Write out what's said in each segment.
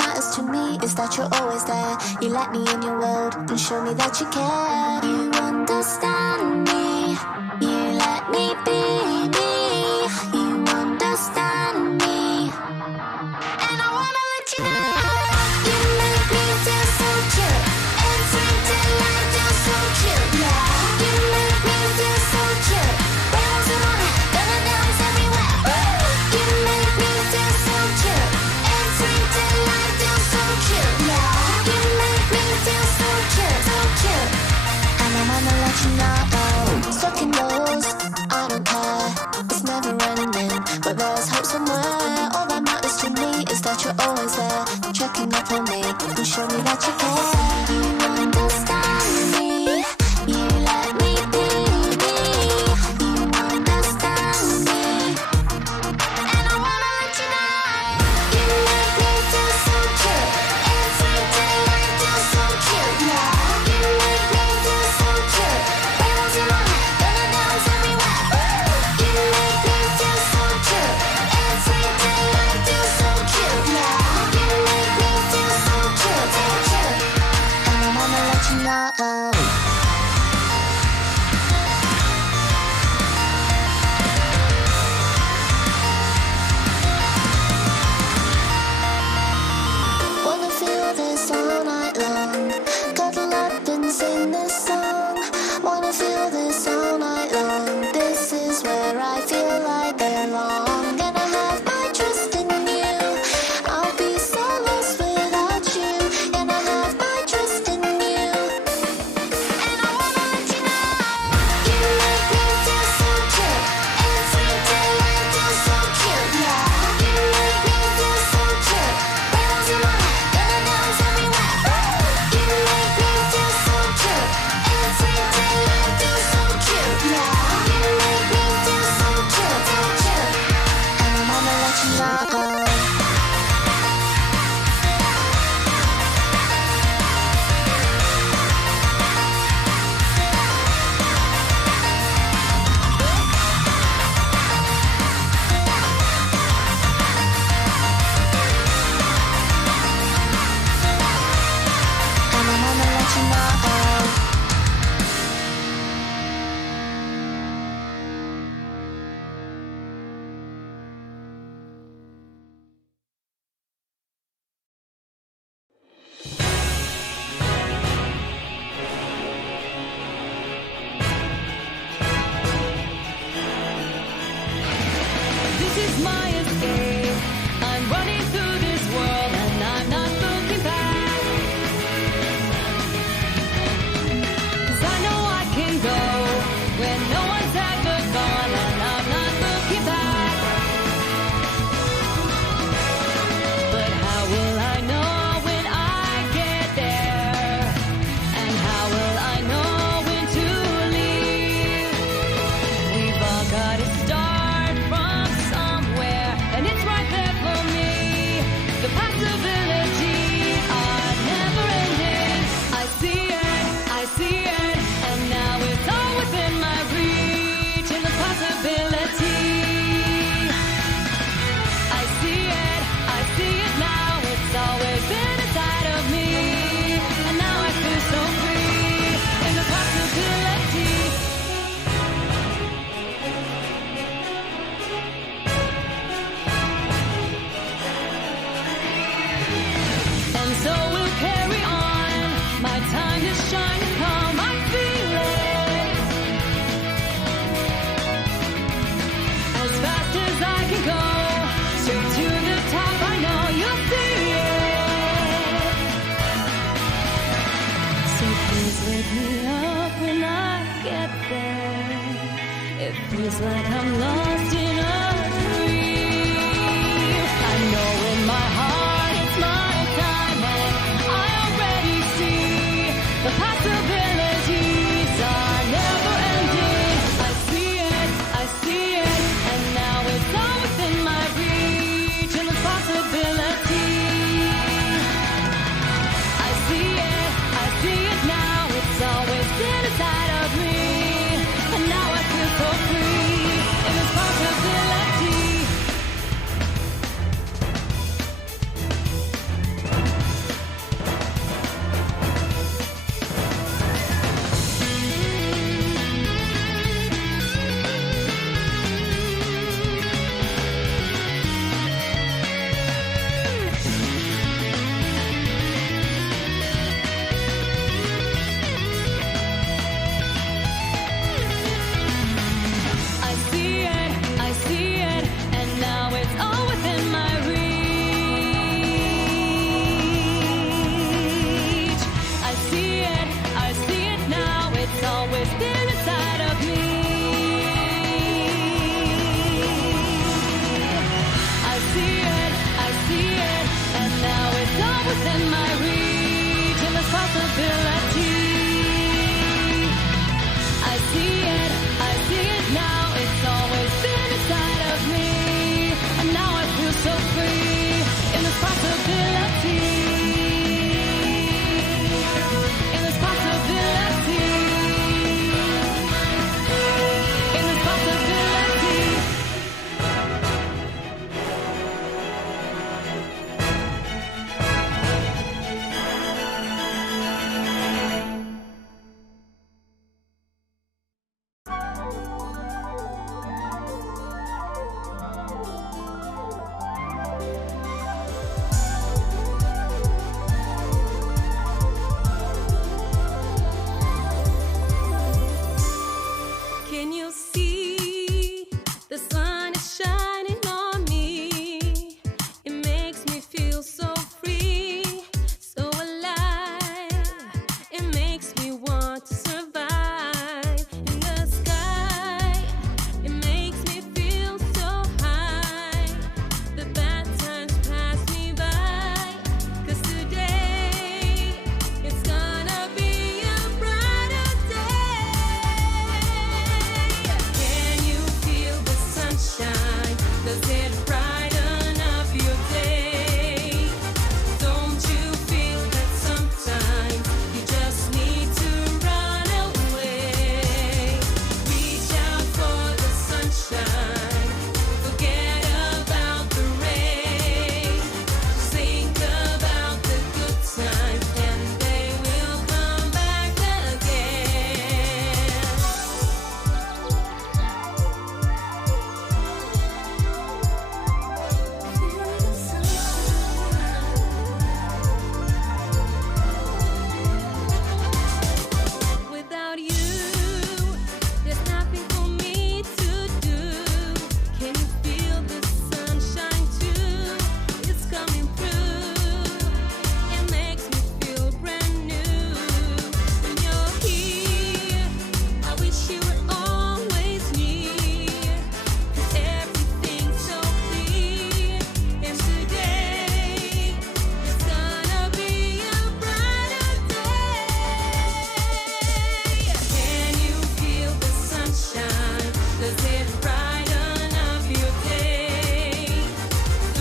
matters to me is that you're always there. You let me in your world and show me that you care. You understand me, you let me be me. You understand me, and I wanna let you know. You make me feel so cute. Every day I feel so cute. Yeah, you make me feel so cute. When I was on it, gonna dance everywhere. You make me feel so cute. Every day I feel so cute. Yeah, you make me feel so cute, so cute. And I wanna let you know. Stuck in those, I don't care. It's never ending, but there's hope somewhere. All that matters to me is that you're always there, checking up on me and show me that you care. You understand me, you let me be me. You understand me, and I wanna let you know. You make me feel so cute. Every day I feel so cute. Yeah, you make me feel so cute. When I was on it, gonna dance everywhere. You make me feel so cute. Every day I feel so cute. Yeah, you make me feel so cute, so cute. And I within my reach and the possibility. I see it now. It's always been inside of me, and now I feel so free in this possibility. In this possibility. In this possibility. Can you see the sun is shining on me? It makes me feel so free, so alive. It makes me want to survive in the sky. It makes me feel so high. The bad times pass me by, 'cause today it's gonna be a brighter day. Can you feel the sunshine? Does it brighten up your day? Don't you feel that sometimes you just need to run away? Reach out for the sunshine. Forget about the rain. Just think about the good times, and they will come back again. Without you, there's nothing for me to do. Can you feel the sunshine too? It's coming through. It makes me feel brand new. When you're here, I wish you were always near. 'Cause everything's so clear. And today, it's gonna be a brighter day. Can you feel the sunshine? Does it brighten up your day?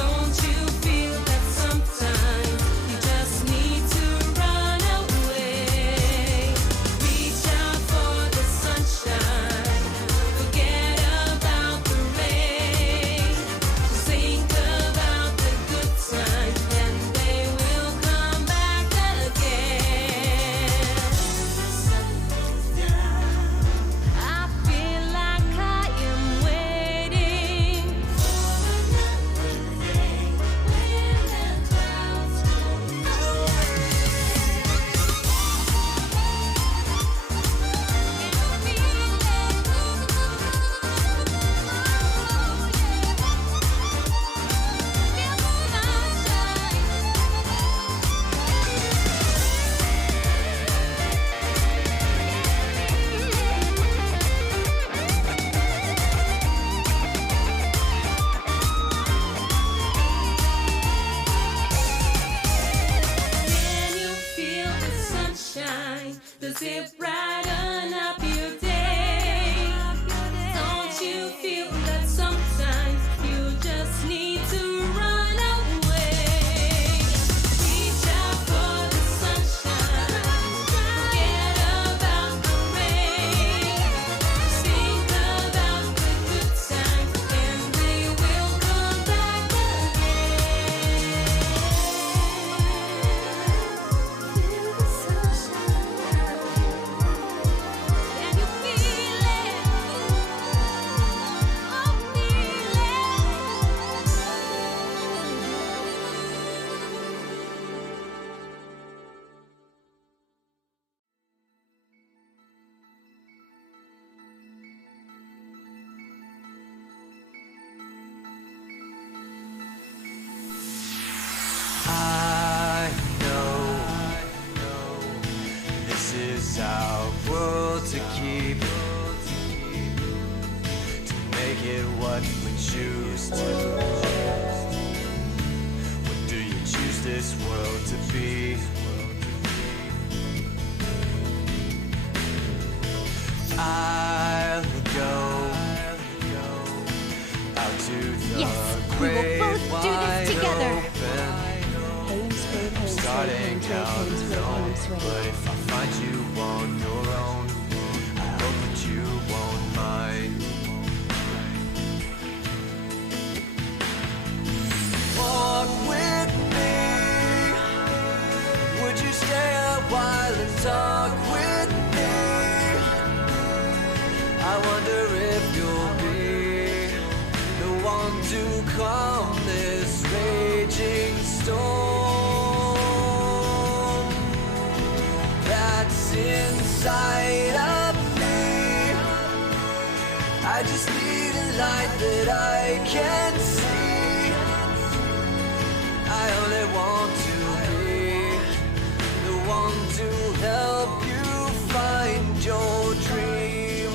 Don't you feel that sometimes you just need to run away? Reach out for the sunshine. Forget about the rain. Just think about the good times, and they will come back again. I feel like I am waiting for another day when the clouds don't know. Can you feel the sunshine? Does it brighten up your day? Don't you feel that sometimes you just need to run away? Reach out for the sunshine. Forget about the rain. Just think about the good times, and they will come back again. Feel the sunshine. Can you feel it? Oh, feel it. I know this is our world to keep, to make it what we choose to. What do you choose to this world to be. I'll go out to the Yes, we will great both do this wide together. open. Starting out alone, but if I find you on your own, I hope that you won't mind. Walk with me. Would you stay a while and talk with me? I wonder if you'll be the one to calm this raging storm that's inside of me. I just need a light that I can see. I only want to be the one to help you find your dream.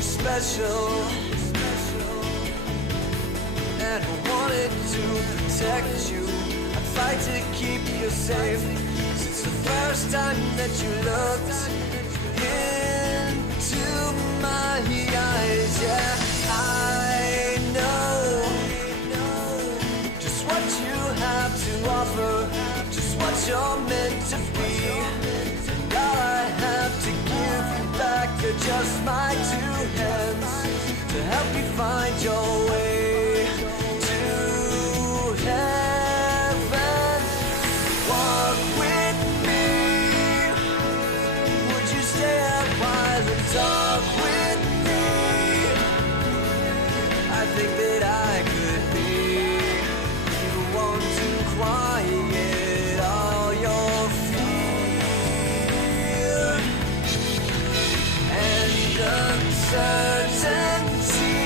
Special, and I wanted to protect you. I'd fight to keep you safe. Since the first time that you looked into my eyes, yeah, I know just what you have to offer, just what you're meant to be. And all I have to give you back are just my two hands to help you find your way to heaven. Walk with me. Would you stay a while and talk with me? I think that I could be the one to quiet all your fear and uncertainty.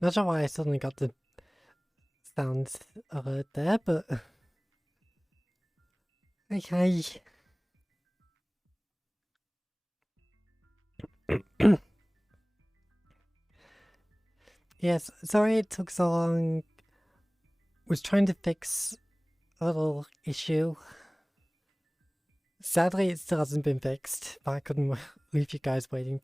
Not sure why I suddenly got the sound alert there, but okay. Yes, sorry it took so long. Was trying to fix a little issue. Sadly, it still hasn't been fixed, but I couldn't leave you guys waiting.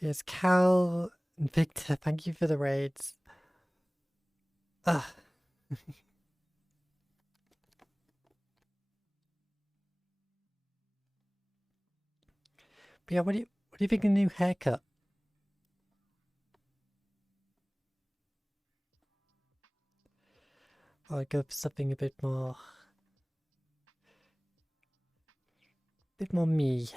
Yes, Cal and Victor, thank you for the raids. Ugh. But yeah, what do you think of the new haircut? I'll go for something a bit more me.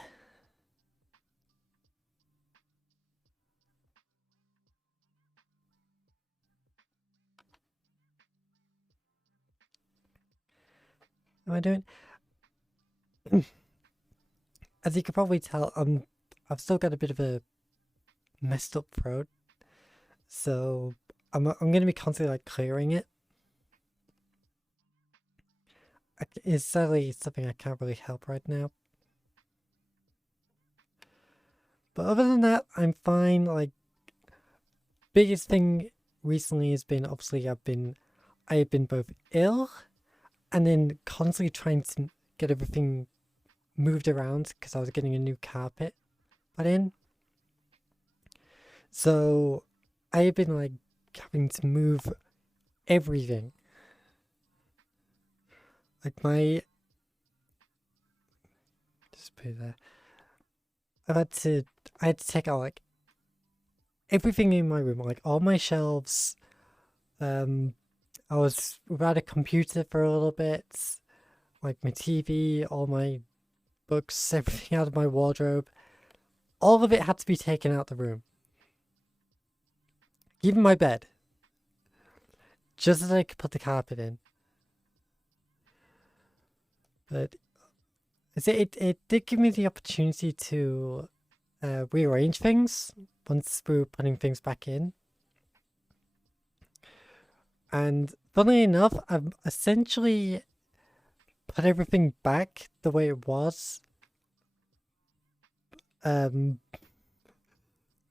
Am I doing? As you can probably tell, I've still got a bit of a messed up throat, so I'm gonna be constantly like clearing it. It's sadly something I can't really help right now. But other than that, I'm fine. Like, biggest thing recently has been obviously I have been both ill and then constantly trying to get everything moved around because I was getting a new carpet put in. So I have been like having to move everything. Like just put it there. I had to take out like everything in my room, like all my shelves. I was without a computer for a little bit, like my TV, all my books, everything out of my wardrobe. All of it had to be taken out the room. Even my bed. Just so I could put the carpet in. But it did give me the opportunity to rearrange things once we were putting things back in. And funnily enough, I've essentially put everything back the way it was when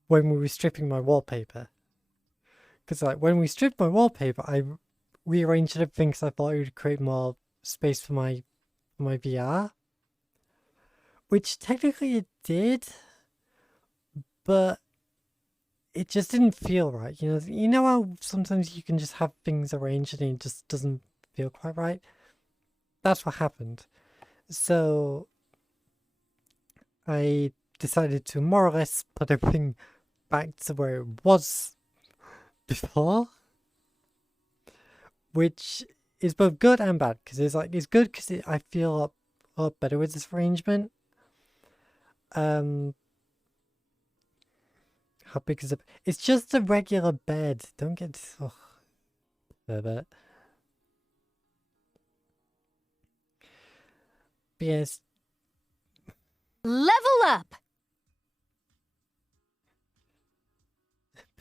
we were stripping my wallpaper. Because like when we stripped my wallpaper, I rearranged everything because I thought it would create more space for my VR. Which technically it did, but it just didn't feel right. You know how sometimes you can just have things arranged and it just doesn't feel quite right? That's what happened. So I decided to more or less put everything back to where it was before, which is both good and bad because it's good because I feel a lot better with this arrangement. How big is it? It's just a regular bed. Don't get but yes. Level up!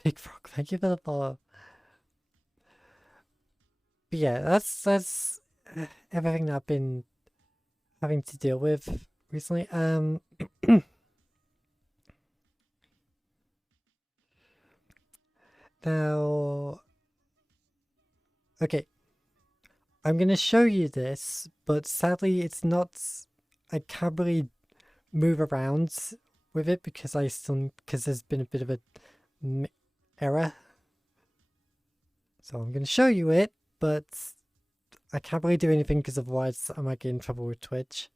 Big Frog, thank you for the follow. But yeah, that's everything that I've been having to deal with recently. Now, okay, I'm gonna show you this, but sadly it's not. I can't really move around with it because there's been a bit of a error. So I'm gonna show you it, but I can't really do anything because otherwise I might get in trouble with Twitch.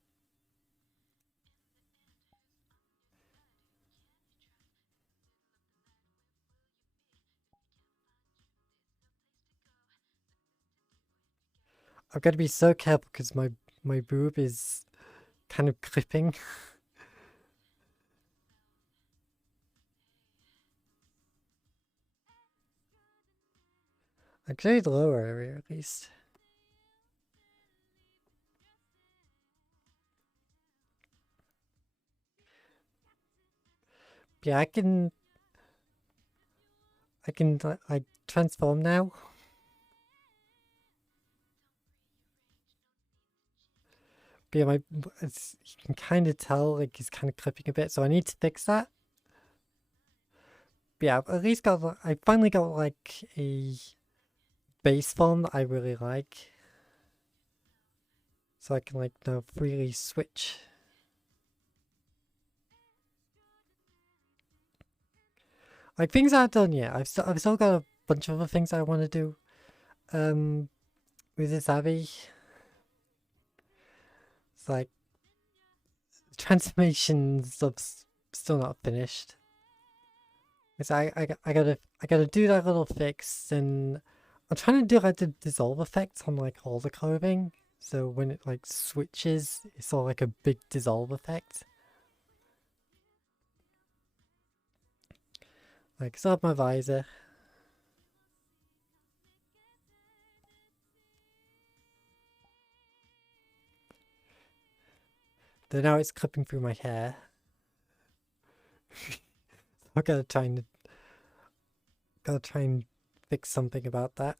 I've got to be so careful because my boob is kind of clipping. Actually, the lower area at least. Yeah, I can like transform now. But yeah, you can kind of tell like it's kind of clipping a bit, so I need to fix that. But yeah, at least I finally got like a base form that I really like, so I can like now freely switch. Like things I aren't done yet. I've still got a bunch of other things I want to do. With this Abby, it's like transformation stuff's still not finished. Cause I gotta do that little fix, and I'm trying to do like the dissolve effect on like all the clothing. So when it like switches, it's all like a big dissolve effect. Like still have my visor. Though now it's clipping through my hair. I gotta try and fix something about that.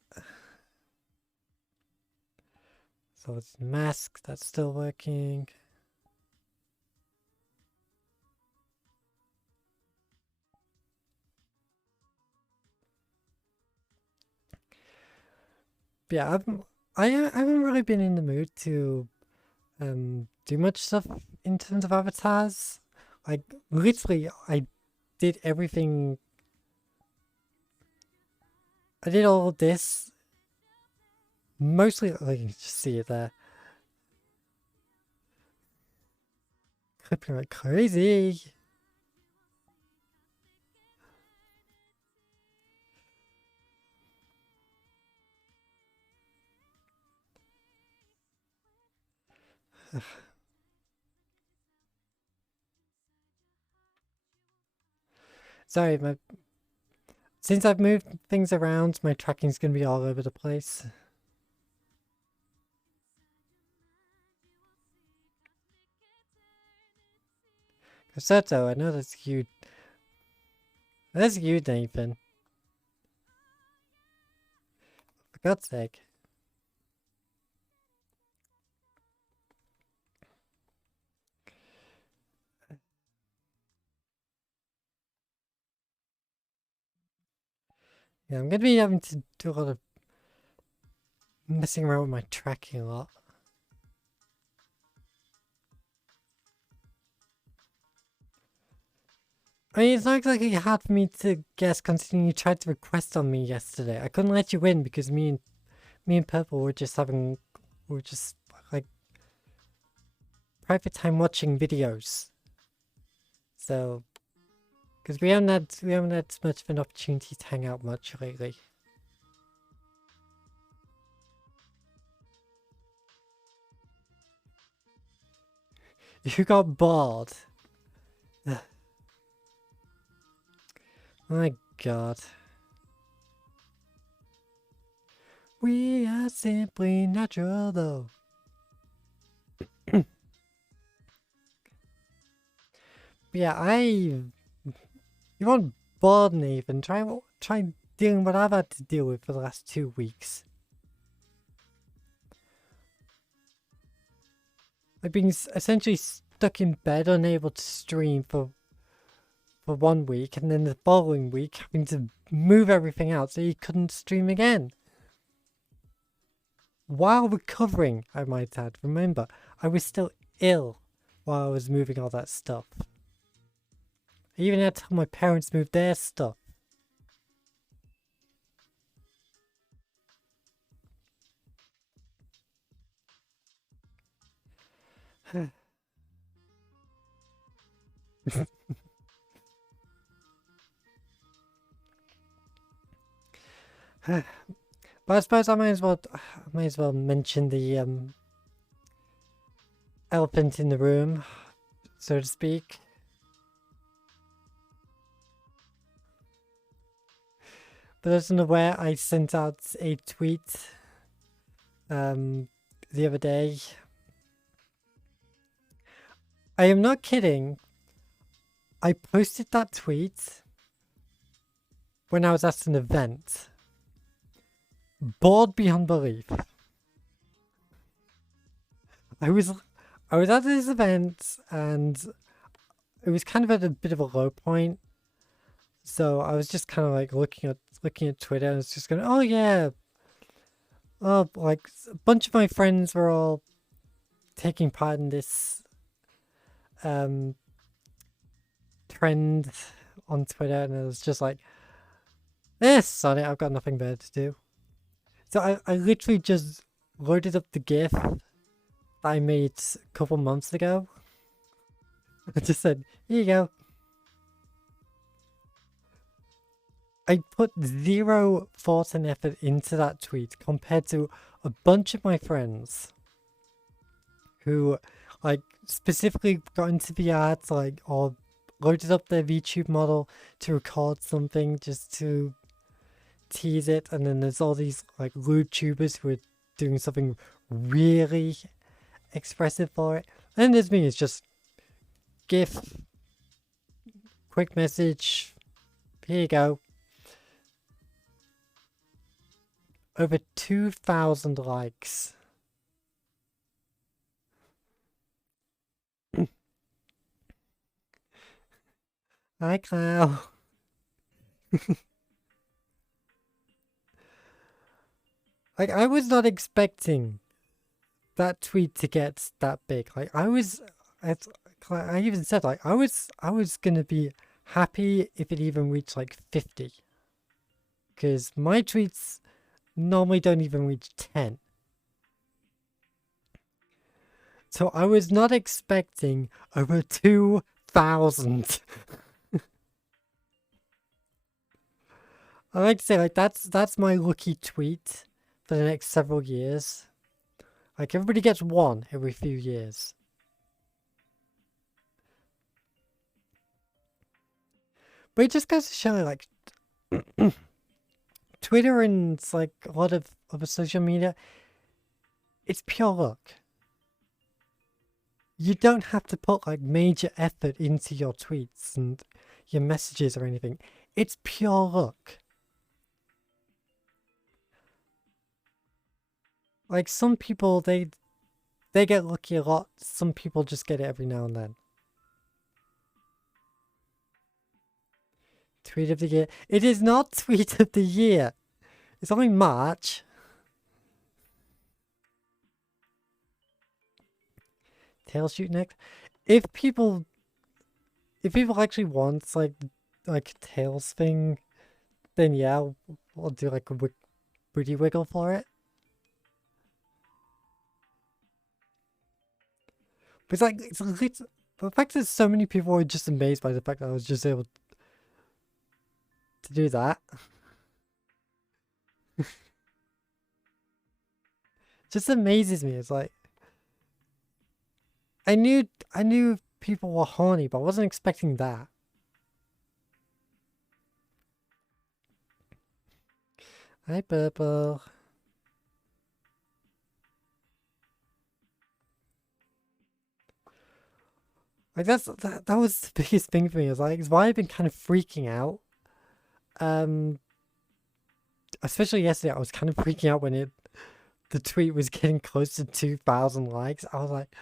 So it's mask, that's still working. But yeah, I haven't really been in the mood to do much stuff in terms of avatars. Like literally I did everything. I did all of this mostly, like you can just see it there. Clipping like crazy. Sorry, since I've moved things around, my tracking's gonna be all over the place. Casetto, I know that's you. That's you, Nathan. For God's sake. Yeah, I'm gonna be having to do a lot of messing around with my tracking a lot. I mean, it's not exactly hard for me to guess considering you tried to request on me yesterday. I couldn't let you in because me and Purple were just like private time watching videos. So, because we haven't had much of an opportunity to hang out much lately. You got bored. My God. We are simply natural, though. Yeah, you want bored, Nathan? Try dealing with what I've had to deal with for the last 2 weeks. I've been essentially stuck in bed, unable to stream for 1 week, and then the following week having to move everything out so you couldn't stream again. While recovering, I might add. Remember, I was still ill while I was moving all that stuff. I even had to tell my parents move their stuff. But I suppose I might as well mention the elephant in the room, so to speak. But as unaware, I sent out a tweet the other day. I am not kidding. I posted that tweet when I was at an event. Bored beyond belief. I was at this event and it was kind of at a bit of a low point. So I was just kind of like looking at Twitter and was just going, oh yeah. Oh, like a bunch of my friends were all taking part in this trend on Twitter, and it was just like, on it, I've got nothing better to do. So I literally just loaded up the GIF that I made a couple months ago. I just said, here you go. I put zero thought and effort into that tweet compared to a bunch of my friends who like specifically got into VR to like, or loaded up their VTube model to record something just to tease it, and then there's all these like lewd tubers who are doing something really expressive for it. And then there's me, it's just GIF, quick message, here you go. Over 2,000 likes. Hi, Clow. Like, I was not expecting that tweet to get that big. Like, I even said, like, I was gonna be happy if it even reached like 50. Because my tweets normally don't even reach 10. So I was not expecting over 2,000. I like to say, like, that's my lucky tweet for the next several years. Like, everybody gets one every few years. But it just goes to show, like, Twitter and, like, a lot of other social media, it's pure luck. You don't have to put, like, major effort into your tweets and your messages or anything. It's pure luck. Like, some people, they get lucky a lot. Some people just get it every now and then. Tweet of the year. It is not tweet of the year. It's only March. Tail shoot next. If people actually want like a tails thing, then yeah, I'll do like a booty wiggle for it. But it's like, the fact that so many people were just amazed by the fact that I was just able to do that. Just amazes me. It's like, I knew people were horny, but I wasn't expecting that. Hi, Purple. Like that was the biggest thing for me. It's like, it's why I've been kind of freaking out. Especially yesterday, I was kind of freaking out when the tweet was getting close to 2,000 likes. I was like,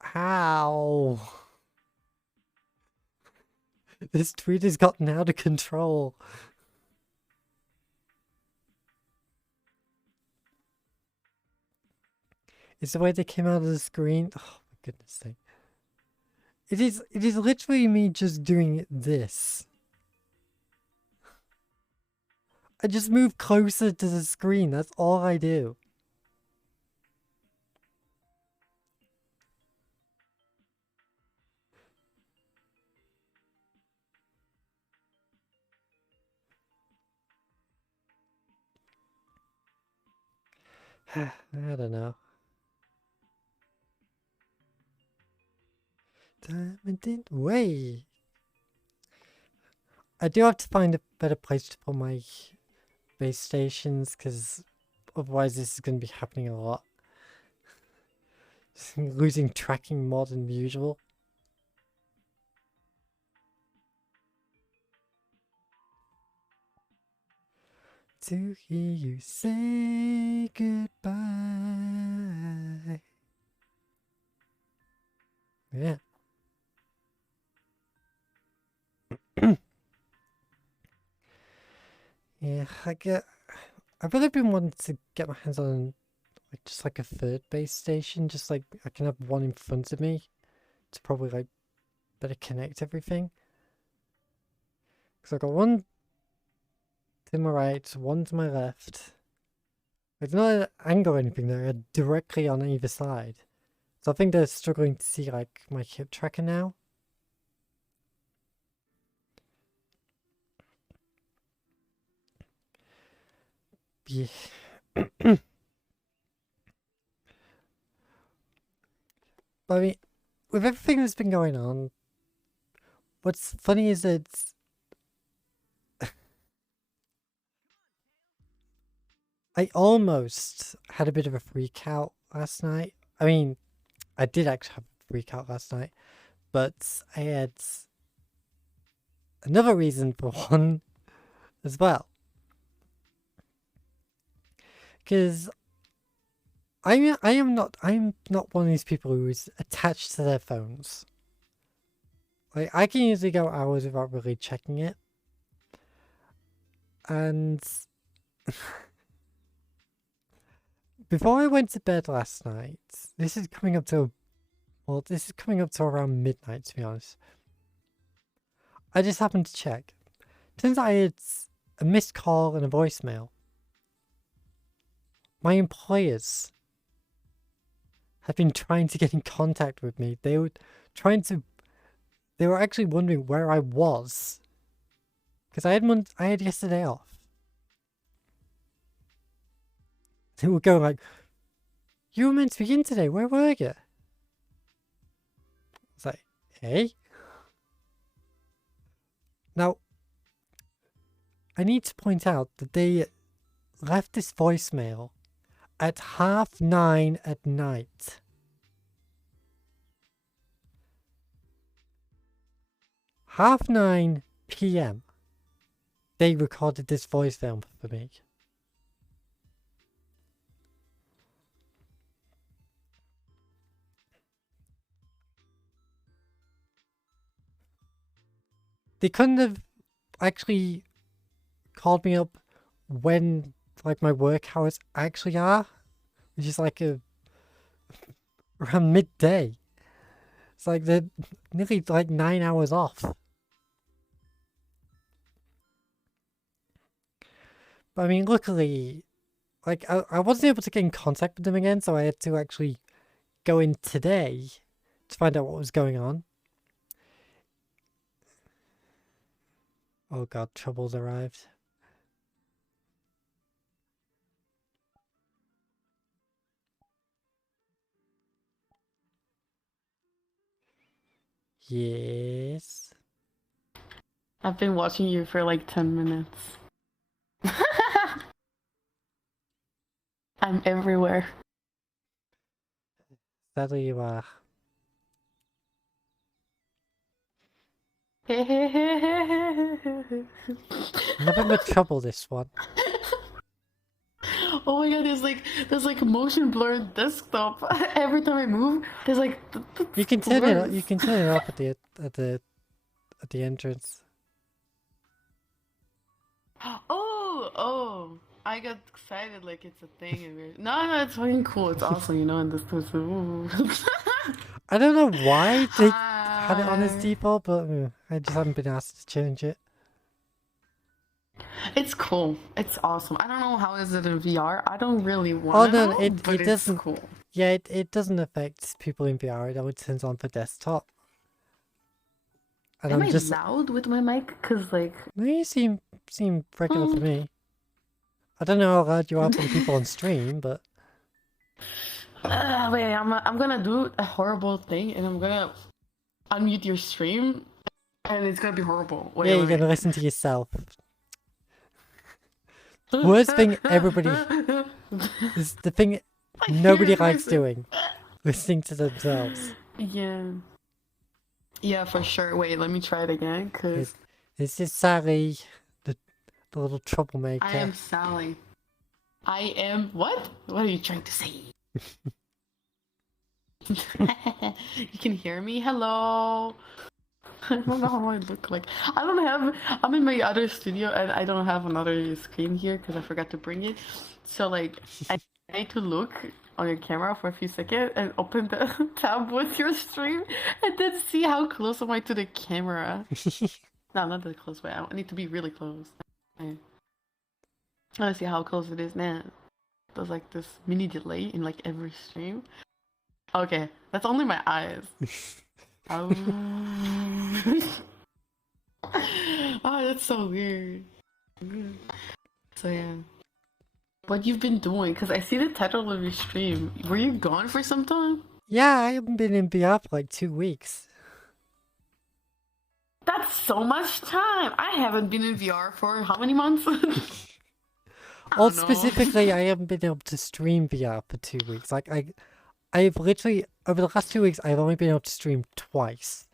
how? This tweet has gotten out of control. It's the way they came out of the screen. Oh my goodness sake. It is literally me just doing this. I just move closer to the screen. That's all I do. I don't know. Diamond way. I do have to find a better place to put my base stations, because otherwise this is going to be happening a lot. Losing tracking more than usual. to hear you say goodbye. Yeah. Yeah, I've really been wanting to get my hands on like just like a third base station, just like I can have one in front of me to probably like better connect everything. Because I got one to my right, one to my left. There's not an angle or anything, they're directly on either side. So I think they're struggling to see like my hip tracker now. Yeah. But I mean, with everything that's been going on, what's funny is that I almost had a bit of a freak out last night. I mean, I did actually have a freak out last night, but I had another reason for one as well. Because I'm not one of these people who is attached to their phones. Like I can usually go hours without really checking it. And before I went to bed last night, this is coming up to around midnight, to be honest. I just happened to check. Turns out I had a missed call and a voicemail. My employers have been trying to get in contact with me. They were actually wondering where I was. Because I had yesterday off. They were going like, you were meant to be in today, where were you? It's like, hey? Now, I need to point out that they left this voicemail at 9:30 at night. 9:30 p.m. They recorded this voicemail for me. They couldn't have actually called me up when like my work hours actually are, which is like around midday. It's like they're nearly like 9 hours off. But I mean, luckily, like I wasn't able to get in contact with them again, so I had to actually go in today to find out what was going on. Oh god, trouble's arrived. Yes. I've been watching you for like 10 minutes. I'm everywhere. Sadly you are. Nothing but trouble, this one. Oh my god, there's like motion blur desktop. Every time I move, there's like You can turn it off, at the entrance. Oh, I got excited like it's a thing. No, it's fucking cool. It's awesome, you know, and this person. I don't know why they had it on as default, but I just haven't been asked to change it. It's cool. It's awesome. I don't know how is it in VR. I don't really want to know, but it doesn't. It's cool. Yeah, it doesn't affect people in VR. It only turns on for desktop. And Am I'm I just loud with my mic? Cause like you seem regular to me. I don't know how loud you are for the people on stream, but wait, I'm gonna do a horrible thing, and I'm gonna unmute your stream, and it's gonna be horrible. Wait, yeah, you're gonna listen to yourself. Worst thing everybody is the thing nobody likes doing, listening to themselves. Yeah, for sure. Wait, let me try it again, cause This is Sally. the little troublemaker. I am Sally. I am what? What are you trying to say? You can hear me? Hello. I don't know how I look like. I'm in my other studio and I don't have another screen here because I forgot to bring it. So like I need to look on your camera for a few seconds and open the tab with your stream and then see how close am I to the camera. No, not that close, but I need to be really close. I want to see how close it is now. There's like this mini delay in like every stream. Okay, that's only my eyes. Oh, that's so weird. So yeah, what you've been doing? Because I see the title of your stream. Were you gone for some time? Yeah, I haven't been in VR for like 2 weeks. That's so much time. I haven't been in VR for how many months? Well, specifically, I haven't been able to stream VR for 2 weeks. Like, I've literally, over the last 2 weeks, I've only been able to stream twice.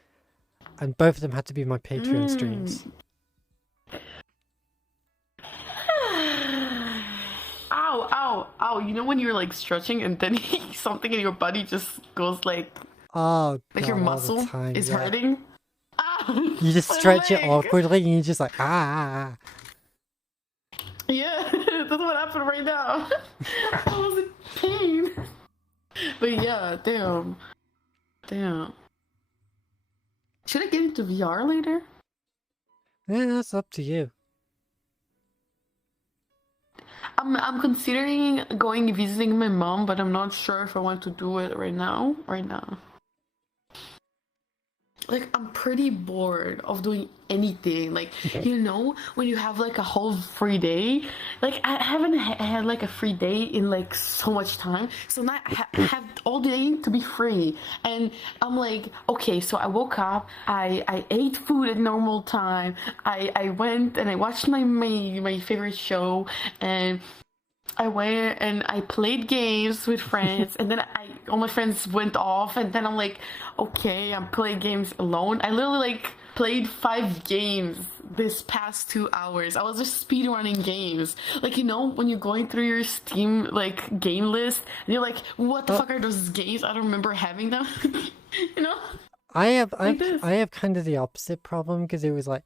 And both of them had to be my Patreon streams. Ow, ow, ow. You know when you're like stretching and then something in your body just goes like... Oh, like God, your all the muscle time, is yeah. hurting? Ah, You just my stretch it leg. awkwardly and you're just like, ah. Yeah, that's what happened right now. I was in pain. But yeah, damn. Damn. Should I get into VR later? Yeah, that's up to you. I'm considering going visiting my mom, but I'm not sure if I want to do it right now. Like, I'm pretty bored of doing anything. Like, you know, when you have like a whole free day. Like, I haven't had like a free day in like so much time. So now I have all day to be free. And I'm like, okay, so I woke up, I ate food at normal time. I went and I watched my favorite show, and I went and I played games with friends, and then all my friends went off, and then I'm like, okay, I'm playing games alone. I literally like played 5 games this past 2 hours. I was just speedrunning games. Like, you know, when you're going through your Steam like game list, and you're like, what the fuck are those games? I don't remember having them. You know? I have this. kind of the opposite problem, because it was like,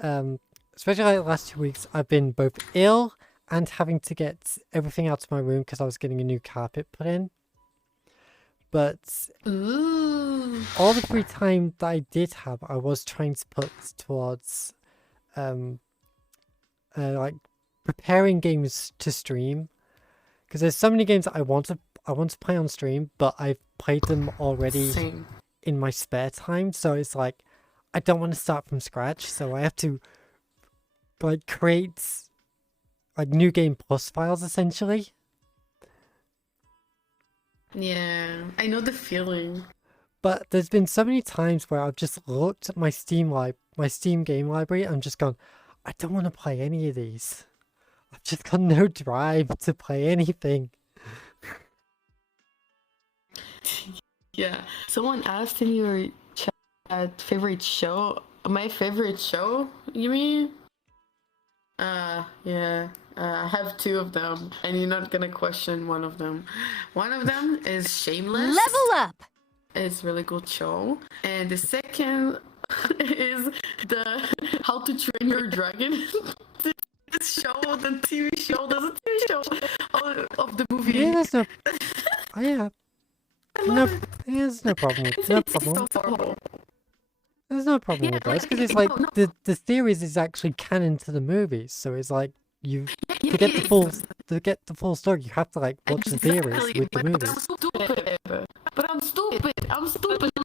especially like the last 2 weeks, I've been both ill and having to get everything out of my room because I was getting a new carpet put in. But Ooh. all the free time that I did have, I was trying to put towards like preparing games to stream, because there's so many games that I want to play on stream, but I've played them already Same. in my spare time. So it's like I don't want to start from scratch, so I have to like create like new game plus files essentially. Yeah, I know the feeling. But there's been so many times where I've just looked at my Steam game library and just gone, I don't want to play any of these. I've just got no drive to play anything. Yeah, someone asked in your chat favorite show. My favorite show, you mean? Yeah. I have 2 of them, and you're not gonna question one of them. One of them is Shameless. Level up! It's a really good show. And the second is the How to Train Your Dragon. This show, the TV show, there's a TV show of the movie. Yeah, there's no... Oh, yeah. No, there's no problem with no It's problem. so horrible. There's no problem with those, because it's like the series is actually canon to the movies, so it's like you to get the full story, you have to like watch the series with the movies. But I'm stupid. I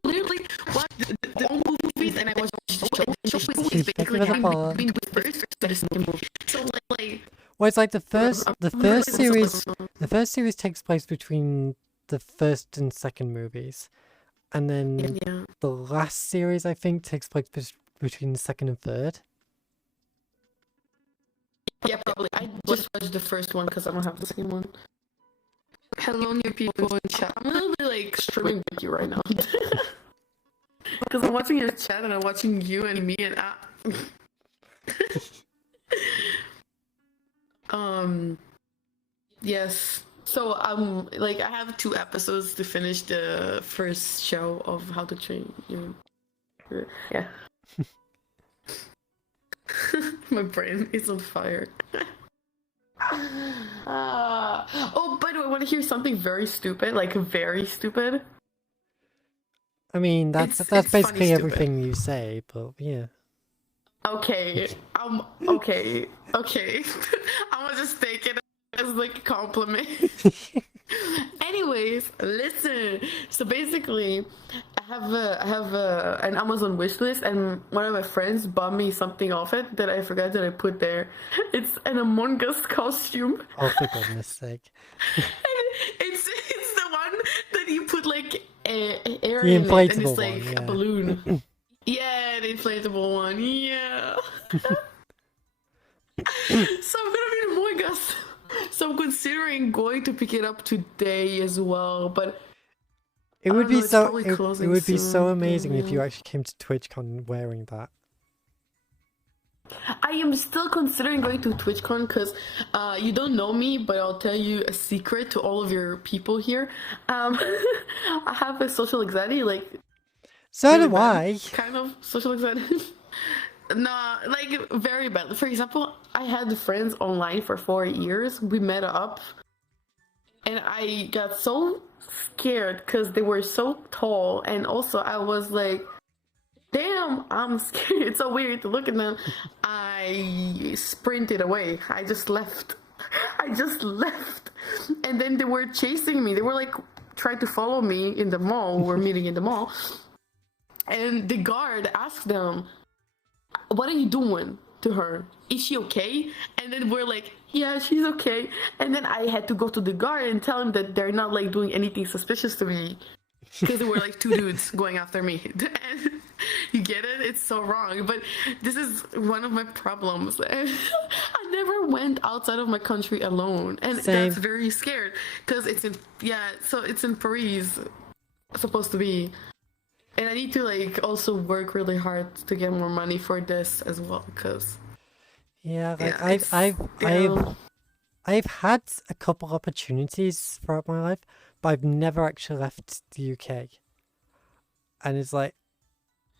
literally watch the old movies and I watch the show. The show is basically having been the first to the second movie. So like Well, it's like the first series takes place between the first and second movies, and then yeah. the last series I think takes place between the second and third. Yeah, probably. I just watched the first one because I don't have the second one. Hello, new people in chat. I'm literally like streaming with you right now. Because I'm watching your chat and I'm watching you and me and Yes. So like I have 2 episodes to finish the first show of How to Train Your. Yeah. My brain is on fire. Oh, by the way, I want to hear something very stupid, like very stupid. I mean, that's It's basically funny stupid. everything you say, but yeah. Okay. Okay. Okay. I'm gonna just take it as like a compliment. Anyways, listen. So basically, I have an Amazon wish list, and one of my friends bought me something off it that I forgot that I put there. It's an Among Us costume. Oh, for goodness sake! It's the one that you put like air The in it, and inflatable it's like one, a yeah. balloon. Yeah, the inflatable one. Yeah. So I'm gonna be Among Us. So I'm considering going to pick it up today as well, but It I would don't be know, it's so probably it closing would be so soon, amazing if you yeah. actually came to TwitchCon wearing that. I am still considering going to TwitchCon because you don't know me, but I'll tell you a secret to all of your people here. I have a social anxiety, like So really do bad I. kind of social anxiety. No, like very bad. For example, I had friends online for 4 years. We met up, and I got so scared because they were so tall, and also I was like, damn, I'm scared. It's so weird to look at them. I sprinted away. I just left. I just left. And then they were chasing me. They were like trying to follow me in the mall. We're meeting in the mall. And the guard asked them, what are you doing to her? Is she okay? And then we're like, yeah, she's okay. And then I had to go to the guard and tell him that they're not like doing anything suspicious to me. Because there were like 2 dudes going after me. And you get it? It's so wrong. But this is one of my problems. I never went outside of my country alone. And Same. that's very scared. Because it's in, so it's in Paris, supposed to be. And I need to like also work really hard to get more money for this as well. Because Yeah, like yeah, I've had a couple opportunities throughout my life, but I've never actually left the UK. And it's like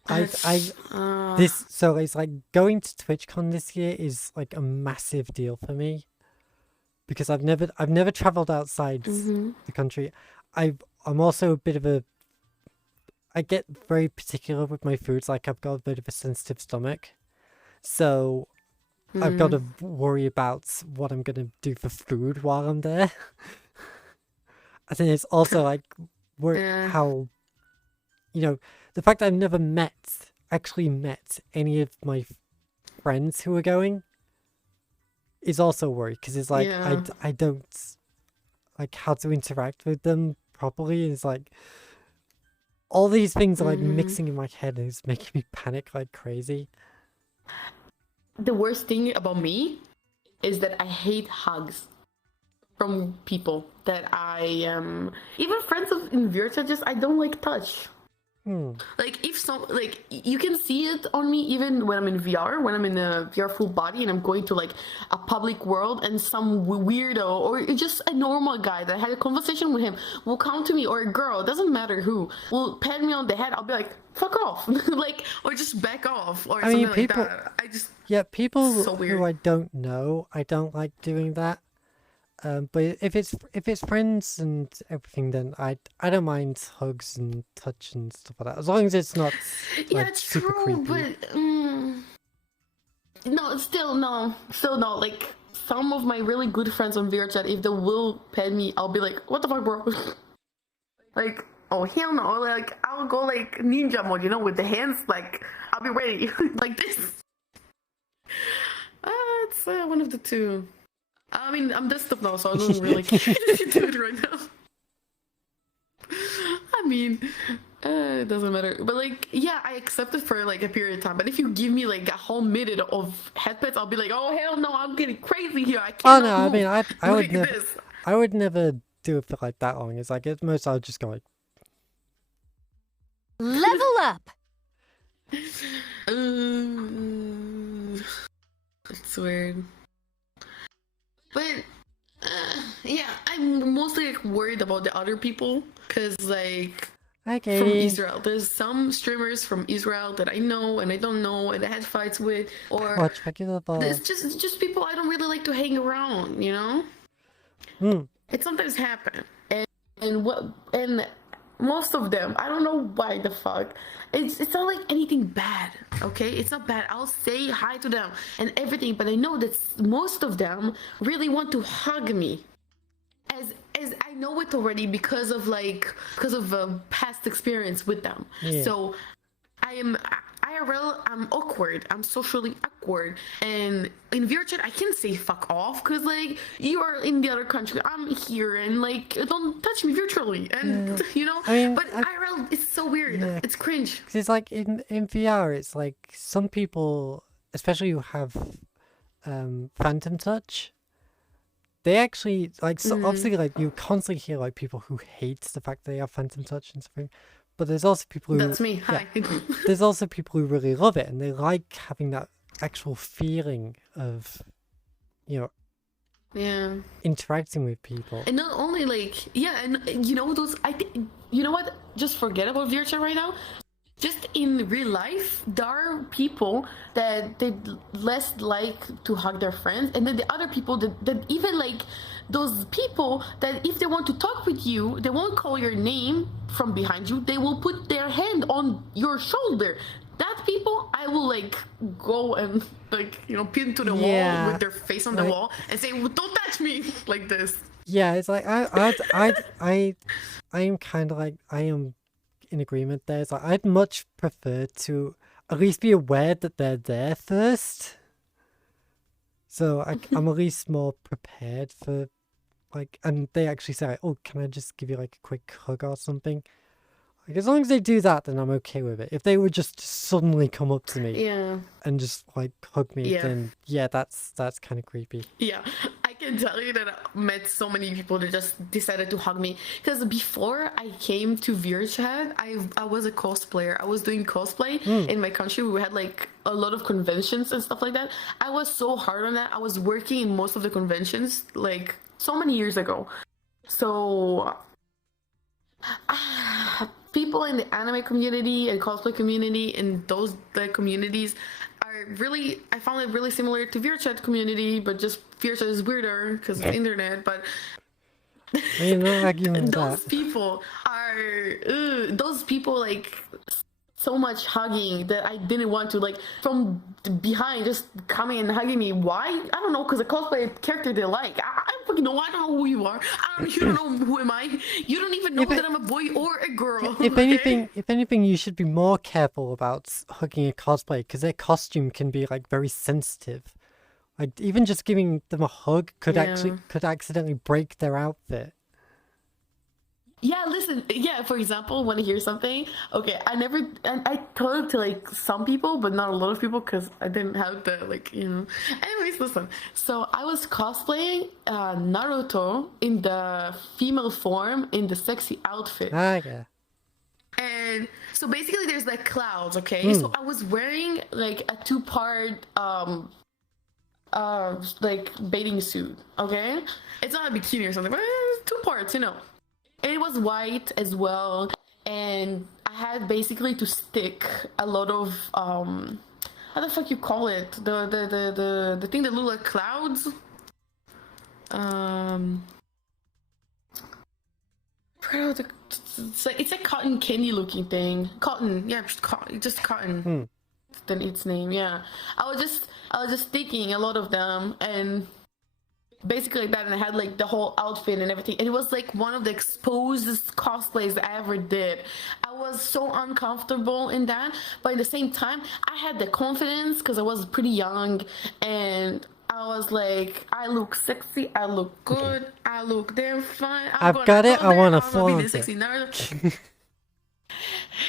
so it's like going to TwitchCon this year is like a massive deal for me because I've never traveled outside the country. I'm also a bit of a I get very particular with my foods. Like I've got a bit of a sensitive stomach, so I've got to worry about what I'm gonna do for food while I'm there. I think it's also like how, you know, the fact that I've never actually met any of my friends who are going is also a worry because it's like I don't like how to interact with them properly. It's like all these things are like mixing in my head and it's making me panic like crazy. The worst thing about me is that I hate hugs from people that I even friends in VRChat. Just I don't like touch. Like if like you can see it on me even when I'm in VR, when I'm in a VR full body and I'm going to like a public world and some weirdo or just a normal guy that I had a conversation with him will come to me, or a girl, doesn't matter who, will pat me on the head. I'll be like, fuck off. Like, or just back off or something like that. I just people so weird. who I don't know, I don't like doing that. But if it's friends and everything, then I don't mind hugs and touch and stuff like that, as long as it's not like super creepy. But no, still no. Like some of my really good friends on VRChat, if they will pet me, I'll be like, what the fuck, bro? Like, oh hell no! Like I'll go like ninja mode, you know, with the hands. Like I'll be ready, like this. It's one of the two. I mean, I'm desktop now, so I don't really care to do it right now. I mean, it doesn't matter. But like, yeah, I accept it for like a period of time. But if you give me like a whole minute of headpets, I'll be like, oh hell no, I'm getting crazy here. I can't. Oh no, I mean, I would never. This. I would never do it for like that long. It's like at most I'll just go like, Level up! It's weird. But yeah, I'm mostly like worried about the other people because like from Okay. Israel, there's some streamers from Israel that I know and I don't know and I had fights with, or Watch regular it's ball. just people I don't really like to hang around. You know, Hmm. it sometimes happen, and most of them, I don't know why the fuck. It's not like anything bad, okay? It's not bad. I'll say hi to them and everything, but I know that most of them really want to hug me. As I know it already because of past experience with them. Yeah. So I am IRL. I'm awkward. I'm socially awkward, and in VRChat I can say fuck off because like you are in the other country. I'm here, and like don't touch me virtually, and you know. I mean, IRL is so weird. Yeah. It's cringe. 'Cause it's like in VR, it's like some people, especially who have phantom touch, they actually like so obviously like you constantly hear like people who hate the fact they have phantom touch and stuff, but there's also people who That's me. Hi. there's also people who really love it and they like having that actual feeling of, you know, Yeah. interacting with people. And not only like and you know those you know what? Just forget about VRChat right now. Just in real life, there are people that they less like to hug their friends, and then the other people that even like those people that if they want to talk with you, they won't call your name from behind you. They will put their hand on your shoulder. That people, I will like go and like pin to the wall with their face on the wall and say, well, "Don't touch me," like this. Yeah, it's like I am kind of like I am in agreement there. It's like I'd much prefer to at least be aware that they're there first, so I'm at least more prepared for like, and they actually say, "Oh, can I just give you like a quick hug or something?" Like as long as they do that, then I'm okay with it. If they would just suddenly come up to me and just like hug me, then yeah, that's kind of creepy. Yeah, I can tell you that I met so many people that just decided to hug me. Because before I came to VRChat, I was a cosplayer. I was doing cosplay in my country. We had like a lot of conventions and stuff like that. I was so hard on that. I was working in most of the conventions like so many years ago. So people in the anime community and cosplay community and those communities are really, I found it really similar to VRChat community, but just VRChat is weirder because of the internet. But those people are those people like so much hugging that I didn't want to, like from behind just coming and hugging me. Why? I don't know, because a cosplay character they like. I fucking know. I don't know who you are. You don't know who am I. You don't even know that I'm a boy or a girl. If anything, you should be more careful about hugging a cosplay because their costume can be like very sensitive. Like even just giving them a hug could accidentally break their outfit. Yeah, listen. Yeah, for example, want to hear something? Okay, I told it to like some people, but not a lot of people because I didn't have the Anyways, listen. So I was cosplaying Naruto in the female form in the sexy outfit. Ah, yeah. And so basically, there's like clouds. Okay, so I was wearing like a two-part like bathing suit. Okay, it's not a bikini or something, but it's two parts, And it was white as well, and I had basically to stick a lot of how the fuck you call it? The thing that look like clouds. It's like cotton candy looking thing. Cotton, yeah, just cotton. Then its name, yeah. I was just sticking a lot of them and. Basically like that, and I had like the whole outfit and everything, and it was like one of the exposed cosplays I ever did. I was so uncomfortable in that, but at the same time I had the confidence because I was pretty young, and I was like, I look sexy, I look good, I look damn fine. I've got it. I want to flaunt it.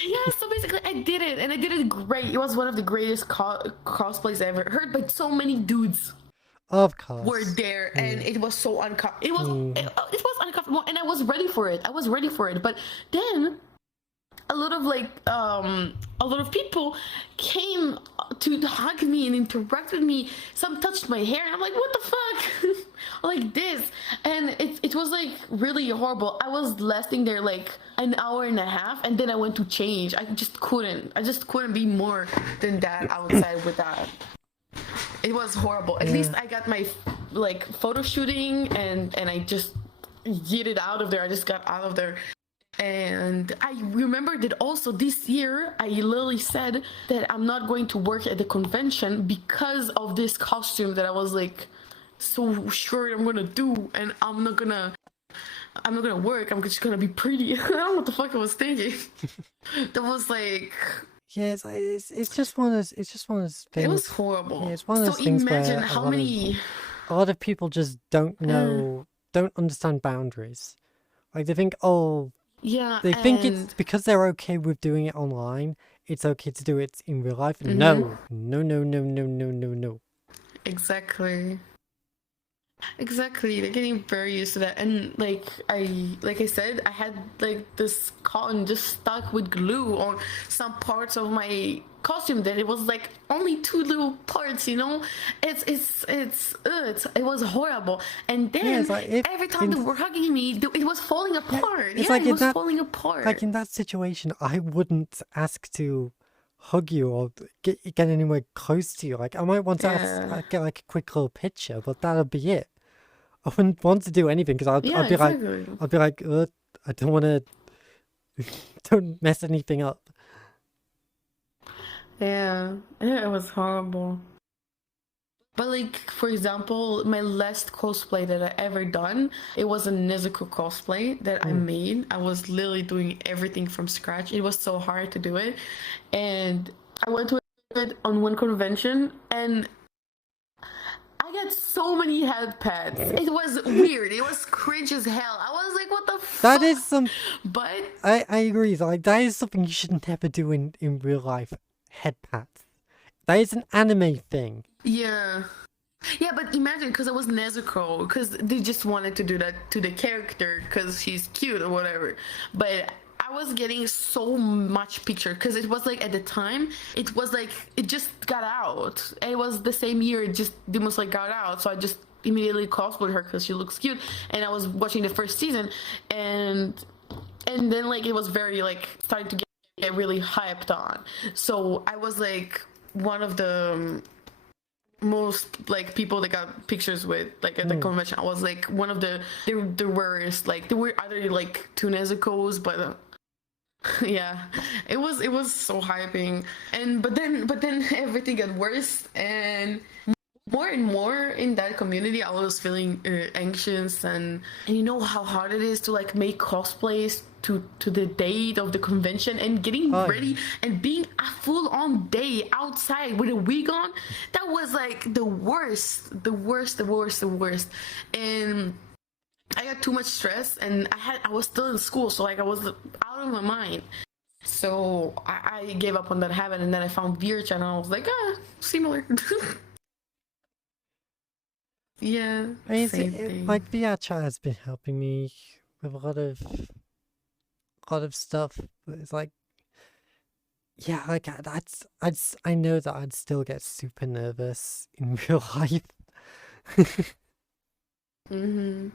Yeah, so basically I did it, and I did it great. It was one of the greatest cosplays I ever heard by so many dudes. Of course. Were there, and it was so uncomfortable. It was uncomfortable, and I was ready for it. But then a lot of people came to hug me and interact with me. Some touched my hair, and I'm like, what the fuck? like this, and it was like really horrible. I was lasting there like an hour and a half, and then I went to change. I just couldn't be more than that outside with that. It was horrible. At least I got my like photo shooting, and I just yeeted out of there. I just got out of there. And I remember that also this year I literally said that I'm not going to work at the convention because of this costume that I was like so sure I'm gonna do, and I'm not gonna work. I'm just gonna be pretty. I don't know what the fuck I was thinking. That was like, yeah, it's just one of those things. it was horrible. Yeah, it's one of those so things imagine where how many a lot of people just don't understand boundaries. Like they think, oh, yeah, they think and it's because they're okay with doing it online, it's okay to do it in real life. No, no, no, no, no, no, no, no. Exactly. They're getting very used to that, and like I said, I had like this cotton just stuck with glue on some parts of my costume that it was like only two little parts, you know. It was horrible. And then every time they were hugging me, it was falling apart. It's it was falling apart. Like in that situation, I wouldn't ask to hug you or get anywhere close to you. Like I might want to get like a quick little picture, but that'll be it. I wouldn't want to do anything because I'd be like, I don't want to, don't mess anything up. Yeah, it was horrible. But like, for example, my last cosplay that I ever done, it was a Nezuko cosplay that I made. I was literally doing everything from scratch. It was so hard to do it. And I went to it on one convention, and I got so many head pats. It was weird. It was cringe as hell. I was like, what the fuck? That is some... But... I agree. Like, that is something you should never do in real life. Head pats. That is an anime thing. Yeah. Yeah, but imagine, because it was Nezuko, because they just wanted to do that to the character because she's cute or whatever. But I was getting so much picture because it was like at the time, it was like, it just got out. It was the same year, it just almost like got out. So I just immediately cosplayed her because she looks cute. And I was watching the first season, and then like it was very like starting to get really hyped on. So I was like one of the most like people that got pictures with like at the convention. I was like one of the there were like there were either like two Nezuko's, but yeah, it was so hyping. And but then everything got worse, and more and more in that community I was feeling anxious, and you know how hard it is to like make cosplays to the date of the convention, and getting ready and being a full-on day outside with a wig on. That was like the worst. And I got too much stress, and I was still in school, so like I was out of my mind. So I gave up on that habit, and then I found VRChat, and I was like, similar. Yeah, I mean, same thing. like VRChat has been helping me with a lot of stuff. It's like, yeah, like I know that I'd still get super nervous in real life. I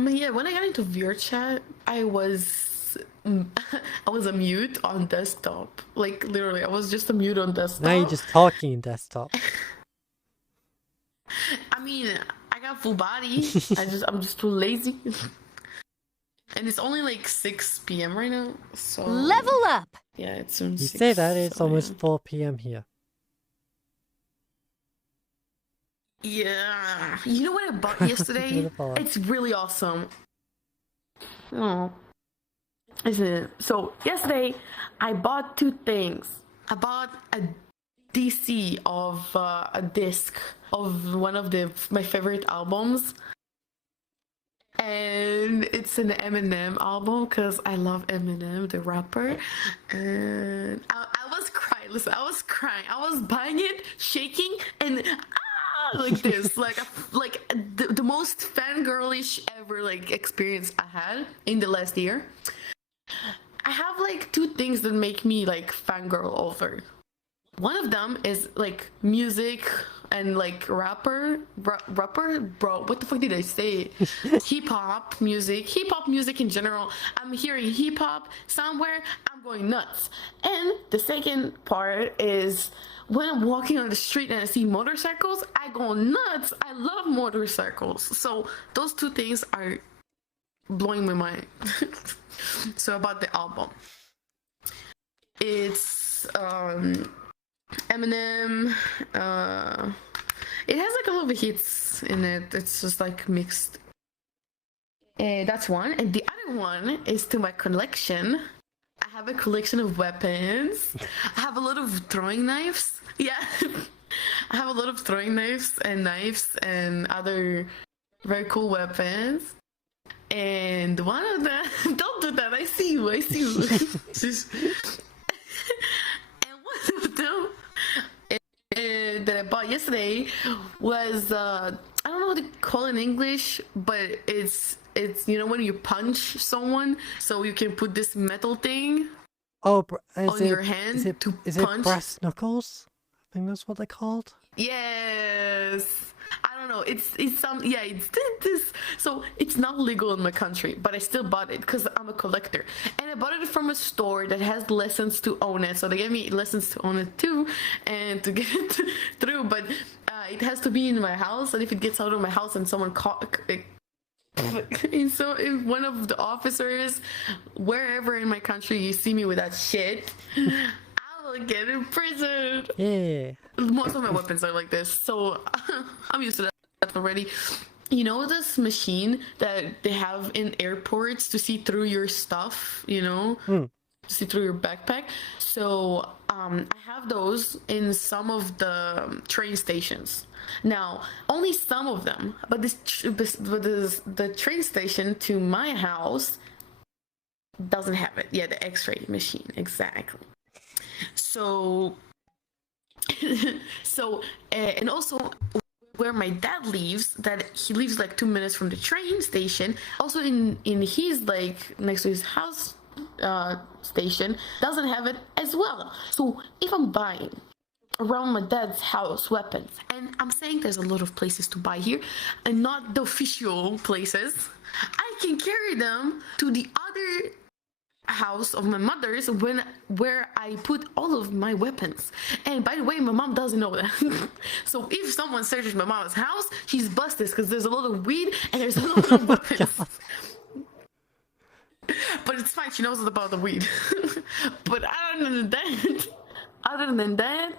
mean, yeah, when I got into VRChat, I was a mute on desktop. Like literally, I was just a mute on desktop. Now you're just talking in desktop. I mean, I got full body. I'm just too lazy. And it's only like 6 p.m. right now, so... Level up! Yeah, it's soon You 6, say that, it's so almost yeah. 4 p.m. here. Yeah. You know what I bought yesterday? It's really awesome. Oh. Isn't it? So, yesterday, I bought 2 things. I bought a DC of a disc of one of my favorite albums. And it's an Eminem album because I love Eminem, the rapper. And I was crying. Listen, I was crying. I was buying it, shaking, and like this, like the most fangirlish ever like experience I had in the last year. I have like 2 things that make me like fangirl over. One of them is like music, and like rapper, bro. What the fuck did I say? Hip hop music in general. I'm hearing hip hop somewhere, I'm going nuts. And the second part is when I'm walking on the street and I see motorcycles, I go nuts. I love motorcycles. So those two things are blowing my mind. So about the album, it's Eminem. It has like a lot of hits in it. It's just like mixed. That's one. And the other one is to my collection. I have a collection of weapons. I have a lot of throwing knives. Yeah. I have a lot of throwing knives and other very cool weapons. And one of them, don't do that. I see you. And one of them that I bought yesterday was I don't know what to call it in English, but it's you know when you punch someone, so you can put this metal thing on your hand to punch. Is it brass knuckles? I think that's what they're called. Yes. I don't know. It's this. So it's not legal in my country, but I still bought it because I'm a collector, and I bought it from a store that has lessons to own it. So they gave me lessons to own it too, and to get it through. But it has to be in my house, and if it gets out of my house and someone and so if one of the officers, wherever in my country you see me with that shit, I will get imprisoned. Yeah. Most of my weapons are like this, so I'm used to that already. You know this machine that they have in airports to see through your stuff, you know? To see through your backpack. So I have those in some of the train stations. Now, only some of them, but the train station to my house doesn't have it. Yeah, the X-ray machine, exactly. So, and also where my dad lives, that he lives like 2 minutes from the train station. Also in his like next to his house station doesn't have it as well. So if I'm buying around my dad's house weapons, and I'm saying there's a lot of places to buy here and not the official places, I can carry them to the other house of my mother's where I put all of my weapons. And by the way, my mom doesn't know that. So if someone searches my mom's house, she's busted because there's a lot of weed and there's a lot of weapons. But it's fine, she knows about the weed. But other than that,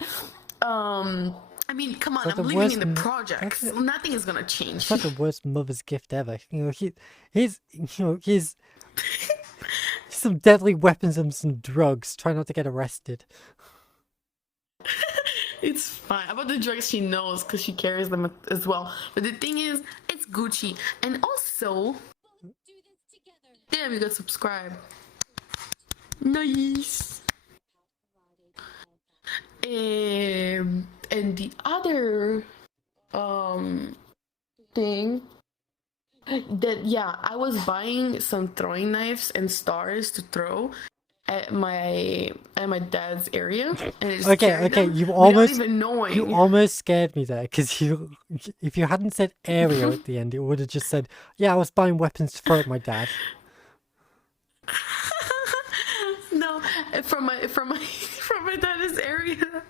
I mean, come on, I'm living in the projects. Nothing is gonna change. That's the worst mother's gift ever. You know, he's some deadly weapons and some drugs. Try not to get arrested. It's fine. About the drugs, she knows because she carries them as well. But the thing is, it's Gucci. And also, damn, you got subscribed. Nice. And the other thing that, yeah, I was buying some throwing knives and stars to throw at my dad's area, and it's okay. You almost scared me there because if you hadn't said area at the end, it would have just said, "Yeah, I was buying weapons to throw at my dad." No, from my dad's area.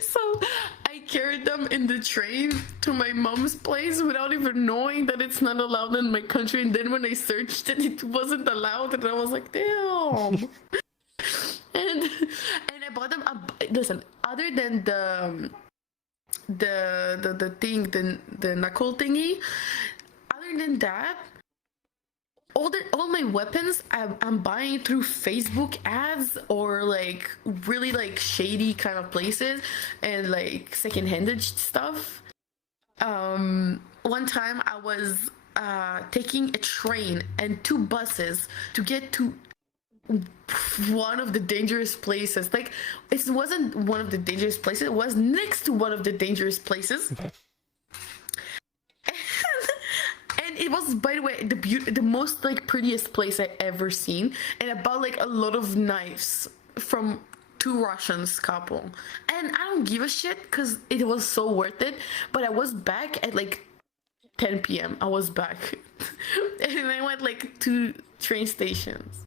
So I carried them in the train to my mom's place without even knowing that it's not allowed in my country. And then when I searched it, it wasn't allowed, and I was like, damn. and I bought them. Listen, other than the thing, the knuckle thingy, other than that, all my weapons I'm buying through Facebook ads or like really like shady kind of places and like second-handed stuff. One time I was taking a train and 2 buses to get to one of the dangerous places. Like, it wasn't one of the dangerous places, it was next to one of the dangerous places. And it was, by the way, the most like prettiest place I ever seen. And I bought like a lot of knives from two Russians couple, and I don't give a shit because it was so worth it. But I was back at like 10 p.m. I was back, and I went like 2 train stations.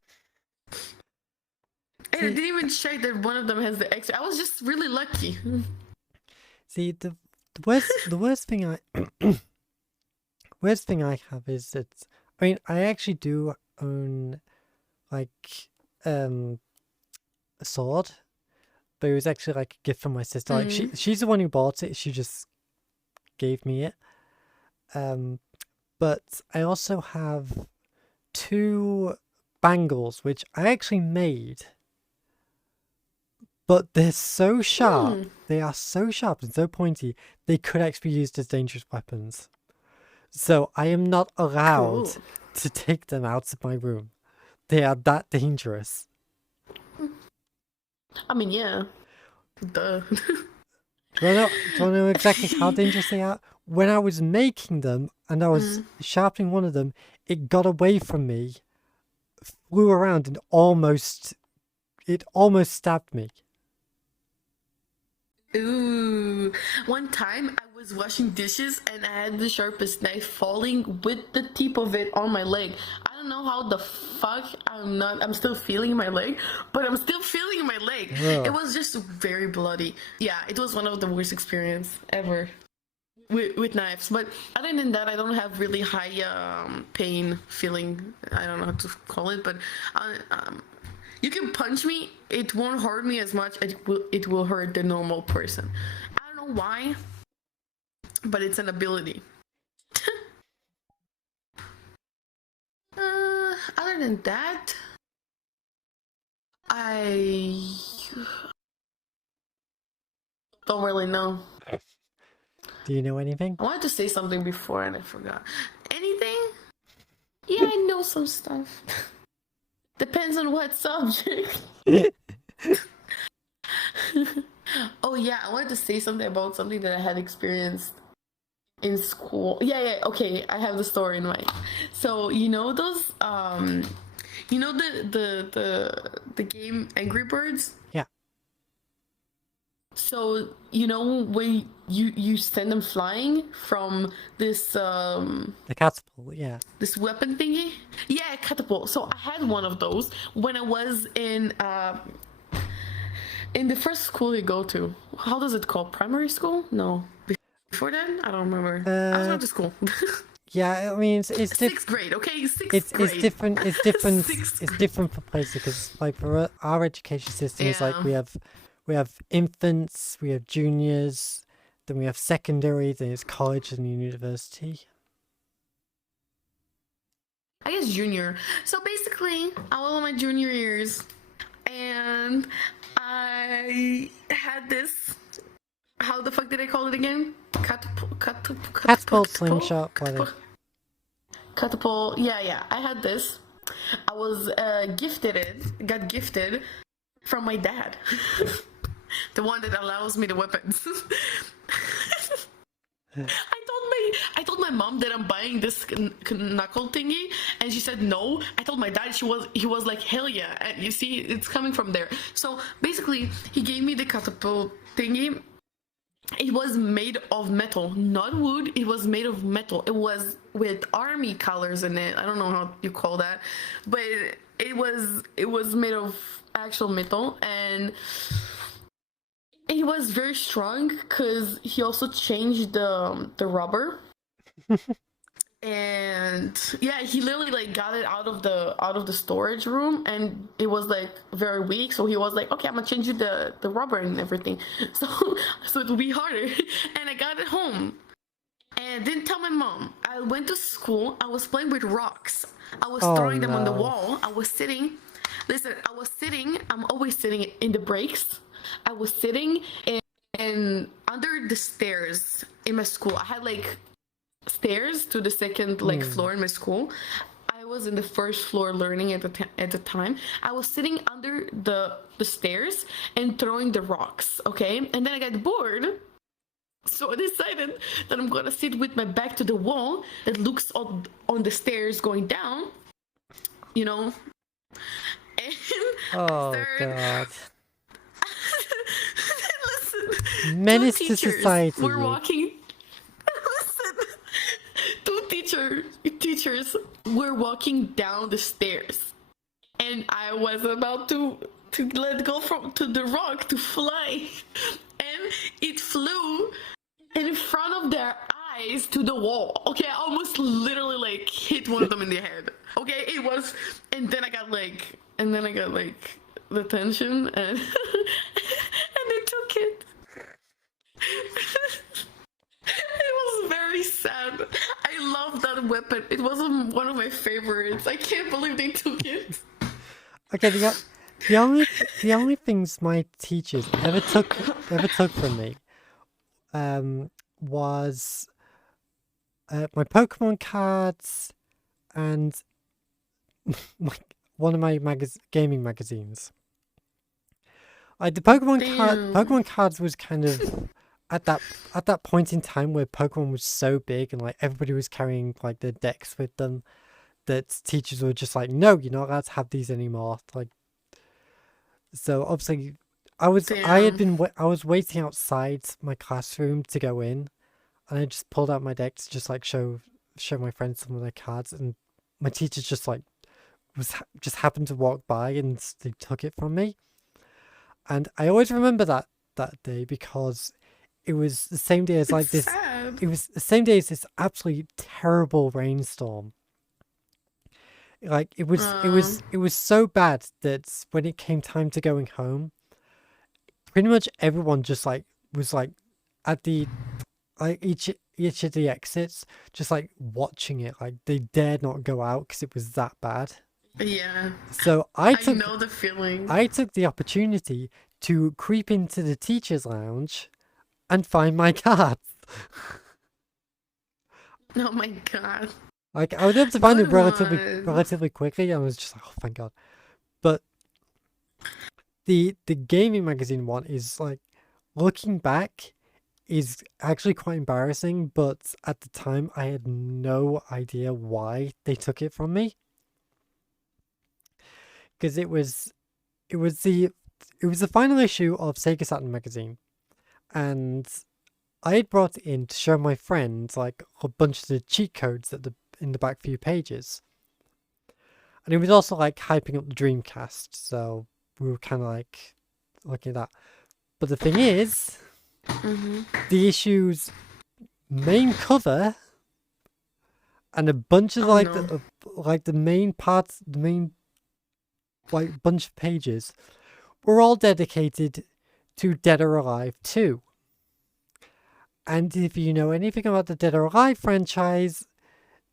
And I didn't even check that one of them has the exit. I was just really lucky. See, the worst thing I worst thing I have is that, I mean, I actually do own like a sword, but it was actually like a gift from my sister. Like she's the one who bought it. She just gave me it. But I also have 2 bangles which I actually made. But they're so sharp. They are so sharp and so pointy. They could actually be used as dangerous weapons. So I am not allowed to take them out of my room. They are that dangerous. I mean, yeah. Duh. Do you want to know exactly how dangerous they are? When I was making them and I was sharpening one of them, it got away from me, flew around, and almost stabbed me. Ooh. One time I was washing dishes and I had the sharpest knife falling with the tip of it on my leg. I don't know how the fuck I'm still feeling my leg, but I'm still feeling my leg. Ugh. It was just very bloody. Yeah, it was one of the worst experience ever with knives. But other than that, I don't have really high pain feeling. I don't know how to call it, but you can punch me, it won't hurt me as much as it will hurt the normal person. I don't know why, but it's an ability. Other than that, I don't really know. Do you know anything? I wanted to say something before and I forgot. Anything? Yeah, I know some stuff. Depends on what subject. Oh yeah, I wanted to say something about something that I had experienced in school. Yeah, okay, I have the story in mind. So you know those you know the game Angry Birds? Yeah. So you know when you send them flying from this The catapult, yeah. this weapon thingy? Yeah, catapult. So I had one of those when I was in the first school you go to. How does it call? Primary school? No. Before then? I don't remember. I was going to school. Yeah, I mean it's Sixth grade, okay? Sixth it's grade. different. It's different. Sixth It's different for places because, like, for our education system, is like Yeah. we have infants, we have juniors, then we have secondary, then it's college and university. I guess junior. So basically, I was in my junior years, and I had this. How the fuck did I call it again? Catapult, slingshot, whatever. Catapult. Yeah. I had this. I was got gifted from my dad, the one that allows me the weapons. I told my mom that I'm buying this knuckle thingy, and she said no. I told my dad, he was like, hell yeah. And you see, it's coming from there. So basically, he gave me the catapult thingy. It was made of metal, not wood. It was made of metal. It was with army colors in it. I don't know how you call that, but it was made of actual metal, and it was very strong because he also changed the rubber. And yeah, he literally like got it out of the storage room, and it was like very weak. So he was like, okay, I'm gonna change you the rubber and everything, so it will be harder. And I got it home and didn't tell my mom. I went to school. I was playing with rocks. I was throwing them on the wall. I was sitting. Listen, I'm always sitting in the breaks. I was sitting in under the stairs in my school. I had like stairs to the second like floor in my school. I was in the first floor learning at the time. I was sitting under the stairs and throwing the rocks, okay? And then I got bored, so I decided that I'm gonna sit with my back to the wall that looks on the stairs going down, you know. And Oh god. menace to teachers society. were You. walking. Listen, two teachers were walking down the stairs, and I was about to let go from to the rock to fly, and it flew in front of their eyes to the wall. Okay, I almost literally like hit one of them in the head. Okay, it was, and then I got like the tension, and and they took it. It was very sad. I love that weapon. It was one of my favorites. I can't believe they took it. Okay, the only things my teachers ever took from me was my Pokemon cards and one of my gaming magazines. Like the Pokemon cards was kind of at that point in time where Pokemon was so big and like everybody was carrying like their decks with them, that teachers were just like, no, you're not allowed to have these anymore. Like, so obviously, I was waiting outside my classroom to go in, and I just pulled out my deck to just like show my friends some of their cards, and my teacher just like just happened to walk by and they took it from me. And I always remember that day because it was the same day as like this. Sad. It was the same day as this absolutely terrible rainstorm. Like it was so bad that when it came time to going home, pretty much everyone just like was like at the like each of the exits, just like watching it. Like they dared not go out because it was that bad. Yeah. So I know the feeling. I took the opportunity to creep into the teacher's lounge and find my cards. Oh my god. Like I was able to find it Good. relatively quickly. I was just like, oh thank god. But the gaming magazine one is like, looking back, is actually quite embarrassing. But at the time, I had no idea why they took it from me. Because it was the final issue of Sega Saturn magazine, and I had brought it in to show my friends like a bunch of the cheat codes in the back few pages, and it was also like hyping up the Dreamcast, so we were kind of like looking at that. But the thing is, the issue's main cover and a bunch of the main parts, the main like bunch of pages were all dedicated to Dead or Alive 2. And if you know anything about the Dead or Alive franchise,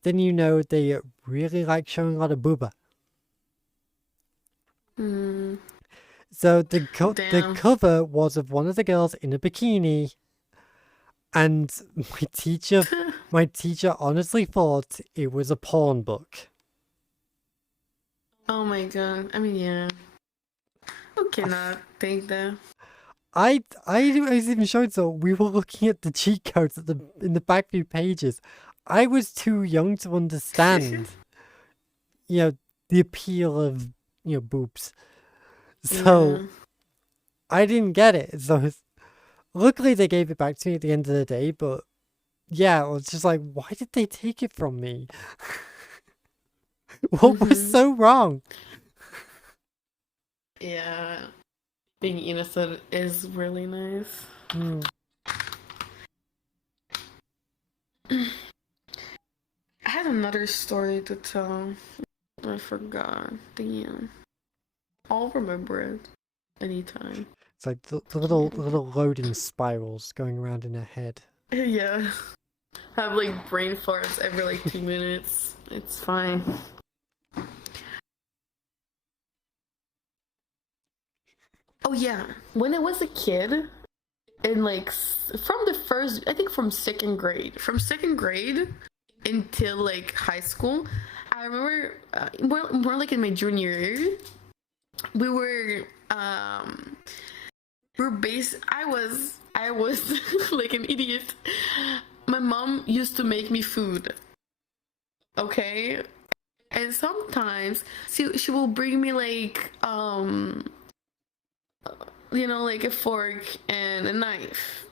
then you know they really like showing a lot of booba. So the cover was of one of the girls in a bikini, and my teacher honestly thought it was a porn book. Oh my god. I mean, yeah. Who cannot think that? I was even showing, so we were looking at the cheat codes in the back few pages. I was too young to understand, the appeal of, boobs. So I didn't get it. So luckily they gave it back to me at the end of the day. But yeah, I was just like, why did they take it from me? What was so wrong? Yeah. Being innocent is really nice. I had another story to tell. I forgot. Damn. I'll remember it anytime. It's like the little loading spirals going around in her head. Yeah. I have like brain farts every like 2 minutes. It's fine. Oh yeah, when I was a kid, and like from second grade until like high school, I remember more like in my junior year, we were I was like an idiot. My mom used to make me food, okay, and sometimes she will bring me like you know, like a fork and a knife.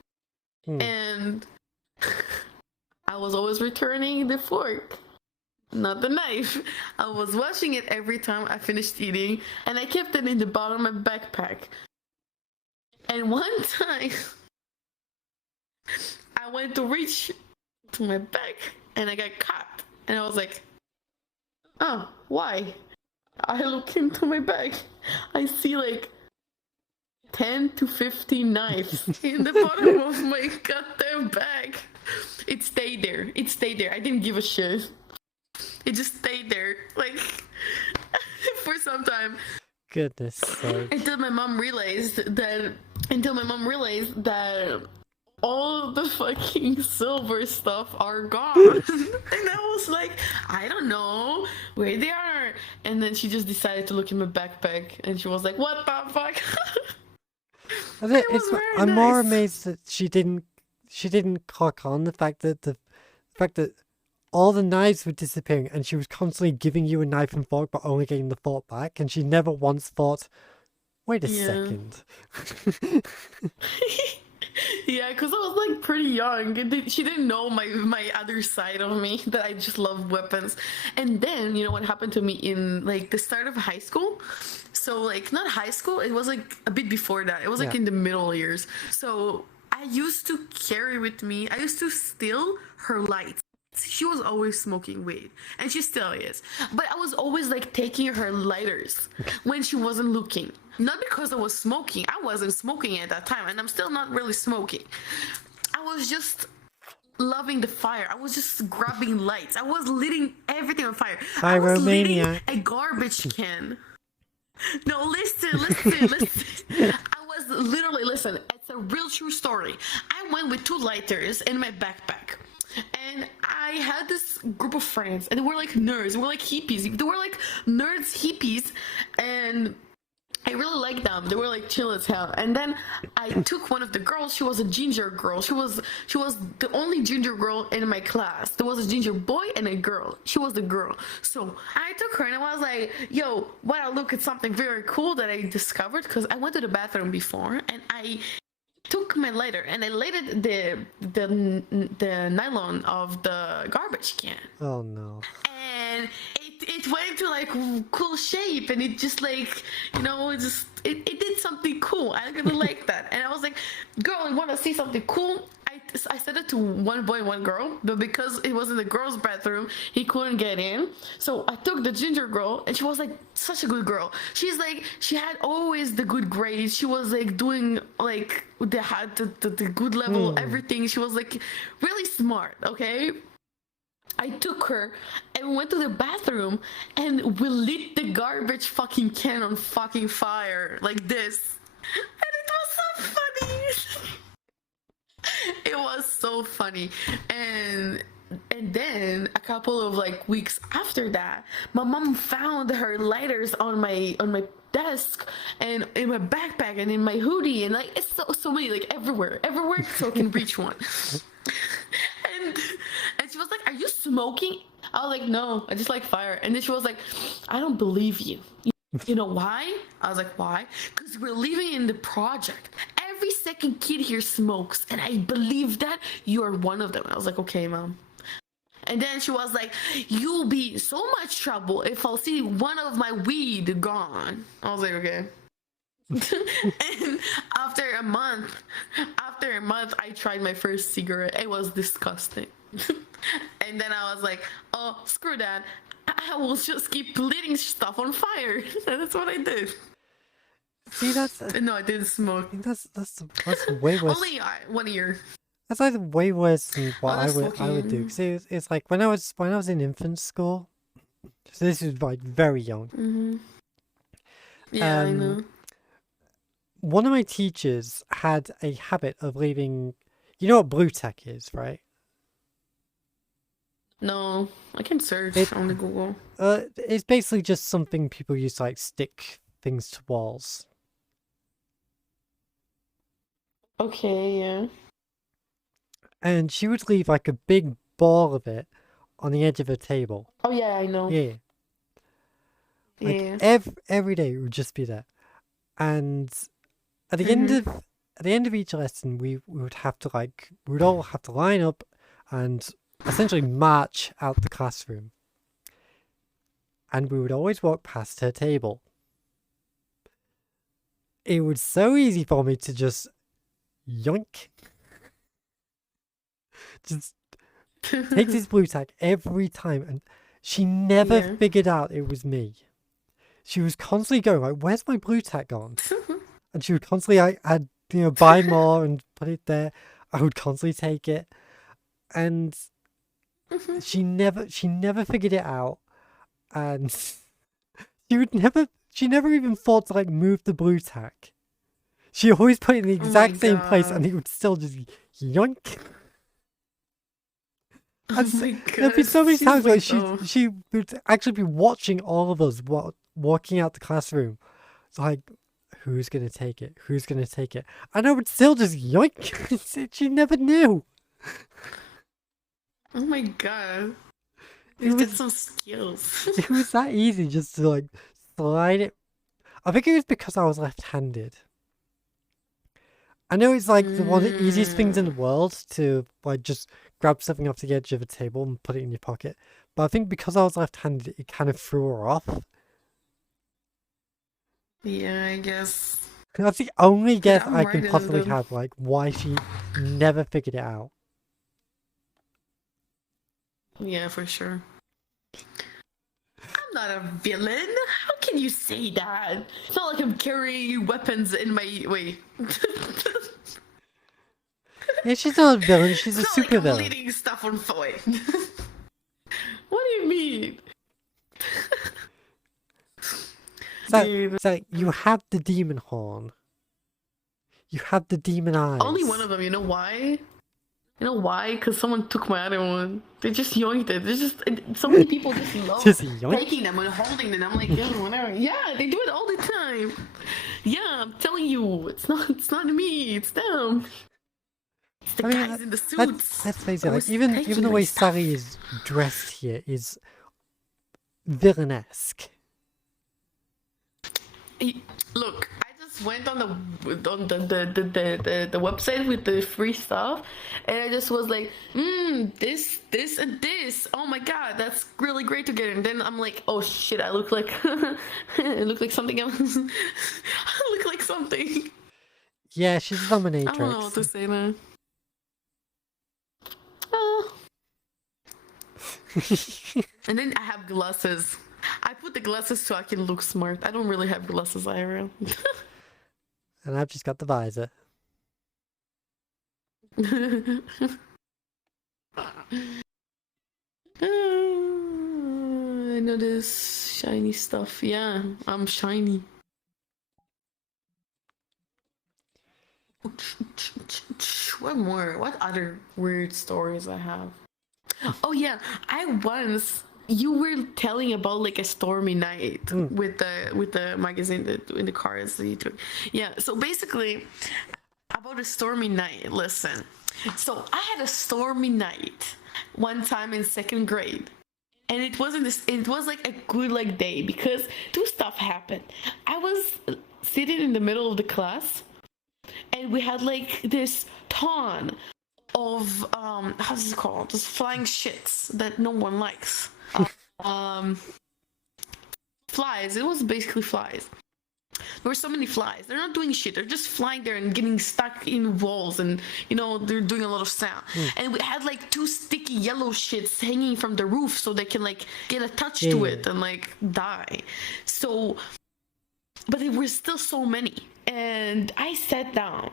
And I was always returning the fork, not the knife. I was washing it every time I finished eating, and I kept it in the bottom of my backpack. And one time, I went to reach to my bag, and I got caught. And I was like, oh, why? I look into my bag. I see like 10 to 15 knives in the bottom of my goddamn bag. It stayed there. It stayed there. I didn't give a shit. It just stayed there, like, for some time. Goodness sake. Until my mom realized that. All the fucking silver stuff are gone. And I was like, I don't know where they are. And then she just decided to look in my backpack, and she was like, what the fuck? I'm more amazed that she didn't clock on the fact that all the knives were disappearing, and she was constantly giving you a knife and fork but only getting the fork back, and she never once thought, wait a second. Yeah, because I was like pretty young. She didn't know my other side of me, that I just love weapons. And then, you know what happened to me in like the start of high school? So like not high school, it was like a bit before that. It was like in the middle years. So I used to carry with me, I used to steal her lights. She was always smoking weed, and she still is. But I was always like taking her lighters when she wasn't looking. Not because I was smoking. I wasn't smoking at that time, and I'm still not really smoking. I was just loving the fire. I was just grabbing lights. I was lighting everything on fire. I was lighting a garbage can. No, listen. I was literally, listen, it's a real true story. I went with 2 lighters in my backpack. And I had this group of friends, and they were like nerds. They were like hippies. They were like nerds, hippies, and I really liked them. They were like chill as hell. And then I took one of the girls. She was a ginger girl. She was the only ginger girl in my class. There was a ginger boy and a girl. She was the girl. So I took her, and I was like, yo, wanna look at something very cool that I discovered? Because I went to the bathroom before, and I took my lighter and I lighted the nylon of the garbage can. Oh no. And it went into like cool shape, and it just like, you know, it did something cool. I really like that. And I was like, girl, you want to see something cool? I said it to one boy and one girl, but because it was in the girls' bathroom, he couldn't get in. So I took the ginger girl, and she was like such a good girl. She's like, she had always the good grades. She was like doing like the good level, everything. She was like really smart, okay? I took her and we went to the bathroom, and we lit the garbage fucking can on fucking fire like this. And it was so funny. It was so funny. And then a couple of like weeks after that, my mom found her lighters on my desk and in my backpack and in my hoodie, and like it's so many, like everywhere so I can reach one. and she was like, are you smoking? I was like, no, I just like fire. And then she was like, I don't believe you. You know why? I was like, why? Because we're living in the project. Every second kid here smokes, and I believe that you are one of them. I was like, okay, mom. And then she was like, you'll be so much trouble if I'll see one of my weed gone. I was like, okay. And after a month, I tried my first cigarette. It was disgusting. And then I was like, oh, screw that. I will just keep lighting stuff on fire. And that's what I did. See, that's no, I didn't smoke. That's way worse. Only 1 year. That's like way worse than what I would do. Smoking. Cause it's like when I was in infant school. So this is like very young. Mm-hmm. Yeah, I know. One of my teachers had a habit of leaving. You know what blue tack is, right? No, I can search on the Google. It's basically just something people use to like stick things to walls. Okay, yeah. And she would leave like a big ball of it on the edge of her table. Oh yeah, I know. Yeah. Like Yeah. every day it would just be there. And at the end of each lesson, we would have to we would all have to line up and essentially march out the classroom. And we would always walk past her table. It was so easy for me to just yoink. Just take this blue tack every time. And she never figured out it was me. She was constantly going like, where's my blue tack gone? And she would constantly, I'd, buy more and put it there. I would constantly take it. And she never figured it out. And she never even thought to move the blue tack. She always put it in the exact same place and it would still just yoink. And there'd be so many times where she would actually be watching all of us walking out the classroom. It's like, who's going to take it? Who's going to take it? And I would still just yoink. She never knew. Oh my god. You did some skills. It was that easy just to slide it. I think it was because I was left-handed. I know it's one of the easiest things in the world to just grab something off the edge of a table and put it in your pocket. But I think because I was left-handed, it kind of threw her off. Yeah, I guess. That's the only guess I can possibly have, why she never figured it out. Yeah, for sure. I'm not a villain. How can you say that? It's not like I'm carrying weapons in my... Wait. Yeah, she's not a villain. She's a super villain. I'm leading stuff on foot. What do you mean? So you have the demon horn. You have the demon eyes. Only one of them. You know why? You know why? Because someone took my other one. They just yoinked it. There's just so many people just love taking them and holding them. I'm like, yeah, whatever. Yeah, they do it all the time. Yeah, I'm telling you, it's not me. It's them. It's the guys in the suits. Let's face it. Even the way Sally is dressed here is villainesque. Look, I just went on the website with the free stuff, and I just was like, this, and this. Oh my god, that's really great to get. And then I'm like, oh shit, I look like I look like something else. I look like something. Yeah, she's a dominatrix. I don't know what to say now. And then I have glasses. I put the glasses so I can look smart. I don't really have glasses, Ira. And I've just got the visor. I know this shiny stuff. Yeah, I'm shiny. What more? What other weird stories I have? Oh yeah, you were telling about a stormy night with the magazine in the cars that you took. Yeah, so basically about a stormy night. Listen, so I had a stormy night one time in second grade, and it wasn't this. It was a good day because two stuff happened. I was sitting in the middle of the class, and we had this ton of how's it called? Those flying shits that no one likes. Flies. It was basically flies. There were so many flies. They're not doing shit. They're just flying there and getting stuck in walls, and they're doing a lot of sound. And we had two sticky yellow shits hanging from the roof, so they can get attached to it and die. So, but there were still so many, and I sat down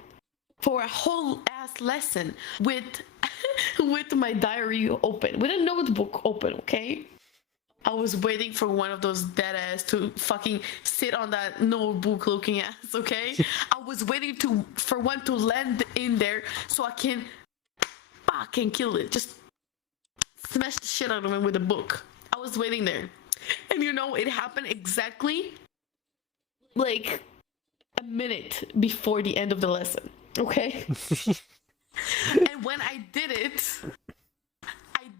for a whole ass lesson with my diary open, with a notebook open. Okay. I was waiting for one of those dead ass to fucking sit on that notebook looking ass, okay? I was waiting for one to land in there so I can kill it. Just smash the shit out of him with a book. I was waiting there. And it happened exactly a minute before the end of the lesson, okay? And when I did it,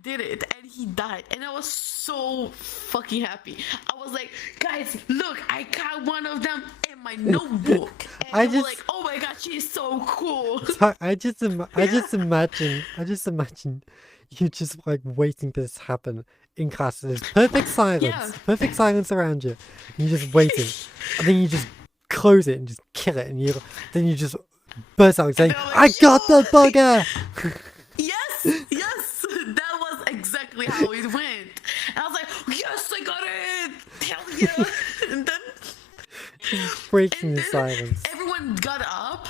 and he died, and I was so fucking happy. I was like, guys, look, I got one of them in in my notebook. And I I was just- like, oh my god, she's so cool. So I just imagine you just like waiting for this to happen in class. There's perfect silence, Yeah. perfect silence around you. And you're just waiting, and then you just close it and just kill it, and then you just burst out saying, they're like, "I got the bugger!" Yes, that was exactly how it went. And I was like, yes, I got it. Hell yeah. And then Breaking the silence. everyone got up.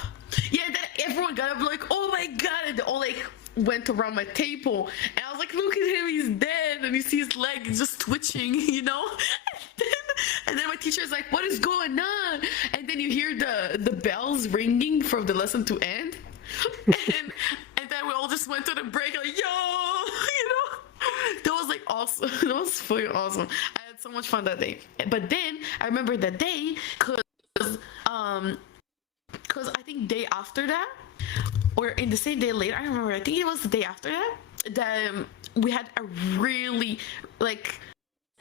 Yeah, then everyone got up like, oh my god, and they all like went around my table, and I was like, look at him, he's dead, and you see his leg just twitching, you know. And then my teacher's like, what is going on? And then you hear the bells ringing from the lesson to end, and then we all just went to the break like, yo, you know. That was like awesome. That was fully awesome. I had so much fun that day. But then I remember that day because I think day after that, or in the same day later, I don't remember. I think it was the day after that we had a really like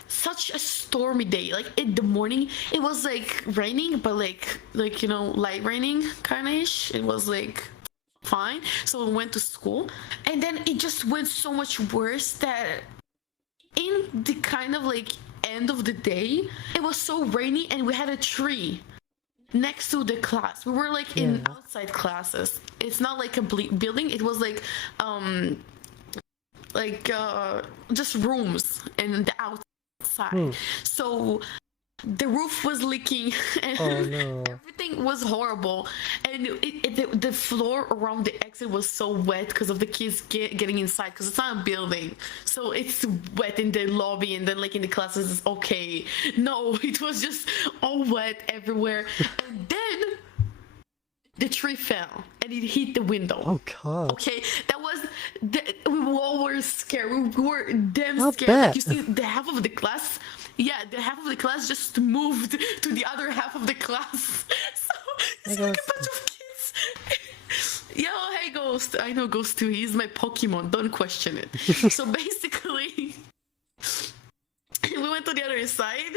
such a stormy day. Like in the morning, it was like raining, but like you know, light raining kind of ish. It was like fine. So we went to school, and then it just went so much worse that in the kind of like end of the day, it was so rainy, and we had a tree next to the class. We were like in outside classes. It's not like a building. It was like just rooms in the outside. So the roof was leaking and Oh no. everything was horrible, and the floor around the exit was so wet because of the kids getting inside, because it's not a building, so it's wet in the lobby, and then like in the classes it's okay. No, it was just all wet everywhere. And then the tree fell and it hit the window. Oh god. Okay, that was we all were scared. We were damn I'll scared. bet. Like, you see, the half of the class just moved to the other half of the class. So it's Hey, like Ghost. a bunch of kids. Yo, hey Ghost. I know Ghost too. He's my Pokemon. Don't question it. So basically, we went to the other side.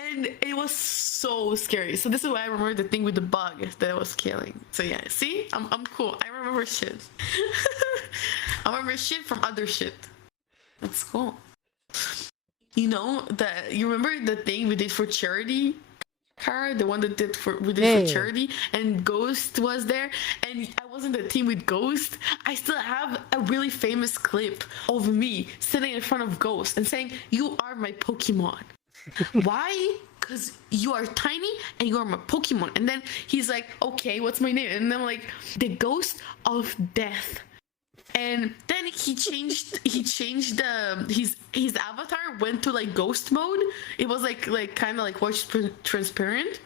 And it was so scary. So this is why I remember the thing with the bug that I was killing. So yeah, see? I'm cool. I remember shit. I remember shit from other shit. That's cool. You know, you remember the thing we did for charity? Kara, the one that we did for charity, and Ghost was there, and I was in the team with Ghost. I still have a really famous clip of me sitting in front of Ghost and saying, "You are my Pokemon." Why? Because you are tiny and you are my Pokemon. And then he's like, okay, what's my name? And I'm like, the Ghost of Death. And then he changed his avatar went to like ghost mode. It was like kind of like watch transparent.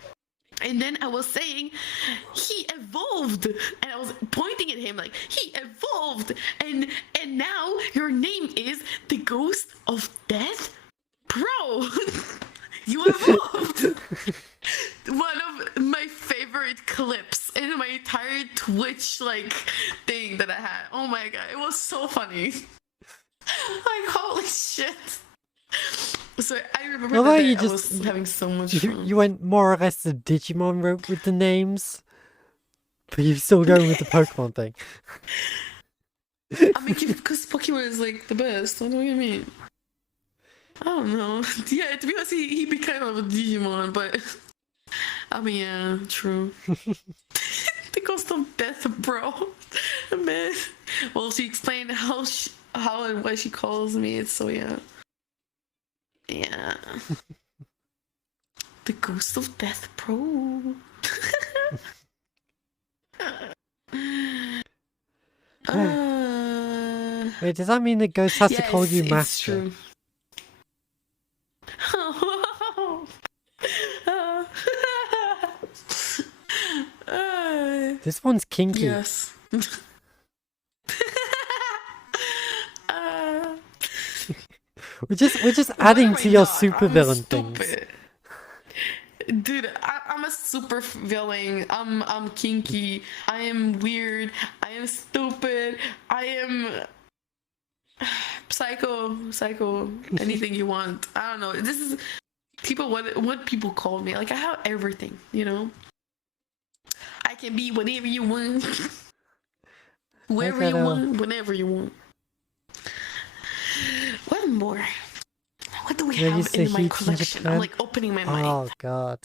And then I was saying, he evolved, and I was pointing at him like, he evolved, and now your name is the Ghost of Death. Bro, you evolved. One of my favorite clips in my entire Twitch like thing that I had. Oh my god, it was so funny. Like holy shit. So I remember Well, that you I was having so much fun. You went more or less the Digimon route with the names, but you're still going with the Pokemon thing. I mean, because Pokemon is like the best. What do you mean? I don't know. Yeah, to be honest, he became a Digimon, but I mean, yeah, true. The Ghost of Death, bro. Man. Well, she explained how and why she calls me. So yeah. Yeah. The Ghost of Death, bro. Wait, does that mean the ghost has to yes, call you it's master? true. This one's kinky. Yes. We're just What adding am to I your not? supervillain I'm things. stupid. Dude, I'm a super villain. I'm kinky. I am weird. I am stupid. I am psycho. Anything you want. I don't know. This is people what people call me. Like I have everything, you know. I can be whatever you want, wherever you want, whenever you want. What more? What do we have in my collection? I'm like opening my mind. Oh god.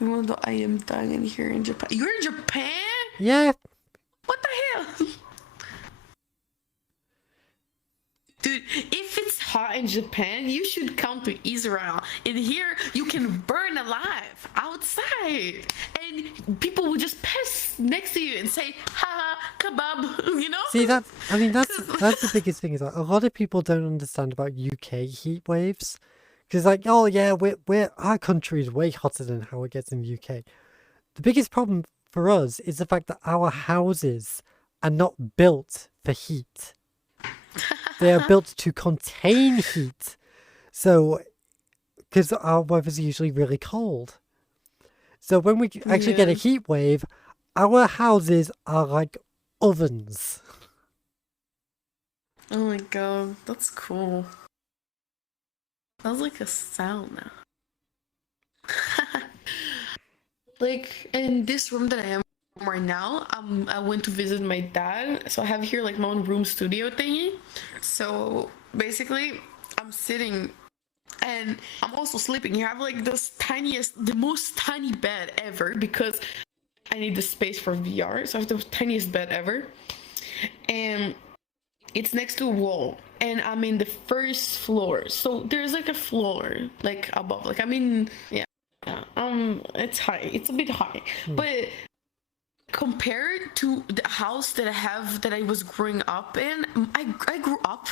Even though I am dying here in Japan. You're in Japan? Yeah. What the hell? Dude, if it's hot in Japan, you should come to Israel. In here, you can burn alive outside. And people will just pass next to you and say, haha, kebab, you know? See, that's the biggest thing is like, a lot of people don't understand about UK heat waves. Because like, oh yeah, our country is way hotter than how it gets in the UK. The biggest problem for us is the fact that our houses are not built for heat. They are built to contain heat. So, because our weather's usually really cold. So when we actually get a heat wave, our houses are like ovens. Oh my god, that's cool. Sounds like a sauna. Like in this room that I am right now, I went to visit my dad, so I have here like my own room studio thingy. So basically, I'm sitting and I'm also sleeping. You have like the most tiny bed ever because I need the space for VR. So I have the tiniest bed ever, and it's next to a wall. And I'm in the first floor, so there's like a floor like above. Like I mean, yeah, it's high. It's a bit high, but compared to the house that I was growing up in, I grew up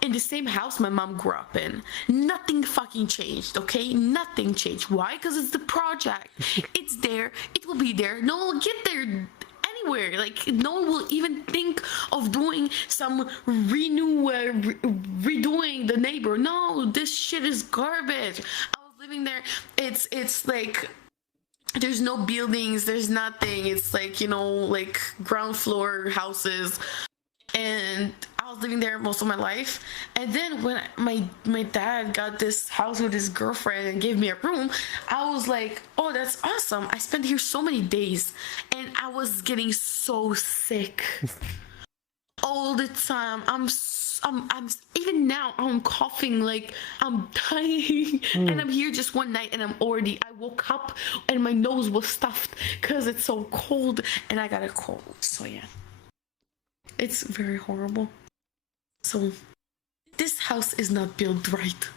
in the same house my mom grew up in. Nothing fucking changed, okay? Nothing changed. Why? Because it's the project. It's there. It will be there. No one will get there anywhere. Like, no one will even think of doing some redoing the neighbor. No, this shit is garbage. I was living there. It's like, there's no buildings, there's nothing. It's like, you know, like ground floor houses. And I was living there most of my life. And then when my dad got this house with his girlfriend and gave me a room, I was like, oh, that's awesome. I spent here so many days and I was getting so sick all the time. I'm even now I'm coughing like I'm dying. And I'm here just one night and I woke up and my nose was stuffed because it's so cold and I got a cold. So yeah, it's very horrible. So this house is not built right.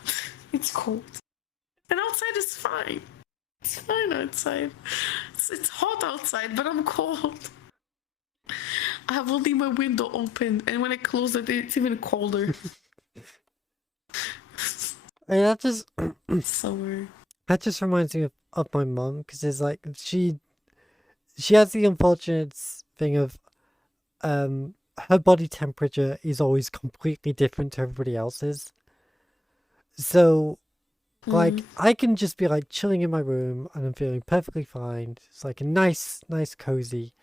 It's cold and outside is fine. It's fine outside. It's hot outside, but I'm cold. I have only my window open, and when I close it, it's even colder. Hey, that just Summer. that just reminds me of my mum, because it's like she has the unfortunate thing of her body temperature is always completely different to everybody else's. So like I can just be like chilling in my room and I'm feeling perfectly fine. It's like a nice cozy.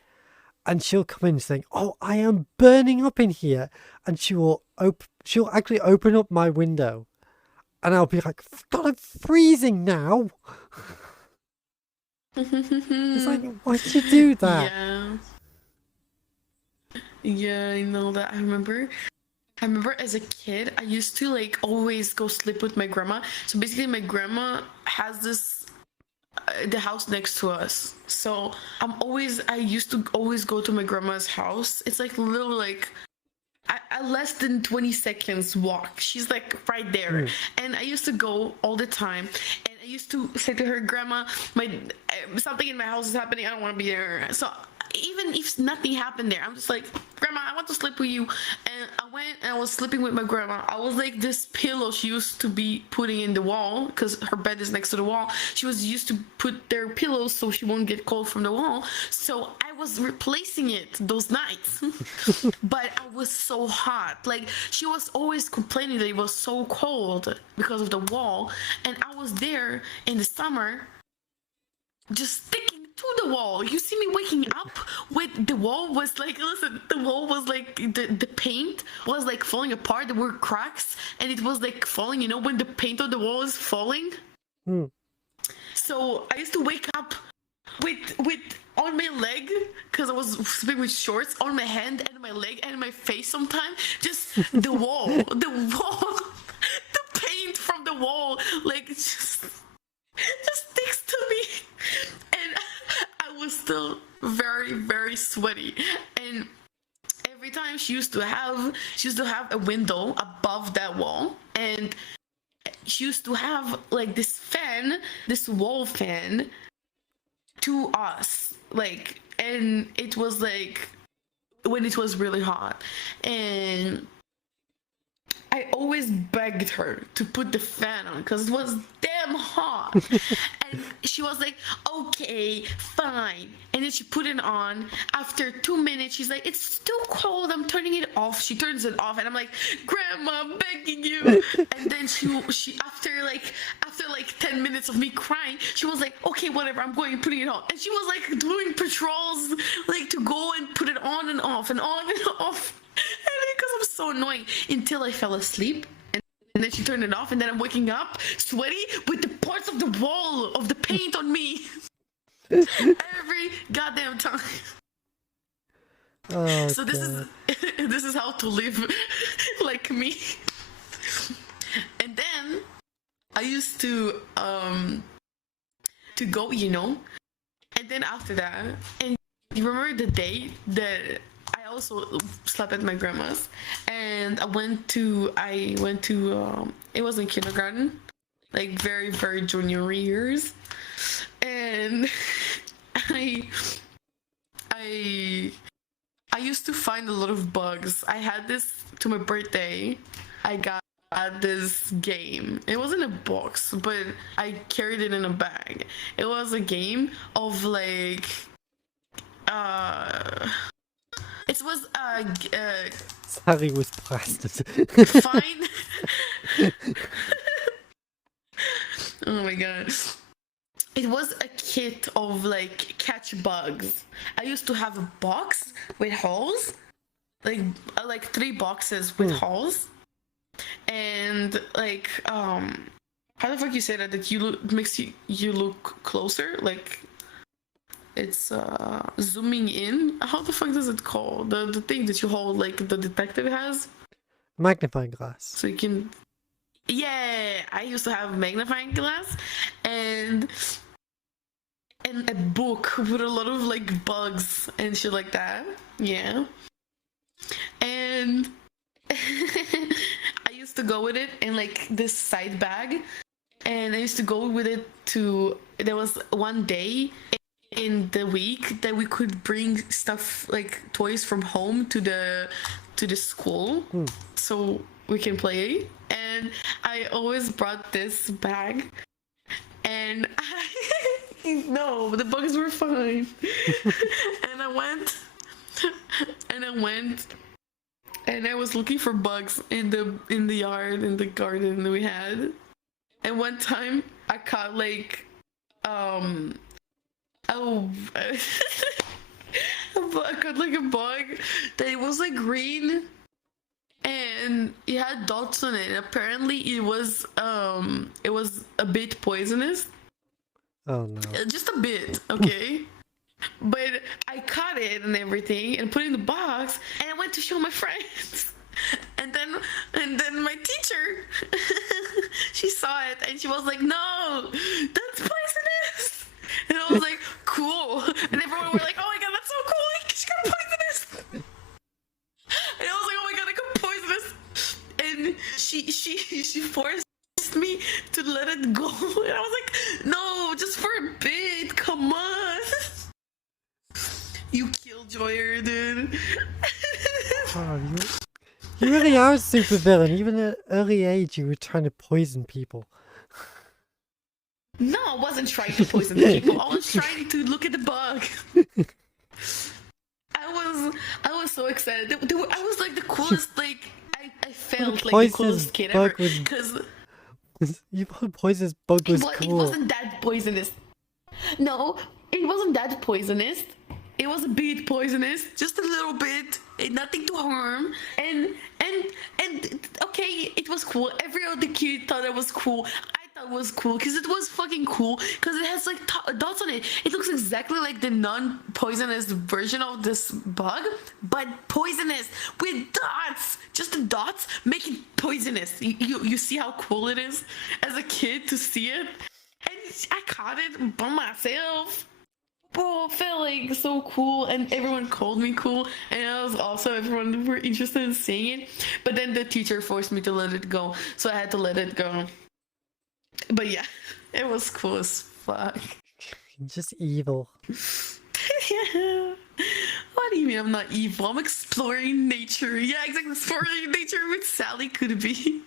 And she'll come in saying, "Oh, I am burning up in here," and she'll actually open up my window, and I'll be like, "God, I'm freezing now." It's like, why did you do that? Yeah, I know that. I remember as a kid, I used to like always go sleep with my grandma. So basically, my grandma has this. The house next to us, so I used to always go to my grandma's house. It's like little like less than 20 seconds walk. She's like right there. And I used to go all the time, and I used to say to her, "Grandma, something in my house is happening, I don't want to be there." So even if nothing happened there, I'm just like, "Grandma, I want to sleep with you." And I went and I was sleeping with my grandma. I was like this pillow she used to be putting in the wall, because her bed is next to the wall. She was used to put their pillows so she won't get cold from the wall. So I was replacing it those nights. But I was so hot. Like, she was always complaining that it was so cold because of the wall. And I was there in the summer just sticking to the wall. You see me waking up with the wall was like, listen, the wall was like, the paint was like falling apart. There were cracks and it was like falling, you know, when the paint on the wall is falling. So I used to wake up with on my leg, because I was sleeping with shorts, on my hand and my leg and my face sometimes. Just the wall, the paint from the wall, like just sticks to me. And I was still very, very sweaty. And every time she used to have a window above that wall, and she used to have like this fan, this wall fan to us, like, and it was like when it was really hot, and I always begged her to put the fan on because it was damn hot. And she was like, okay, fine. And then she put it on. After 2 minutes, she's like, it's too cold, I'm turning it off. She turns it off and I'm like, Grandma, I'm begging you. And then she after like 10 minutes of me crying, she was like, okay, whatever, I'm going and putting it on. And she was like doing patrols, like to go and put it on and off and on and off. And because I'm so annoying, until I fell asleep, and then she turned it off, and then I'm waking up sweaty with the parts of the wall of the paint on me every goddamn time. Oh, So this is how to live like me. And then I used to go, you know, and then after that, and you remember the day that I also slept at my grandma's, and I went to it was in kindergarten, like very, very junior years, and I used to find a lot of bugs. I had this to my birthday. I got this game. It wasn't a box, but I carried it in a bag. It was a game of like it was Harry was blasted. fine. Oh my god. It was a kit of like catch bugs. I used to have a box with holes, like 3 boxes with holes, and like how the fuck you say that? That makes you look closer, like it's zooming in. How the fuck does it call? The thing that you hold, like the detective has. Magnifying glass. So you can. Yeah, I used to have a magnifying glass and a book with a lot of like bugs and shit like that. Yeah. And I used to go with it in like this side bag, and I used to go with it to. There was one day in the week that we could bring stuff like toys from home to the school, so we can play. And I always brought this bag, and no, the bugs were fine. And I went and I was looking for bugs in the yard, in the garden that we had. And one time I caught like I got like a bug that it was like green and it had dots on it. Apparently it was a bit poisonous. Oh no. Just a bit, okay? But I caught it and everything and put it in the box, and I went to show my friends. And then my teacher she saw it and she was like, no, that's poisonous. And I was like, cool. And everyone were like, oh my god, that's so cool, she got poisonous. And I was like, oh my god, I got poisonous. And she forced me to let it go. And I was like, no, just for a bit, come on. You killjoyer, dude. Oh, you really are a super villain. Even at an early age, you were trying to poison people. No, I wasn't trying to poison people. I was trying to look at the bug. I was so excited. I was like the coolest, like I felt like the coolest kid ever. Because you thought poisonous bug was it cool. wasn't that poisonous. No, it wasn't that poisonous. It was a bit poisonous, just a little bit, nothing to harm. And okay, it was cool. Every other kid thought it was cool. I thought it was cool because it was fucking cool because it has like dots on it. It looks exactly like the non-poisonous version of this bug, but poisonous with dots. Just the dots make it poisonous. You see how cool it is as a kid to see it, and I caught it by myself. Bro, it felt like so cool, and everyone called me cool, and I was also everyone were interested in seeing it. But then the teacher forced me to let it go, so I had to let it go. But yeah, it was cool as fuck. Just evil. Yeah. What do you mean I'm not evil? I'm exploring nature. Yeah, exactly. Exploring nature with Sally could be.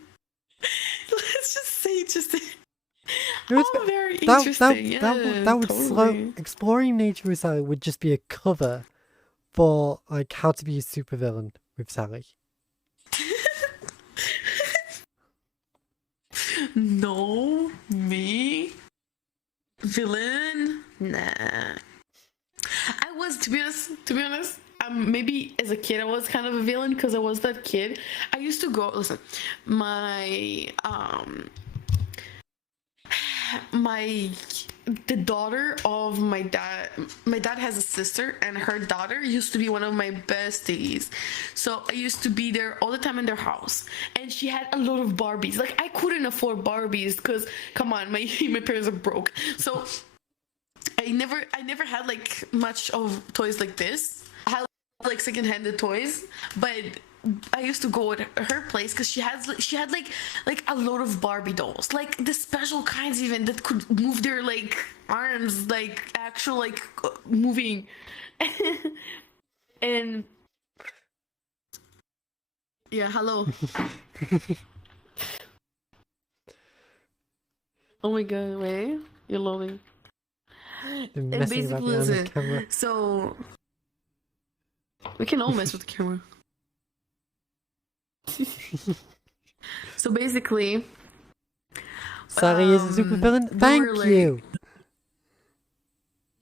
Let's just say just. Oh, very interesting. That would slow. Exploring nature with Sally would just be a cover for like how to be a supervillain with Sally. No, me, villain. Nah. I was to be honest. Maybe as a kid I was kind of a villain because I was that kid. I used to go. Listen, the daughter of my dad has a sister, and her daughter used to be one of my besties, so I used to be there all the time in their house, and she had a lot of Barbies. Like, I couldn't afford Barbies because, come on, my parents are broke, so I never had like much of toys like this. I had like second-handed toys, but I used to go at her place because she had like a lot of Barbie dolls, like the special kinds even that could move their like arms, like actual like moving. And yeah, hello. Oh my god, wait, you're loading. And basically, listen, so we can all mess with the camera. So basically, Sally is a supervillain. Thank you.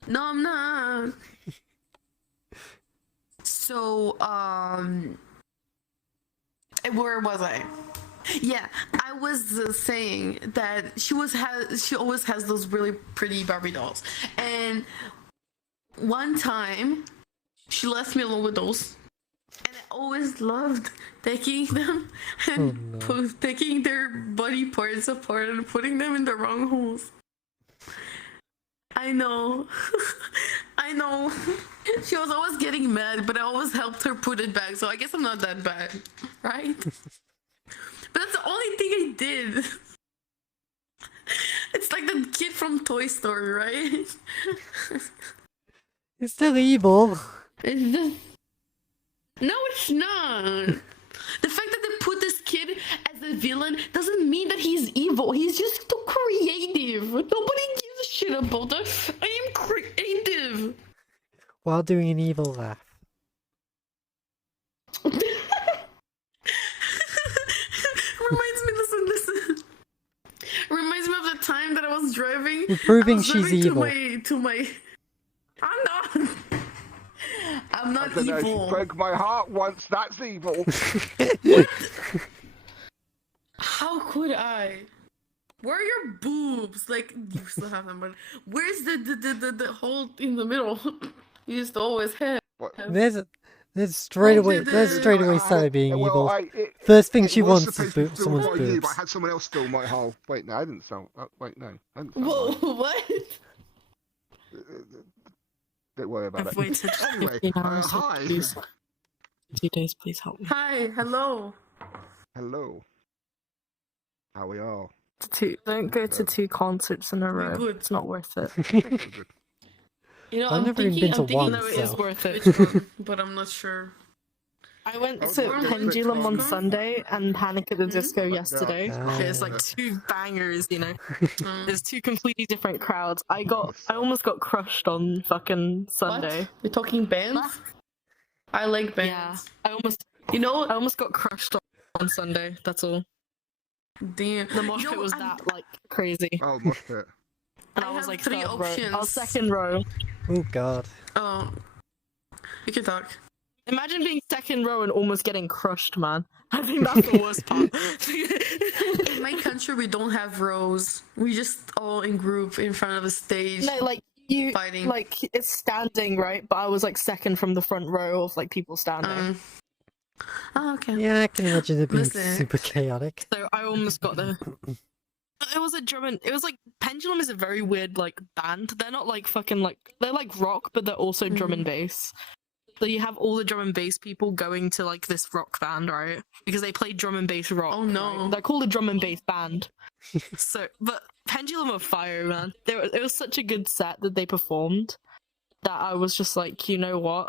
No, I'm not. So, where was I? Yeah, I was saying that she always has those really pretty Barbie dolls, and one time she left me alone with those. And I always loved taking them and taking their body parts apart and putting them in the wrong holes. I know. I know. She was always getting mad, but I always helped her put it back, so I guess I'm not that bad, right? But that's the only thing I did. It's like the kid from Toy Story, right? It's still evil. It's just... No, it's not. The fact that they put this kid as a villain doesn't mean that he's evil. He's just too creative. Nobody gives a shit about that. I am creative. While doing an evil laugh. Reminds me, listen. Reminds me of the time that I was driving. You're proving she's evil. I'm not I don't know, evil. she broke my heart once, that's evil. How could I? Where are your boobs? Like, you still have them, but where's the hole in the middle? You used to always have. There's straight away Sally being evil. First thing she wants is someone's boobs. But I had someone else fill my hole. Wait, no, I didn't film. Wait, no, I didn't film. Whoa, what? Don't worry about I've it. waited Anyway, 15 hours. hi. 2 days, please help me. Hi, hello. Hello. How we are? Don't go to 2 concerts in a row. good. It's not worth it. Good. You know, I've I'm never even thinking, been to I'm thinking one, no, it so. is worth it, but I'm not sure. I went Oh, to yeah. Pendulum on Mhm. Sunday and Panic at the Disco yesterday. Ah. There's like 2 bangers, you know. There's 2 completely different crowds. I almost got crushed on fucking Sunday. What? You're talking bands? I like Yeah, bands. I almost got crushed on Sunday. That's all. Damn. The mosh pit was that like crazy, Oh, mosh pit. and I I was have like 3 third row. I options. was second row. Oh god. Oh, you can talk. Imagine being second row and almost getting crushed, man. I think that's the worst part. In my country, we don't have rows. We just all in group in front of a stage. No, like you, Fighting. like it's standing, right? But I was like second from the front row of like people standing. Oh, okay. Yeah, I can imagine it being Listen. super chaotic. So I almost got the. It was a drum and it was like Pendulum is a very weird like band. They're not like fucking like they're like rock, but they're also drum and bass. So you have all the drum and bass people going to like this rock band, right? Because they play drum and bass rock. Oh, no. right? They're called a drum and bass band. So, but Pendulum were fire, man. It was such a good set that they performed that I was just like, you know what?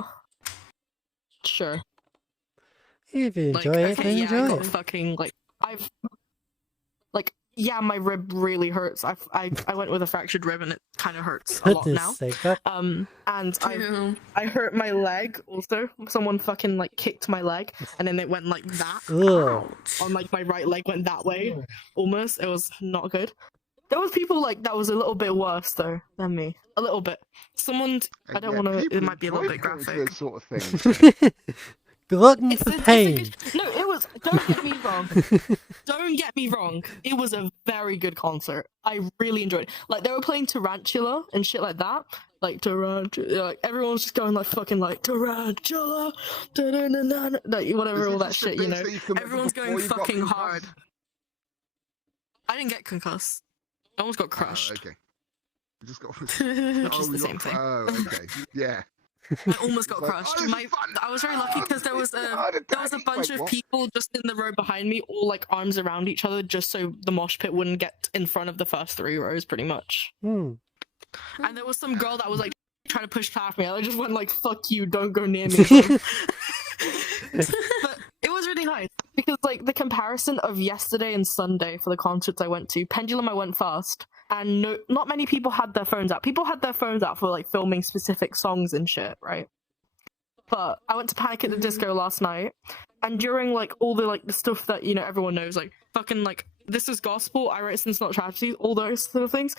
Sure. If you Like, enjoy it, okay, then yeah, I enjoy got it. fucking like I've like yeah, my rib really hurts. I went with a fractured rib and it kind of hurts a lot Goodness now. sake, that... And Ew. I hurt my leg also. Someone fucking like kicked my leg and then it went like that. Ugh. On like my right leg went that way almost. It was not good. There was people like that was a little bit worse though than me. A little bit. Someone I don't want to. people It might be a little enjoy bit going to graphic. those sort of things. Glutton for It's a pain. good- no, it was. Don't get me wrong. Don't get me wrong. It was a very good concert. I really enjoyed it. Like they were playing Tarantula and shit like that. Like Tarantula. Like everyone was just going like fucking like Tarantula, da-da-da-da-da, like whatever Is all it that just shit. the You bits know, that you can remember everyone's before going you got fucking concussed? hard. I didn't get concussed. I almost got crushed. Oh, okay. You just got. Which is the you same got- thing. Oh, okay. Yeah. I almost got It's like, crushed. "Oh, this is fun. I was very lucky because there was Oh, the a daddy." bunch Wait, of what? people just in the row behind me, all like arms around each other, just so the mosh pit wouldn't get in front of the first 3 rows, pretty much. Hmm. And there was some girl that was like trying to push past me. I just went like, "Fuck you! Don't go near me." But it was really nice because like the comparison of yesterday and Sunday for the concerts I went to, Pendulum I went first, and not many people had their phones out. People had their phones out for like filming specific songs and shit, right? But I went to Panic at the Disco last night, and during like all the like the stuff that you know everyone knows, like fucking like This Is Gospel, I Write Since Not Tragedy, all those sort of things.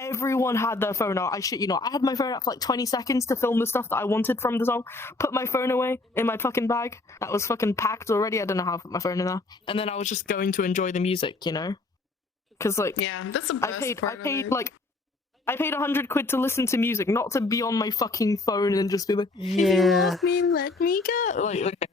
Everyone had their phone out. I shit you not. I had my phone out for like 20 seconds to film the stuff that I wanted from the song. Put my phone away in my fucking bag. That was fucking packed already. I don't know how I put my phone in there. And then I was just going to enjoy the music, you know? Because like Yeah, that's the best I part of paid it. like I paid 100 quid to listen to music, not to be on my fucking phone and just be like, if you Yeah. love me, let me go. Like, okay.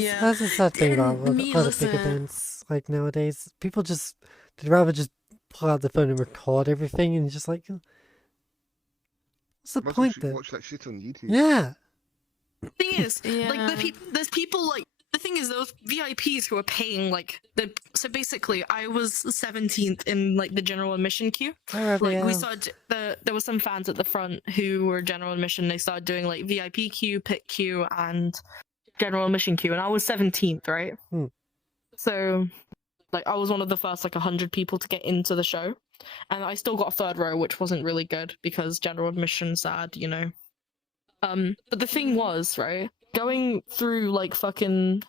Yeah. That's the sad thing about And me, other big listen. events. Like nowadays, people just they'd rather just pull out the phone and record everything, and just like, what's the Might as well point then? watch that shit on YouTube. Yeah. The thing is, like Yeah. there's people like the thing is those VIPs who are paying like so basically I was 17th in like the general admission queue. Wherever Like you we are. started there were some fans at the front who were general admission. They started doing like VIP queue, pit queue, and general admission queue, and I was 17th, right? Hmm. So like I was one of the first like 100 people to get into the show, and I still got 3rd row, which wasn't really good because general admission sad, you know. But the thing was, right, going through like fucking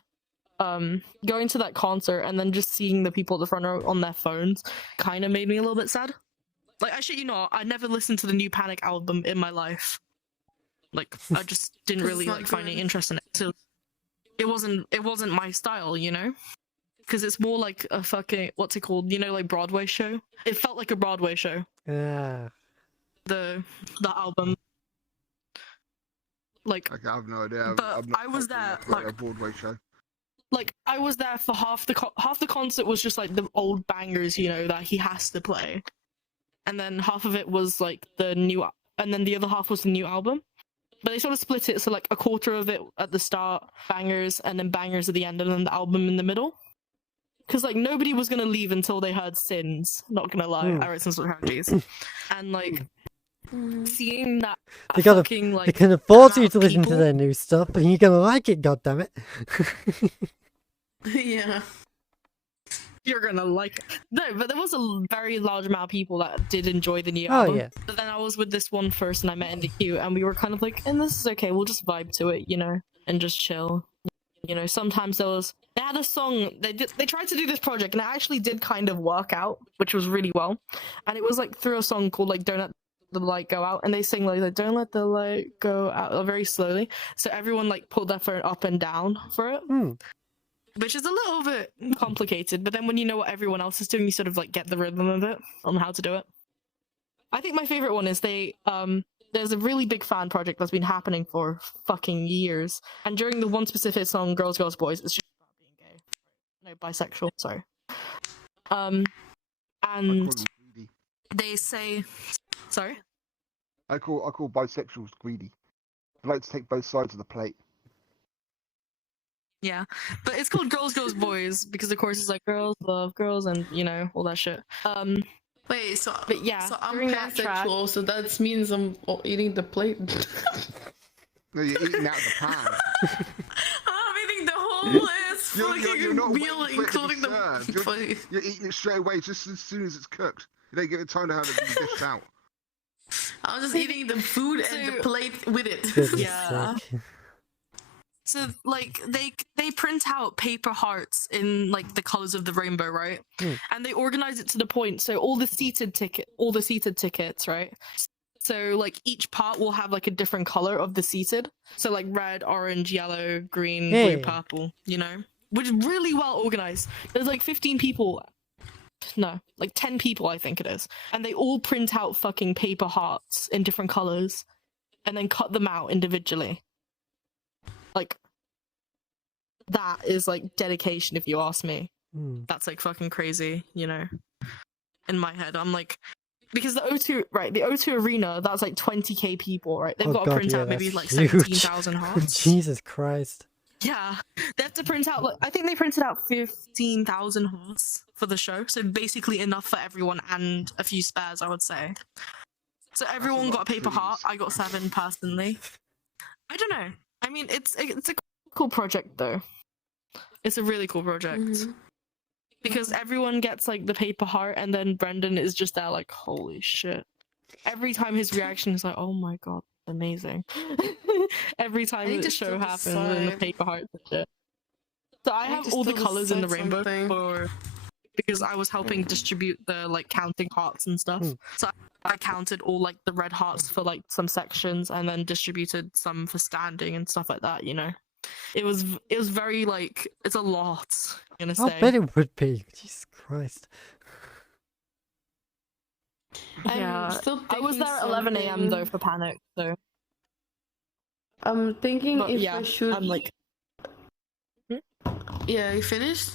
going to that concert and then just seeing the people at the front row on their phones kind of made me a little bit sad. Like I shit you not, I never listened to the new Panic album in my life. Like I just didn't 'Cause really it's not like find any good. interest in it. So it wasn't my style, you know? Because it's more like a fucking what's it called? You know, like Broadway show. It felt like a Broadway show. Yeah. The album. Like Like, I have no idea. But I'm not I was cultured there, enough for like- a Broadway show. like I was there for half the concert was just like the old bangers, you know, that he has to play, and then half of it was like the new, and then the other half was the new album. But they sort of split it, so like a quarter of it at the start, bangers, and then bangers at the end, and then the album in the middle. Because like nobody was gonna leave until they heard Sins. Not gonna lie, Hmm. I wrote some sort of tragedies, and like seeing that They gotta- fucking like They can afford amount you of to listen to people- their new stuff, and you're gonna like it, goddammit. Yeah. you're gonna like it. No, but there was a very large amount of people that did enjoy the new Oh, album. yeah. But then I was with this one person I met in the queue, and we were kind of like, and this is okay, we'll just vibe to it, you know, and just chill. You know, sometimes they had a song, they tried to do this project, and it actually did kind of work out, which was really well. And it was like through a song called like Donut the light go out, and they sing like "Don't let the light go out" very slowly. So everyone like pulled their phone up and down for it, which is a little bit complicated. But then when you know what everyone else is doing, you sort of like get the rhythm of it on how to do it. I think my favorite one is there's a really big fan project that's been happening for fucking years, and during the one specific song, "Girls, Girls, Boys," it's just about being gay, no, bisexual. Sorry. And they say, sorry. I call bisexuals greedy. I like to take both sides of the plate. Yeah, but it's called "Girls, Girls, Boys" because of course it's like girls love girls and you know all that shit. Wait, so But yeah, so I'm during that track- pansexual, so that means I'm eating the plate. No, you're eating out of the pan. I'm eating the whole ass You're fucking not meal, waiting for it to be including the served. plate. You're eating it straight away just as soon as it's cooked. You don't give it time to have it dished out. I'm just eating the food and the plate with it. Goodness Yeah. sake. So like they print out paper hearts in like the colors of the rainbow, right? And they organize it to the point so all the seated tickets, right? So like each part will have like a different color of the seated. So like red, orange, yellow, green, Hey. blue, purple, you know? Which is really well organized. There's like 15 people. No, like 10 people I think it is. And they all print out fucking paper hearts in different colors and then cut them out individually. Like, that is like dedication if you ask me. That's like fucking crazy, you know? In my head, I'm like, because the O2 Arena, that's like 20k people, right? They've Oh got to God, print yeah, out maybe that's like huge. 17,000 hearts. Jesus Christ. Yeah, they have to print out, like, I think they printed out 15,000 hearts for the show, so basically enough for everyone and a few spares, I would say. So everyone got a paper heart. I got 7 personally. I don't know. I mean, it's a cool project though. It's a really cool project because everyone gets like the paper heart, and then Brendan is just there like, holy shit. Every time his reaction is like, oh my god, amazing. Every time the show happens and the paper hearts and shit. So I have all the colors in the rainbow because I was helping distribute the like counting hearts and stuff. So I counted all like the red hearts for like some sections and then distributed some for standing and stuff like that, you know. It was very like, it's a lot, I'm gonna say. I bet it would be. Jesus Christ. Yeah, I was there at 11 a.m. though for Panic, so. I'm thinking But if yeah, I should. I'm like. Yeah, you finished?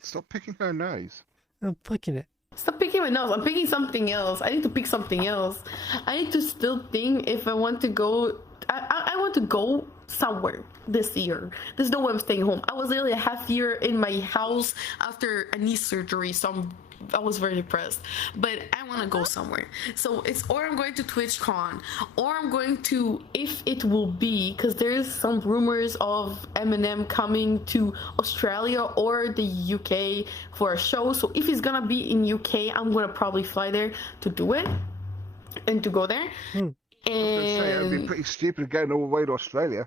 Stop picking her nose. I'm picking it. Stop picking my nose. I'm picking something else. I need to pick something else. I need to still think if I want to go. I want to go somewhere this year. There's no way I'm staying home. I was literally a half year in my house after a knee surgery, so I was very depressed. But I want to go somewhere. So it's or I'm going to TwitchCon, or I'm going to, if it will be, because there's some rumors of Eminem coming to Australia or the UK for a show. So if he's gonna be in UK, I'm gonna probably fly there to do it and to go there. It would be pretty stupid going all the way to Australia.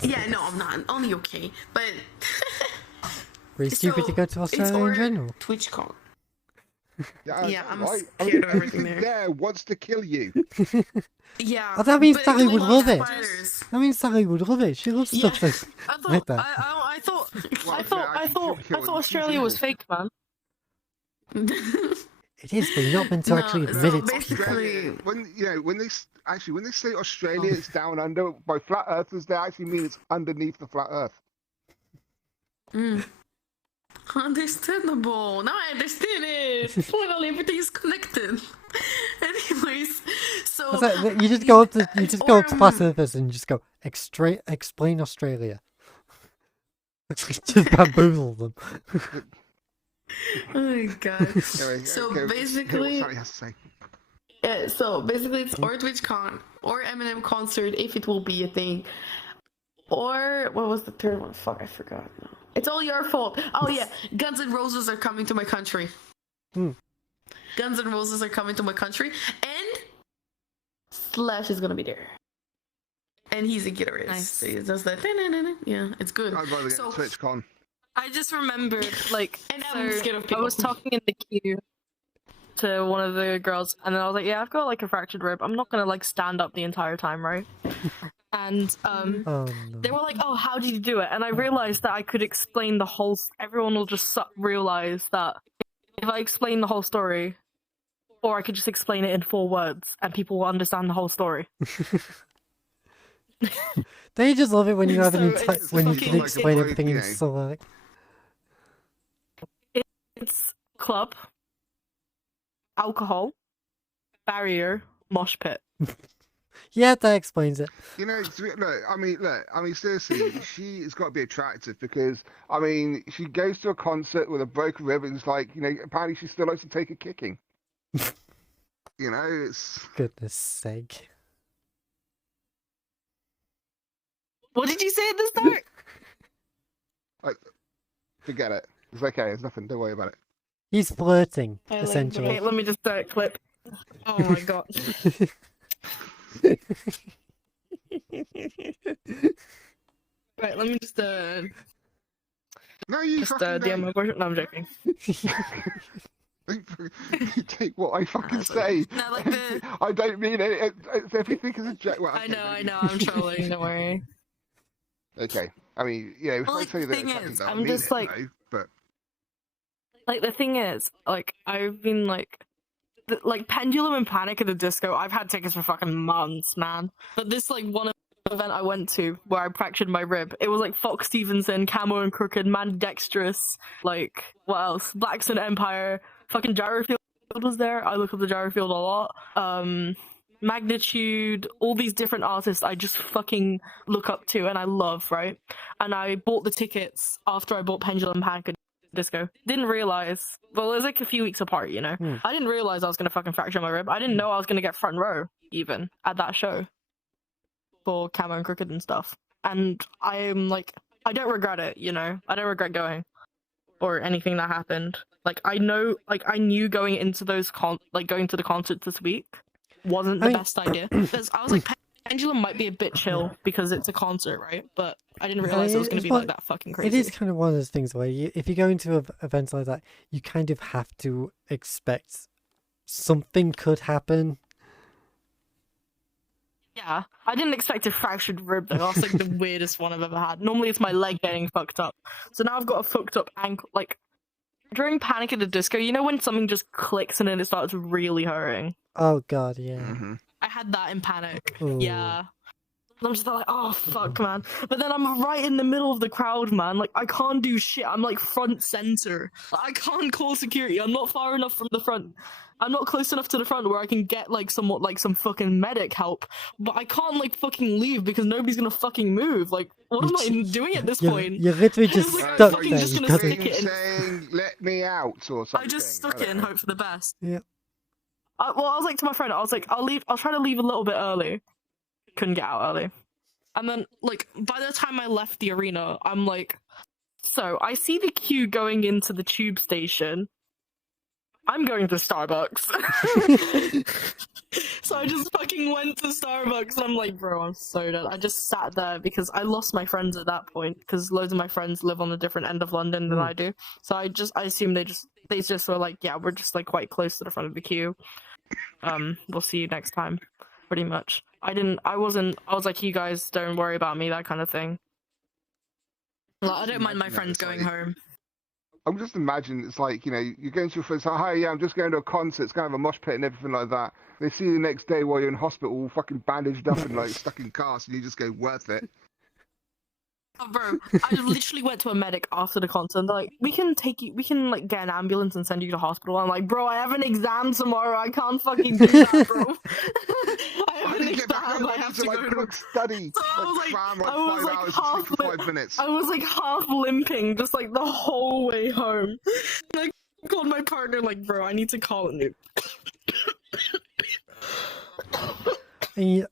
Yeah, no, I'm not. Only okay, but Very stupid to go to Australia in general. TwitchCon. Yeah, I'm right. scared of everything Everything there. there wants to kill you. Yeah. Oh, that means but Sally it's would like love it. spiders. That means Sally would love it. She loves Yeah. stuff like that. I thought I I thought Australia was fake, man. It is, but you're not meant to No, actually so admit it to basically- people. When they say Australia is down under, by flat earthers they actually mean it's underneath the flat earth. Understandable. Now I understand it. Finally, everything is connected. Anyways, so It's like, you just go up to flat earthers and just go, explain Australia. Just bamboozle them. oh my god. Anyway, So okay, basically- hear what Sally has to say. Yeah, so basically it's or TwitchCon or Eminem concert if it will be a thing. Or what was the third one? Fuck, I forgot now. It's all your fault. Oh yeah, Guns N' Roses are coming to my country. Guns N' Roses are coming to my country, and Slash is gonna be there. And he's a guitarist. Nice. So he does that. Da-na-na-na. Yeah, it's good. I'd rather get So- TwitchCon. I just remembered, like, And I'm scared of I was people. talking in the queue to one of the girls, and then I was like, yeah, I've got like a fractured rib. I'm not gonna like stand up the entire time, right? And Oh they no. were like, oh, how did you do it? And I realized that I could explain the whole. Everyone will just realize that if I explain the whole story, or I could just explain it in 4 words, and people will understand the whole story. Don't you just love it when you have an So it's when you fucking- can explain like, everything you in know. so like It's club, alcohol, barrier, mosh pit. yeah, that explains it. You know, look, I mean, seriously, she has got to be attractive because, I mean, she goes to a concert with a broken rib and it's like, you know, apparently she still likes to take a kicking. You know, it's... Goodness sake. What did you say at the start? Like, forget it. It's okay, it's nothing, don't worry about it. He's flirting, Okay, essentially. let me just start a clip. Oh my god. Right, let me just No, you fucking DM don't. my boyfriend. No, I'm joking. You take what I fucking say. No, like the. I don't mean it. It's everything is a joke. Well, I okay, know, maybe. I'm trolling. Don't worry. Okay, I mean, you know, if Well, I like, tell you the that thing I fucking is, don't I'm mean just it, like- you know, but Like the thing is, like I've been like Pendulum and Panic at the Disco. I've had tickets for fucking months, man. But this like one event I went to where I fractured my rib. It was like Fox Stevenson, Camo and Crooked, Man Dexterous, like what else? Black Sun Empire, fucking Gyrofield was there. I look up the Gyrofield a lot. Magnitude, all these different artists I just fucking look up to and I love, right? And I bought the tickets after I bought Pendulum and Panic at Disco. Didn't realize. Well, it was like a few weeks apart, you know. I didn't realize I was gonna fucking fracture my rib. I didn't know I was gonna get front row even at that show for Camo and Crooked and stuff. And I'm like, I don't regret it, you know. I don't regret going or anything that happened. Like I know, like I knew going into those going to the concerts this week wasn't the best idea. Because I was like, Pendulum might be a bit chill because it's a concert, right? But I didn't realize it was going to be like that fucking crazy. It is kind of one of those things where if you go into events like that, you kind of have to expect something could happen. Yeah, I didn't expect a fractured rib though. That's like the weirdest one I've ever had. Normally it's my leg getting fucked up. So now I've got a fucked up ankle. Like during Panic at the Disco, you know when something just clicks and then it starts really hurting? Oh god, yeah. mm-hmm. I had that in Panic. Ooh. Yeah. I'm just like, oh fuck, man. But then I'm right in the middle of the crowd, man. Like I can't do shit. I'm like front center. I can't call security. I'm not far enough from the front. I'm not close enough to the front where I can get like somewhat like some fucking medic help. But I can't like fucking leave because nobody's gonna fucking move. Like, what am I doing at this point? You're literally just Like, stuck fucking there. just You gonna couldn't- stick it in. saying, "Let me out" or something. I just stuck don't it and know. hope for the best. Yeah. Well, I was like to my friend, I was like, I'll try to leave a little bit early. Couldn't get out early. And then, like, by the time I left the arena, I'm like, so I see the queue going into the tube station. I'm going to Starbucks. So I just fucking went to Starbucks and I'm like, bro, I'm so dead. I just sat there because I lost my friends at that point because loads of my friends live on a different end of London than I do. So I assume they just were like, yeah, we're just like quite close to the front of the queue. We'll see you next time. Pretty much. I was like, you guys don't worry about me, that kind of thing. Like, I don't mind my friends going home. I'm just imagining it's like, you know, you're going to your friends, like, hi, yeah, I'm just going to a concert, it's kind of a mosh pit and everything like that. They see you the next day while you're in hospital, all fucking bandaged up and like stuck in cast, and you just go, worth it. Oh, bro, I literally went to a medic after the concert. And they're like, we can like get an ambulance and send you to hospital. I'm like, bro, I have an exam tomorrow. I can't fucking do that, bro. I have an exam. I have to like go. quick study, So I was like cram like I was 5 like hours half and sleep for 5 minutes. I was like half limping, just like the whole way home. And I called my partner, like, bro, I need to call a nuke.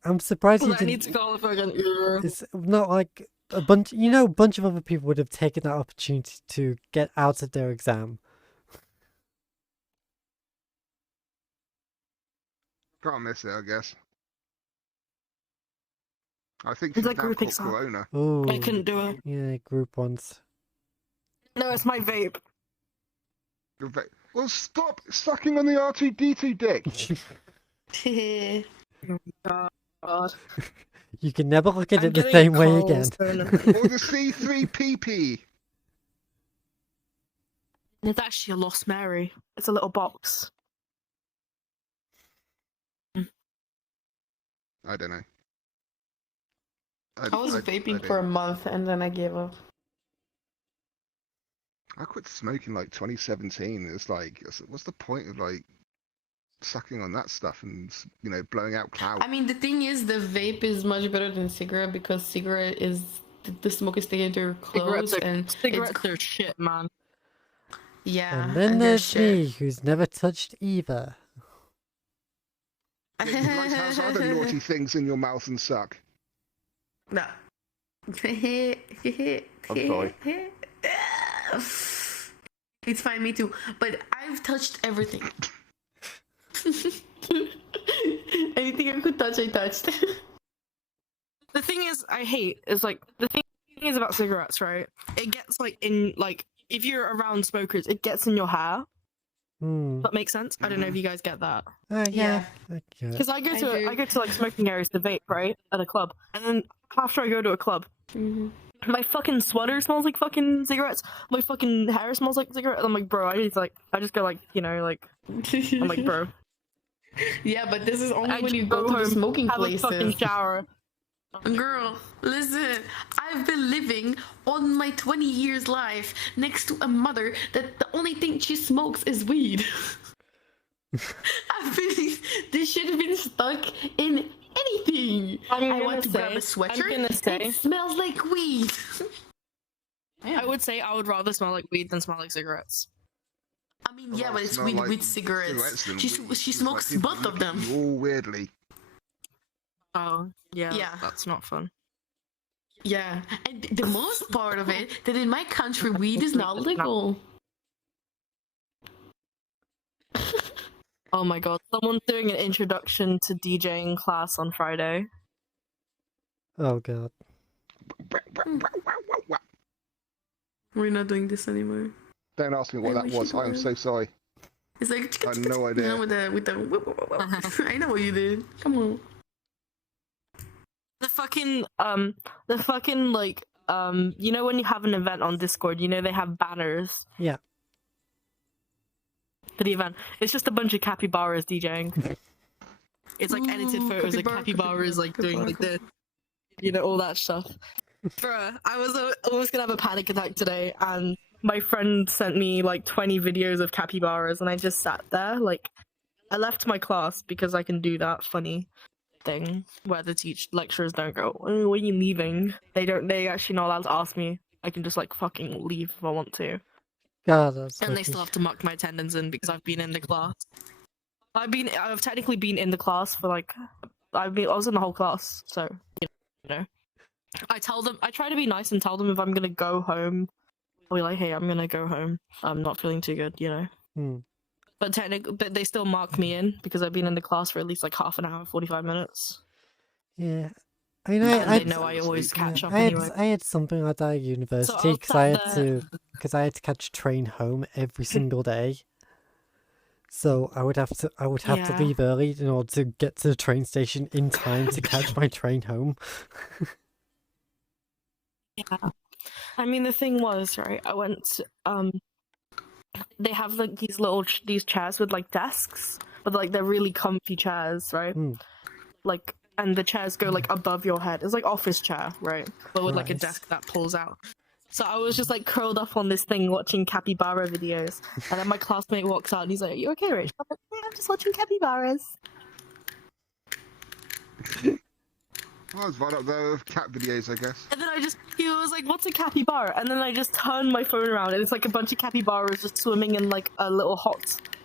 I'm surprised you I need didn't. to call a fucking Uber. It's not like a bunch. You know, a bunch of other people would have taken that opportunity to get out of their exam. Can't miss it, I guess. I think It's she's like now group caught exam. Corona. Oh, I couldn't do it. yeah, group ones. No, it's my vape. Your vape. Well, stop sucking on the R2D2 dick. God. You can never look at I'm it the getting same a way cold, again. so no. Or the C3PP. It's actually a Lost Mary. It's a little box. I don't know. I was vaping for a month and then I gave up. I quit smoking like 2017. It's like, what's the point of like sucking on that stuff and blowing out clouds? I mean, the thing is, the vape is much better than cigarette because cigarette is the smoke is taken into your clothes Cigarettes are shit, man. Yeah. And then they're there's me, shit. who's never touched either. You like to have other naughty things in your mouth and suck. No. I'm sorry. It's fine, me too. But I've touched everything. Anything I could touch, I touched. The thing is, the thing is about cigarettes, right? It gets like in like if you're around smokers, it gets in your hair. That makes sense. I don't know if you guys get that. Yeah. Because I go do. to like smoking areas to vape, right, at a club, and then after I go to a club, my fucking sweater smells like fucking cigarettes. My fucking hair smells like cigarettes. I'm like, bro, I just go like, I'm like, bro. Yeah, but this is only I when you just go to the home, smoking have places. a fucking shower. Girl, listen, I've been living all my 20 years life next to a mother that the only thing she smokes is weed. This shit has been stuck in anything. I want to grab a sweatshirt, it smells like weed. I would say I would rather smell like weed than smell like cigarettes. I mean, yeah, but it's weed with cigarettes. She smokes both of them. All weirdly. Oh, yeah, that's not fun. Yeah, and the most part of it, that in my country, weed is not legal. Oh my god, someone's doing an introduction to DJing class on Friday. Oh god. We're not doing this anymore. Don't ask me what that was. I am so sorry. It's like I had no idea. with the I know what you did. Come on. The fucking like when you have an event on Discord, they have banners Yeah. for the event. It's just a bunch of capybaras DJing. It's like edited photos of capybaras like doing like this, all that stuff. Bruh, I was almost gonna have a panic attack today, and my friend sent me like 20 videos of capybaras, and I just sat there like I left my class because I can do that funny thing where the lecturers don't go, oh, when are you leaving? They actually not allowed to ask me. I can just like fucking leave if I want to. God, that's And they still have to muck my attendance in because I've been in the class. I've technically been in the class for like I was in the whole class, so you know. I try to be nice and tell them if I'm gonna go home. I'll be like, hey, I'm gonna go home. I'm not feeling too good, But but they still mark me in because I've been in the class for at least like half an hour, 45 minutes. Yeah. I mean, they know I always catch up anyway. I had something like that at university because I had to catch a train home every single day. So I would have to leave early in order to get to the train station in time to catch my train home. Yeah. I mean, the thing was, right, I went, they have, like, these chairs with, like, desks, but, like, they're really comfy chairs, right? Like, and the chairs go, like, above your head. It's like office chair, right? But with, like, a desk that pulls out. So I was just, like, curled up on this thing watching capybara videos, and then my classmate walks out, and he's like, you okay, Rach? I'm like, yeah, I'm just watching capybaras. I was right up there with cat videos, I guess. And then he was like, what's a capybara? And then I just turned my phone around and it's like a bunch of capybaras just swimming in like a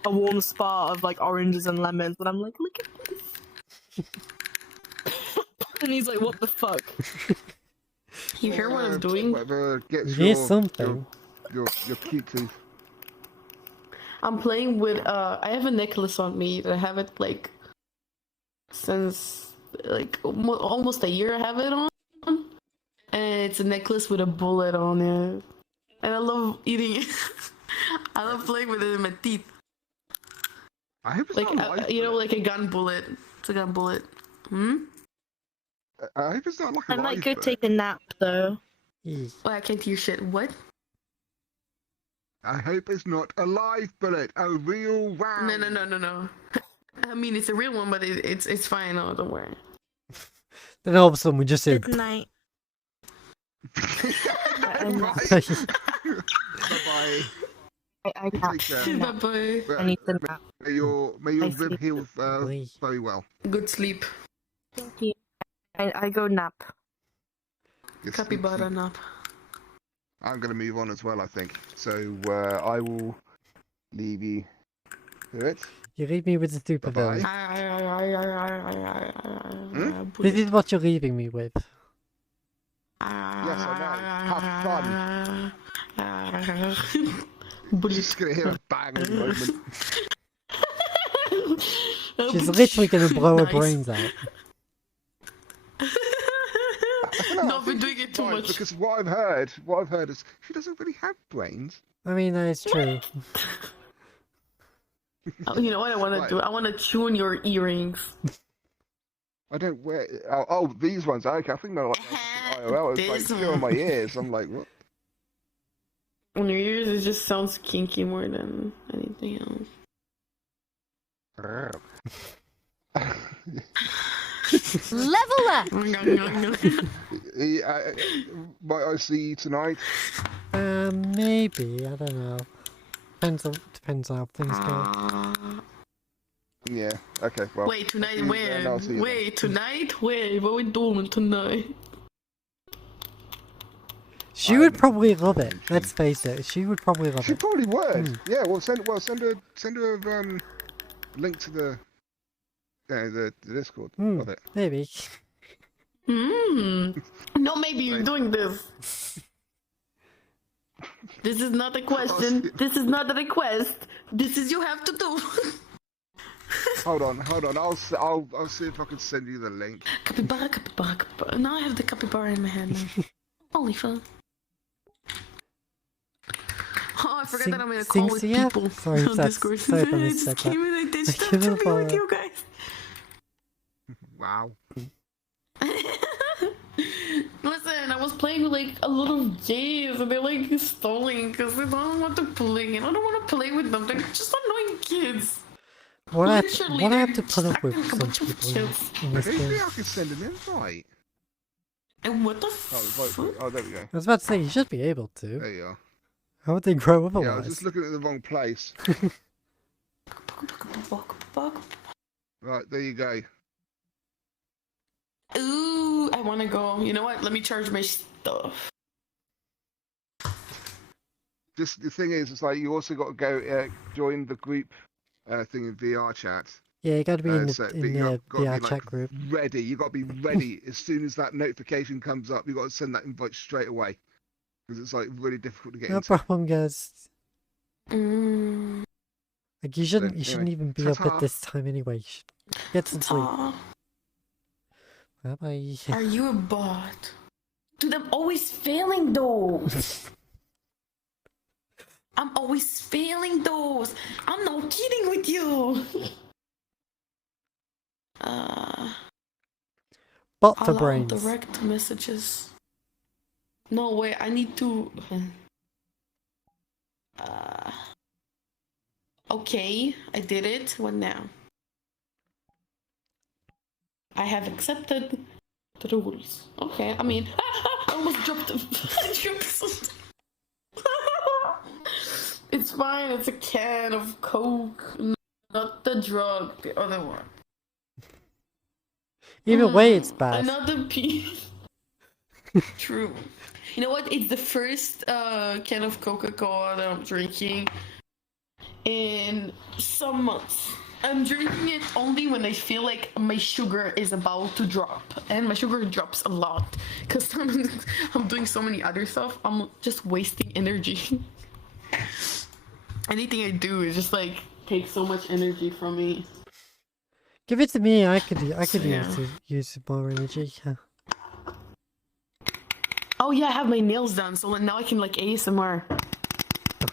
warm spa of like oranges and lemons. And I'm like, look at this. And he's like, what the fuck? You hear what I'm doing? Whatever gets Here's something. Your cute tooth. I'm playing with, I have a necklace on me that I have it like since like almost a year I have it on, and it's a necklace with a bullet on it, and I love eating it. I love playing with it in my teeth. I hope it's Like not a live you know, bullet. like a gun bullet. It's a gun bullet. Hmm. I hope it's not like a I might live go bullet. take a nap though. Eek. Well, I can't hear shit. What? I hope it's not a live bullet. A real round. No. I mean, it's a real one, but it's fine. No, don't worry. Then all of a sudden we just hear. Good night. Right. Bye-bye. I can't. Take care. Bye bye. I need to nap. May your I rib sleep. heal Bye. very well. Good sleep. Thank you. I go nap. Yes, Capybara nap. I'm going to move on as well, I think. So I will leave you to it. You leave me with the super Bye-bye. villain. This is what you're leaving me with. Yes, I Have know. Just going to hear a bang in a moment. She's literally gonna blow her Nice. brains out. No, I've been doing it too Fine, much. Because what I've heard is she doesn't really have brains. I mean, that is true. Oh, you know what I want Right. to do? I want to chew on your earrings. I don't wear. Oh, these ones. Okay, I think they're like IRL. It's like This still in my ears. I'm like, what? On your ears, it just sounds kinky more than anything else. Level up! Might I see you tonight? Maybe, I don't know. Depends how things go. Yeah. Okay. Well. Wait, tonight and where? I'll see you Wait, tonight where? What are we doing tonight? She would probably love it. Let's face it, she would probably love She it. probably would. Yeah. Well, send her link to the Discord of it. Maybe. No, maybe you're doing this. This is not a question. This is not a request. This is you have to do. Hold on. I'll see if I can send you the link. Capybara, capybara, capybara. Now I have the capybara in my hand now. Holy fuck. Oh, I forgot that I'm in a call with Cynthia? people Sorry, on that's- Discord. sorry if I I missaid just came that. in, I did I stuff give to up be on with it. you guys. Wow. Listen, I was playing with like a lot of gays and they're like stalling because they don't want to play and I don't want to play with them. They're just annoying kids. What I Literally, have they're to put up with acting like a some bunch of people kids. in I this don't game. think I can send an invite. And what the Oh, fuck? oh, there we go. I was about to say, you should be able to. There you are. How would they grow Yeah, I was otherwise? just looking at the wrong place. Right, there you go. Ooh, I want to go. You know what? Let me charge my stuff. Just the thing is, it's like you also got to go join the group thing in VRChat. Yeah, you gotta be in So- the, but in you the gotta VR be, chat like, group. Ready. You got to be ready as soon as that notification comes up. You got to send that invite straight away because it's like really difficult to get No into. problem, guys. Mm, Like you shouldn't Anyway, even be up ta-ta. at this time anyway. You should get some sleep. ta. Bye bye. Are you a bot? Dude, I'm always failing those. I'm always failing those. I'm not kidding with you. Bot for Allow brains. direct messages. No way, I need to. Okay, I did it. What now? I have accepted the rules. Okay, I mean, I almost dropped them. I dropped something. It's fine. It's a can of Coke, not the drug, the other one. Either way, it's bad. Another piece. True. You know what? It's the first can of Coca-Cola that I'm drinking in some months. I'm drinking it only when I feel like my sugar is about to drop. And my sugar drops a lot. Because I'm doing so many other stuff. I'm just wasting energy. Anything I do is just like takes so much energy from me. Give it to me. I could Yeah. use more energy. Oh yeah, I have my nails done, so now I can like ASMR Oh,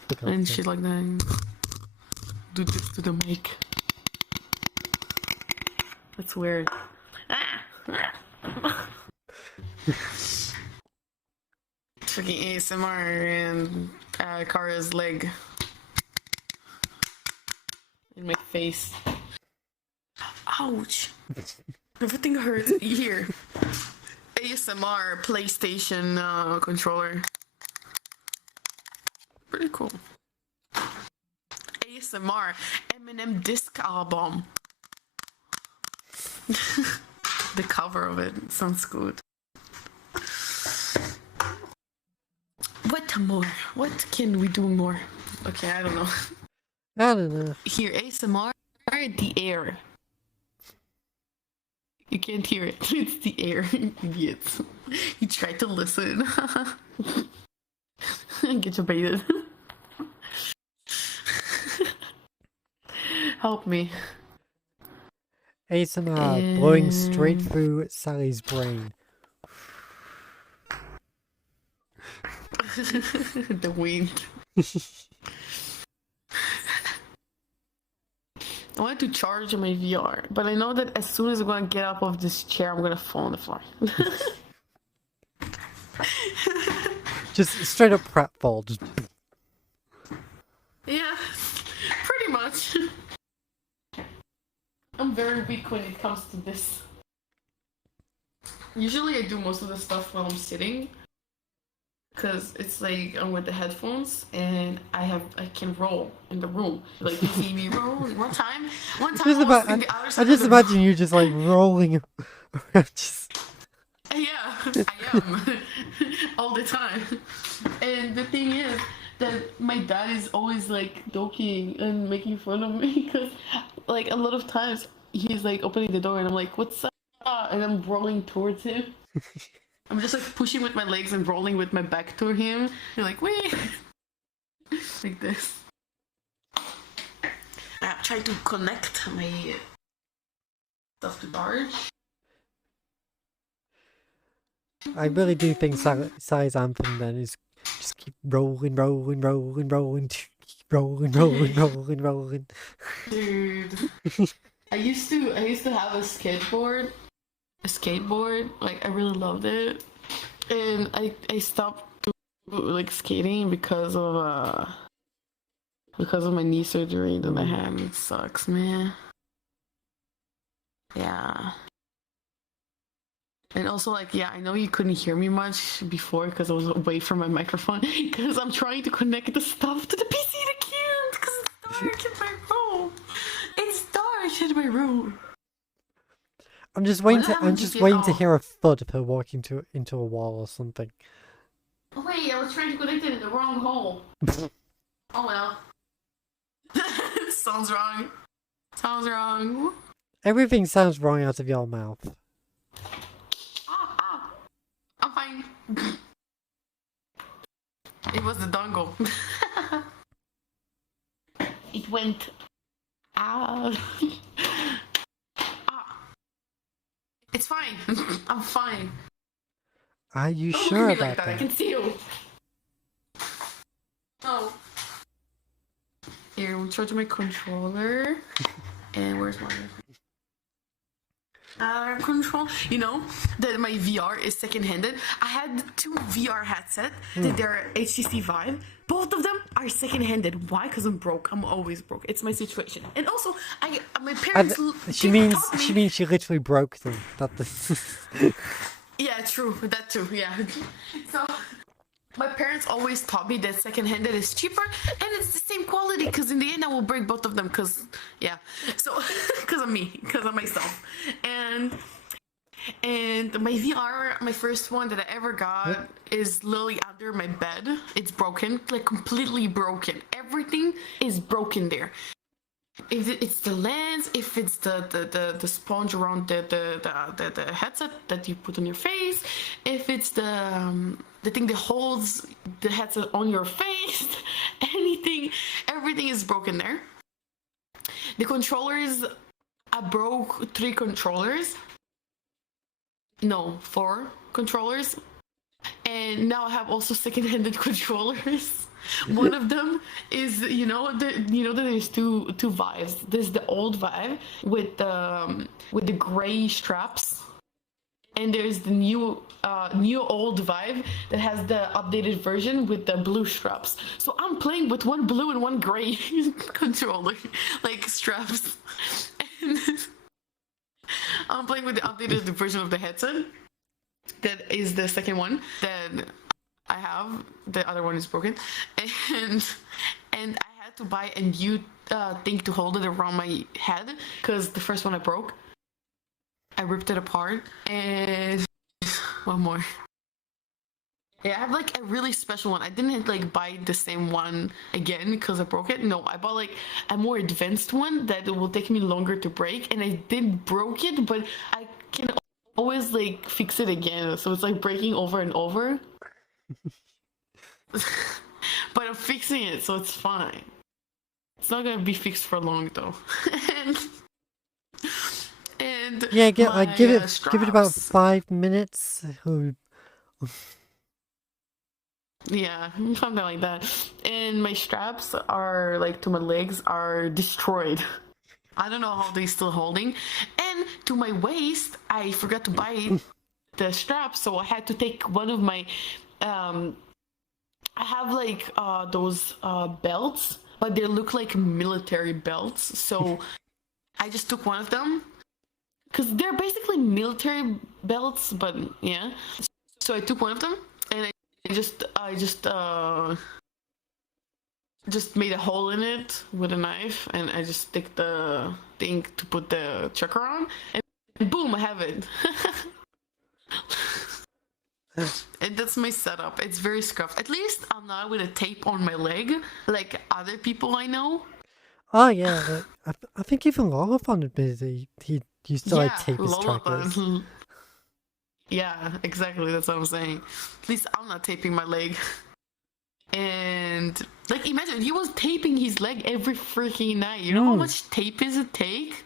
for God's and sake. shit like that. Do this to the mic. That's weird. Fucking ASMR and Kara's leg in my face. Ouch! Everything hurts here. ASMR PlayStation controller. Pretty cool. ASMR Eminem disc album. The cover of it sounds good. What more? What can we do more? Okay, I don't know. I don't know. Here, ASMR, the air. You can't hear it. It's the air, idiots. You try to listen. Get your baited. Help me. ASMR blowing straight through Sally's brain. The wind. I want to charge my VR, but I know that as soon as I'm gonna get up off this chair, I'm gonna fall on the floor. Just straight up pratfall. Just... Yeah, pretty much. I'm very weak when it comes to this. Usually I do most of the stuff while I'm sitting, because it's like I'm with the headphones and I can roll in the room. Like you see me roll. One time I just imagine you just like rolling around. Just... Yeah, I am. All the time. And the thing is that my dad is always like joking and making fun of me because like a lot of times he's like opening the door and I'm like, what's up? And I'm rolling towards him. I'm just like pushing with my legs and rolling with my back to him. You're like, wait. Like this. I try to connect my stuff to charge. I really do think Sally's anthem then is just keep rolling, rolling, rolling, rolling, keep rolling, rolling, rolling, rolling. Dude, I used to have a skateboard. Like I really loved it, and I stopped like skating because of my knee surgery that I had. It sucks, man. Yeah. And also, like, yeah, I know you couldn't hear me much before because I was away from my microphone because I'm trying to connect the stuff to the PC and I can't because it's dark in my room. It's dark in my room. I'm just waiting to hear a thud of her walking into a wall or something. Oh wait, I was trying to connect it in the wrong hole. Oh well. Sounds wrong. Sounds wrong. Everything sounds wrong out of your mouth. I'm fine. It was the dongle. It went out. It's fine. I'm fine. Are you Don't sure look at me about like that? that? I can see you. Oh. Here, I'm charging my controller. And where's my control? You know that my VR is second-handed. I had 2 VR headsets that they're HTC Vive. Both of them are second-handed. Why? Because I'm broke. I'm always broke. It's my situation. And also, my parents. She means she literally broke them. Yeah, true. That too. Yeah. So. My parents always taught me that second-handed is cheaper and it's the same quality because in the end I will break both of them because, yeah. So, because of me, because of myself. And my VR, my first one that I ever got is literally under my bed. It's broken, like completely broken. Everything is broken there. If it's the lens, if it's the sponge around the headset that you put on your face, if it's the thing that holds the headset on your face, everything is broken there. The controllers, I broke 3 controllers. No, 4 controllers. and now I have also second-handed controllers. One of them is that there's two Vives. There's the old Vive with the gray straps, and there's the new old Vive that has the updated version with the blue straps. So I'm playing with one blue and one gray controller, like straps, and I'm playing with the updated version of the headset. That is the second one that I have. The other one is broken, and I had to buy a new thing to hold it around my head because the first one I broke. I ripped it apart, and one more. Yeah, I have like a really special one. I didn't like buy the same one again because I broke it. No, I bought like a more advanced one that will take me longer to break, and I did broke it, but I can always like fix it again. So it's like breaking over and over. But I'm fixing it, so it's fine. It's not gonna be fixed for long though. and Yeah, give it about straps. 5 minutes. Oh, Yeah, something like that. And my straps are like to my legs are destroyed. I don't know how they're still holding. And to my waist, I forgot to buy the strap, so I had to take one of my I have like those belts, but they look like military belts. So I just took one of them because they're basically military belts, but yeah. So I took one of them and I just made a hole in it with a knife, and I just stick the thing to put the checker on, and boom, I have it. And that's my setup. It's very scuffed. At least I'm not with a tape on my leg like other people I know. oh yeah, I think even Lollapalooza admitted he used to like tape his trackers. Lollapalooza. Yeah, exactly. That's what I'm saying. At least I'm not taping my leg. And like, imagine he was taping his leg every freaking night. You know how much tape does it take?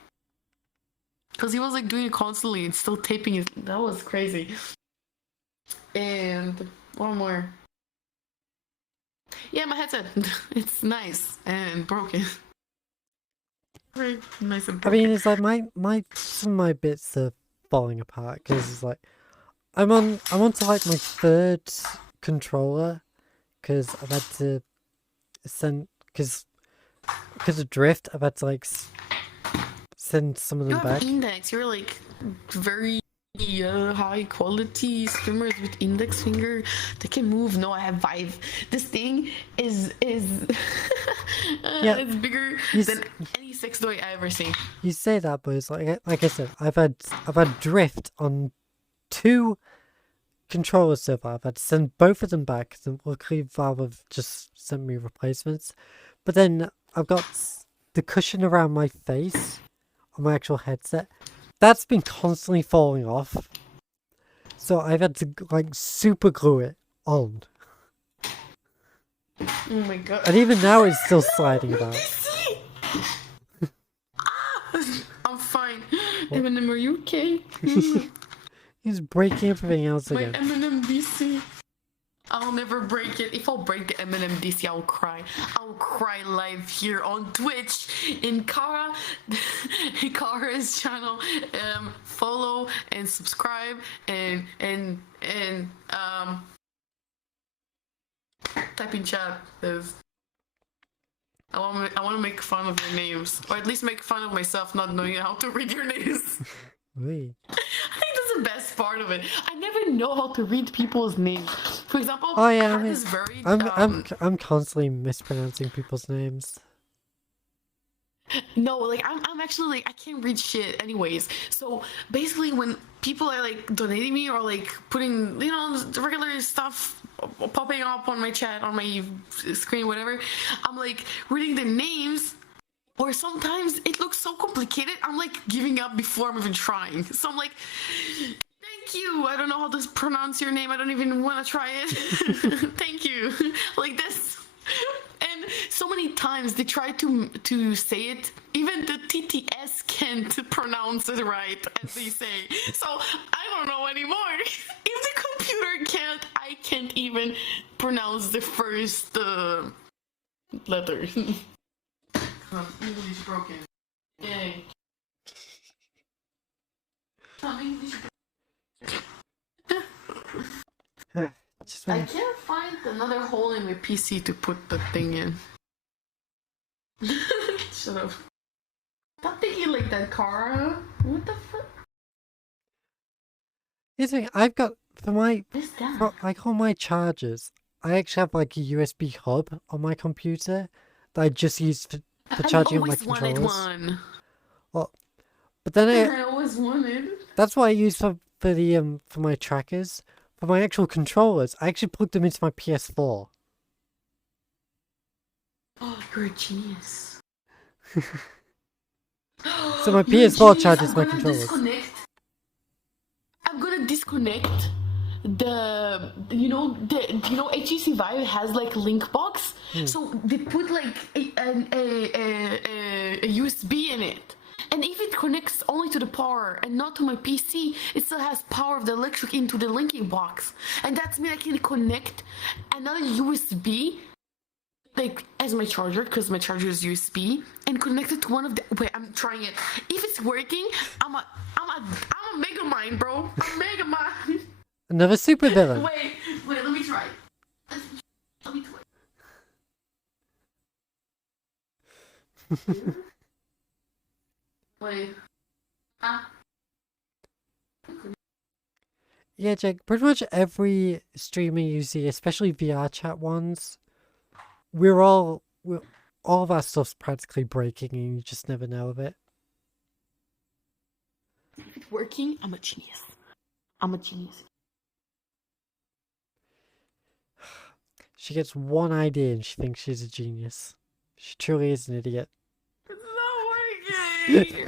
Because he was like doing it constantly and still taping his. That was crazy. And one more. Yeah, my headset. It's nice and broken. Very nice and I broken. mean, it's like some of my bits are falling apart because it's like I'm on to like my third controller because I've had to send because of drift. I've had to like send some of You them have back. index. You're like very high quality streamers with index finger that can move. No, I have Vive. This thing is Yeah, it's bigger you than any sex toy I ever seen. You say that, but it's like I said, I've had drift on 2 controllers so far. I've had to send both of them back. And luckily, Valve have just sent me replacements. But then I've got the cushion around my face on my actual headset. That's been constantly falling off. So I've had to like super glue it on. Oh my god. And even now it's still sliding about. I'm fine. Eminem, are you okay? He's breaking everything else My again. Eminem DC. I'll never break it. If I'll break the Eminem DC, I'll cry. I'll cry live here on Twitch in Kara's channel. Follow and subscribe and type in chat. I want to make fun of your names, or at least make fun of myself not knowing how to read your names. Wait. I think that's the best part of it. I never know how to read people's names. For example, Oh yeah, I is very I'm constantly mispronouncing people's names. No, like I'm actually like I can't read shit anyways. So basically when people are like donating me or like putting, you know, the regular stuff popping up on my chat, on my screen, whatever, I'm like reading the names, or sometimes it looks so complicated I'm like giving up before I'm even trying. So I'm like, thank you, I don't know how to pronounce your name, I don't even want to try it. Thank you. Like this. And so many times they try to say it, even the TTS can't pronounce it right as they say. So I don't know anymore. If the computer can't. I can't even pronounce the first letter. English broken. Yay. English. Just I when can't find another hole in my PC to put the thing in. Shut up. Stop thinking like that, Kara. What the fuck? Here's the thing, I've got for my What's that? for, like all my chargers, I actually have like a USB hub on my computer that I just use for charging up my I always wanted controllers. one. Well, but then I always wanted. that's what I use for the for my trackers. For my actual controllers, I actually plugged them into my PS4. Oh, you're a genius. So my You're a PS4 genius. charges I'm my gonna controllers. I'm gonna disconnect the HTC Vive has like link box, so they put like a USB in it, and if it connects only to the power and not to my PC, it still has power of the electric into the linking box, and that's mean I can connect another USB like as my charger, because my charger is USB, and connect it to one of the. Wait, I'm trying it. If it's working, I'm a mega mind, bro. I'm mega mind. Another super villain. Wait, let me try. Let me try. Wait. Yeah, Jake, pretty much every streamer you see, especially VRChat ones, all of our stuff's practically breaking and you just never know of it. If it's working, I'm a genius. I'm a genius. She gets one idea and she thinks she's a genius. She truly is an idiot. It's not working. It's not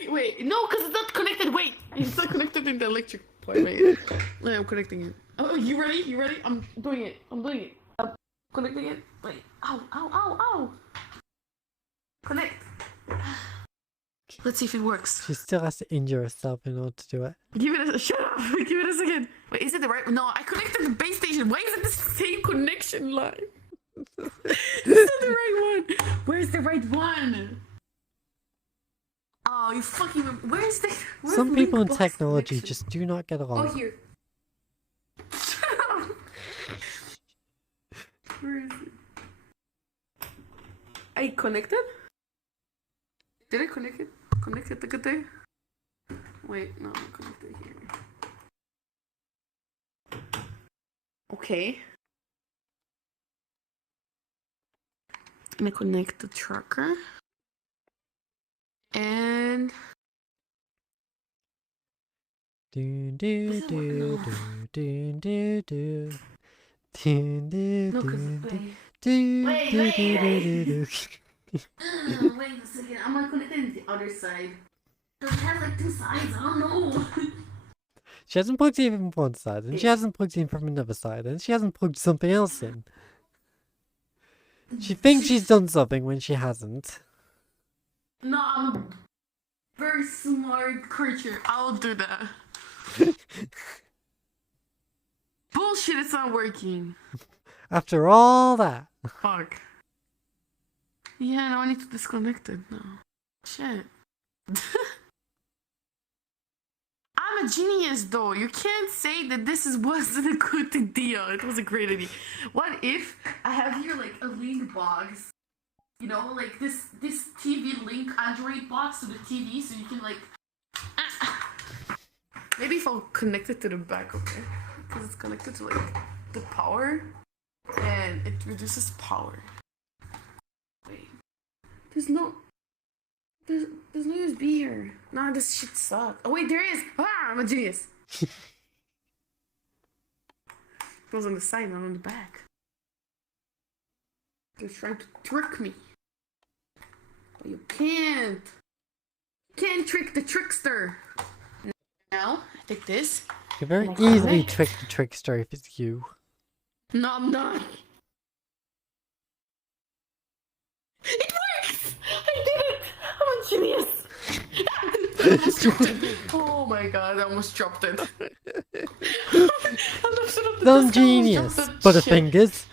working. Wait, no, because it's not connected. Wait, it's not connected in the electric point. Wait, I'm connecting it. Oh, you ready? You ready? I'm doing it. I'm connecting it. Wait. Ow. Connect. Let's see if it works. She still has to injure herself in order to do it. Give it a shut up. Give it a second. Wait, is it the right? No, I connected the base station. Why is it the same connection line? This is not the right one. Where's the right one? Oh, you fucking. Where's Some the people in link box technology connection? just do not get along. Oh, here. Where is it? I connected? Did I connect it? Connected the good thing? Wait, no, I'm connected here. Okay. I'm gonna connect the tracker. And Doon doo doo doo doon doo doo. Doon doo no, cause doo wait. doo Wait. doo doo doo. Wait a second. I'm gonna connect it to the other side. Cause it has like two sides. I don't know. She hasn't plugged in from one side, and she hasn't plugged in from another side, and she hasn't plugged something else in. She thinks she's done something when she hasn't. No, I'm a very smart creature. I'll do that. Bullshit, it's not working. After all that. Fuck. Yeah, now I need to disconnect it now. Shit. I'm a genius though. You can't say that wasn't a good idea. It was a great idea. What if I have here like a link box? You know, like this TV link Android box to the TV so you can like maybe if I'll connect it to the back of it. Because it's connected to like the power and it reduces power. Wait. There's no USB here. Nah, this shit sucks. Oh wait, there is! Ah, I'm a genius. It was on the side, not on the back. They're trying to trick me. But you can't. You can't trick the trickster. Now, take this. You can very And I easily connect. trick the trickster if it's you. No, I'm not. It works! I did it! I'm a genius! I almost dropped it. Oh my god, I almost dropped it. Some genius, Butterfingers.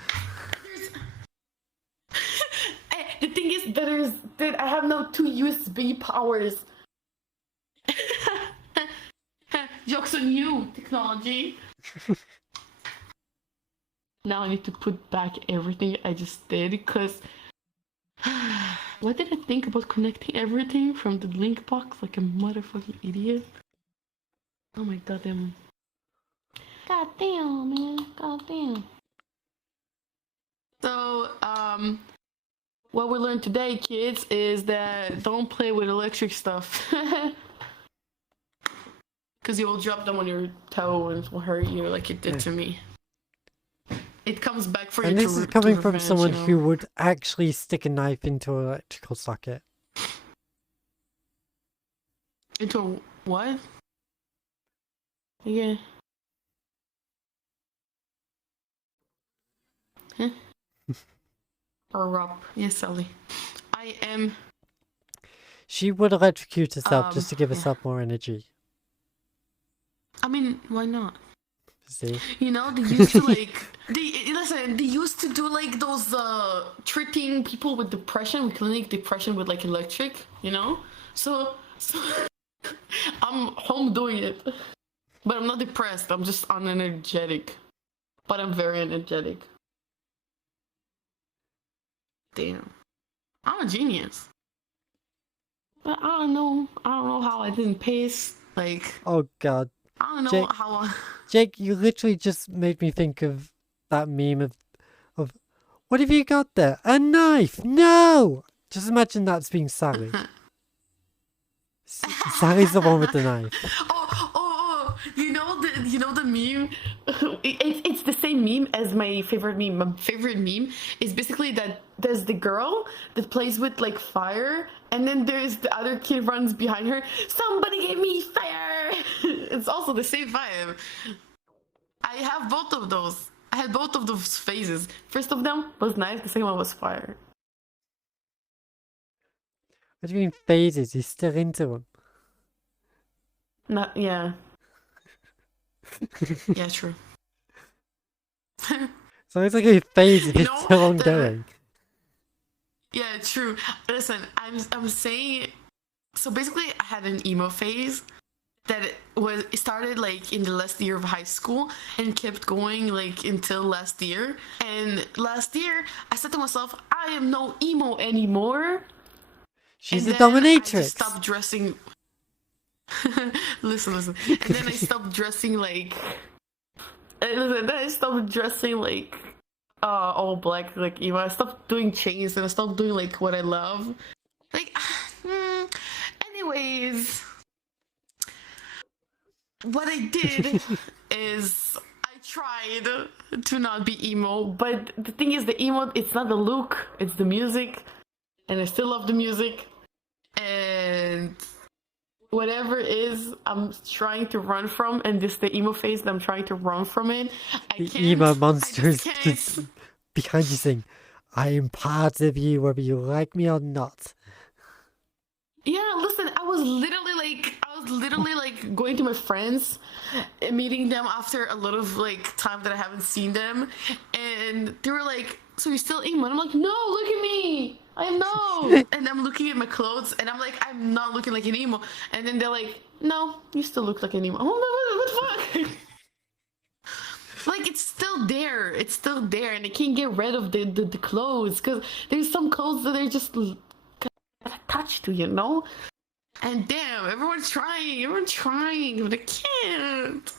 The thing is, that I have no 2 USB powers. Jokes on you, technology. Now I need to put back everything I just did, because what did I think about connecting everything from the link box like a motherfucking idiot? Oh my goddamn. Goddamn, man. Goddamn. So, what we learned today, kids, is that don't play with electric stuff. Because you will drop them on your toe and it will hurt you like it did to me. It comes back for you. And this is coming from someone who would actually stick a knife into an electrical socket. Into what? Yeah. Huh? Or up. Yes, Sally. I am. She would electrocute herself just to give herself more energy. I mean, why not? See? You know, they used to they used to do like those treating people with depression, with clinic depression with like electric, you know? So I'm home doing it. But I'm not depressed, I'm just unenergetic. But I'm very energetic. Damn. I'm a genius. But I don't know how I didn't pace, like Oh god. I don't know Jake, how Jake, you literally just made me think of that meme of what have you got there? A knife! No! Just imagine that's being Sally. Sally's the one with the knife. Oh! You know the meme. It's the same meme as my favorite meme. My favorite meme is basically that there's the girl that plays with like fire, and then there's the other kid runs behind her. Somebody give me fire! It's also the same vibe. I have both of those. I had both of those phases. First of them was knife. The second one was fire. What do you mean phases? He's still into them. Not yeah. Yeah, true. So it's like a phase if it's still ongoing. Yeah, true. Listen, I'm saying. So basically, I had an emo phase that it started like in the last year of high school and kept going like until last year. And last year, I said to myself, I am no emo anymore. She's and a then dominatrix. I just stopped dressing. listen. And then I stopped dressing like. Then I stopped dressing like all black, like emo. I stopped doing chains and I stopped doing like what I love. Like, anyways, what I did is I tried to not be emo, but the thing is, the emo, it's not the look, it's the music, and I still love the music, and whatever it is I'm trying to run from, and this the emo phase that I'm trying to run from it. The emo monster is just behind you saying, I am part of you whether you like me or not. Yeah, listen, I was literally like going to my friends and meeting them after a lot of like time that I haven't seen them, and they were like, so you're still emo? And I'm like, no, look at me, I know. And I'm looking at my clothes and I'm like, I'm not looking like an emo. And then they're like, no, you still look like an emo. Oh, what the fuck? Like, it's still there, and I can't get rid of the clothes, because there's some clothes that are just attached to, you know? And damn, everyone's trying, but I can't.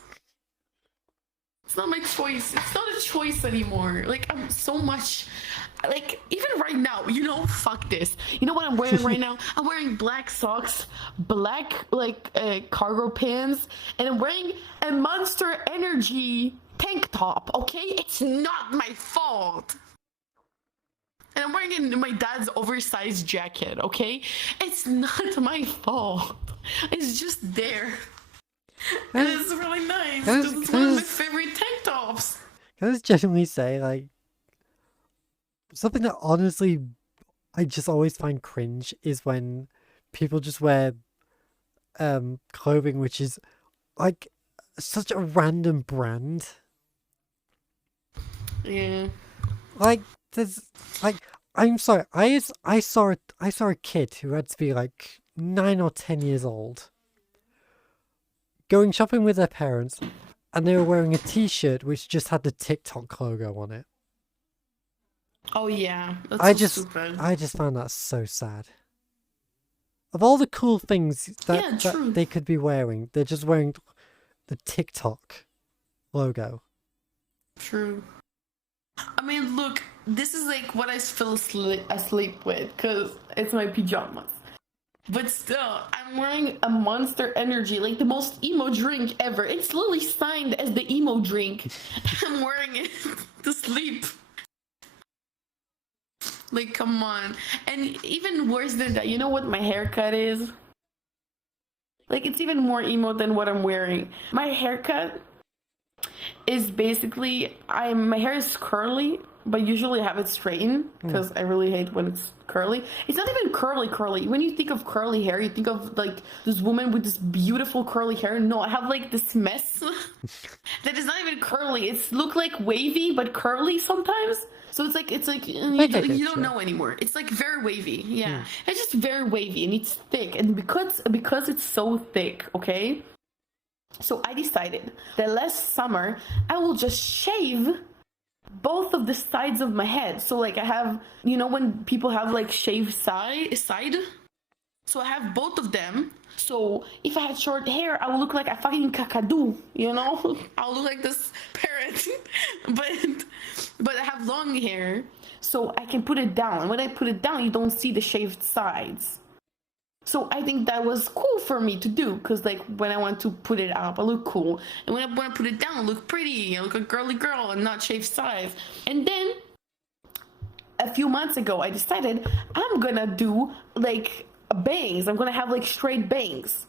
It's not my choice. It's not a choice anymore. Like, I'm so much, like, even right now, you know, fuck this. You know what I'm wearing right now? I'm wearing black socks, black, like, cargo pants, and I'm wearing a Monster Energy tank top, okay? It's not my fault. And I'm wearing my dad's oversized jacket, okay? It's not my fault. It's just there. And it's really nice. It's one of my favorite tank tops. Can I just genuinely say, like, something that honestly I just always find cringe is when people just wear clothing which is like such a random brand. Yeah. Like, there's like, I'm sorry. I saw a kid who had to be like 9 or 10 years old, going shopping with their parents, and they were wearing a T-shirt which just had the TikTok logo on it. Oh yeah, that's stupid. I just found that so sad. Of all the cool things that they could be wearing, they're just wearing the TikTok logo. True. I mean, look, this is like what I fell asleep with because it's my pajamas. But still, I'm wearing a Monster Energy, like the most emo drink ever. It's literally signed as the emo drink. I'm wearing it to sleep. Like, come on. And even worse than that, you know what my haircut is? Like, it's even more emo than what I'm wearing. My haircut is basically, my hair is curly, but usually I have it straightened because I really hate when it's curly. It's not even curly. When you think of curly hair, you think of like this woman with this beautiful curly hair. No, I have like this mess that is not even curly. It's look like wavy but curly sometimes. So it's like you don't know anymore. It's like very wavy. Yeah, it's just very wavy and it's thick. And because it's so thick, okay. So I decided that last summer I will just shave both of the sides of my head. So like I have, you know, when people have like shaved side, so I have both of them. So if I had short hair, I would look like a fucking kakadu, you know? I'll look like this parrot. but I have long hair, so I can put it down. When I put it down, you don't see the shaved sides. So I think that was cool for me to do, because like when I want to put it up, I look cool. And when I want to put it down, I look pretty. I look a girly girl and not shaved sides. And then a few months ago, I decided I'm gonna do like bangs. I'm gonna have like straight bangs.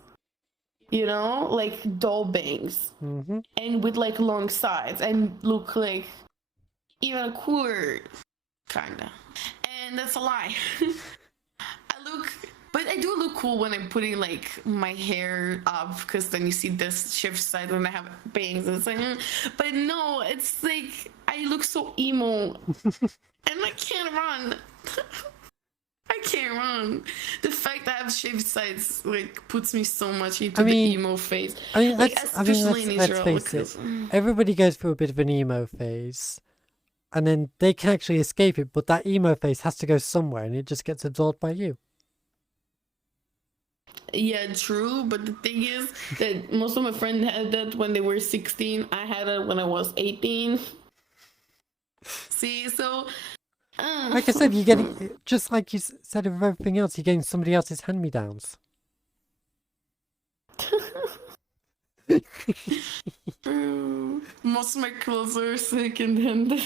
You know, like doll bangs. Mm-hmm. And with like long sides and look like even cooler, kinda. And that's a lie. But I do look cool when I'm putting like my hair up, because then you see this shift side when I have bangs and it's like, but no, it's like I look so emo and I can't run. I can't run. The fact that I have shaved sides like puts me so much into the emo phase. I mean, like, let's face it. Everybody goes through a bit of an emo phase, and then they can actually escape it. But that emo phase has to go somewhere, and it just gets absorbed by you. Yeah, true. But the thing is that most of my friends had that when they were 16. I had it when I was 18. See, so like I said, you're getting, just like you said of everything else, you're getting somebody else's hand-me-downs. True. Most of my clothes are second-handed.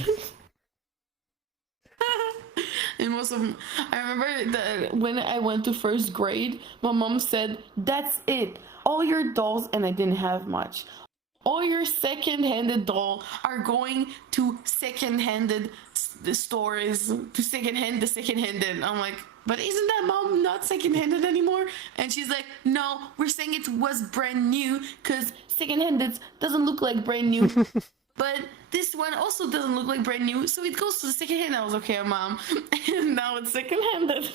And most of them, I remember that when I went to first grade, my mom said, "That's it. All your dolls," and I didn't have much. "All your second-handed doll are going to second-handed stores to second-hand the second-handed." I'm like, "But isn't that, Mom, not second-handed anymore?" And she's like, "No, we're saying it was brand new because second-handed doesn't look like brand new." But this one also doesn't look like brand new, so it goes to the second hand. I was okay, Mom. And now it's second-handed.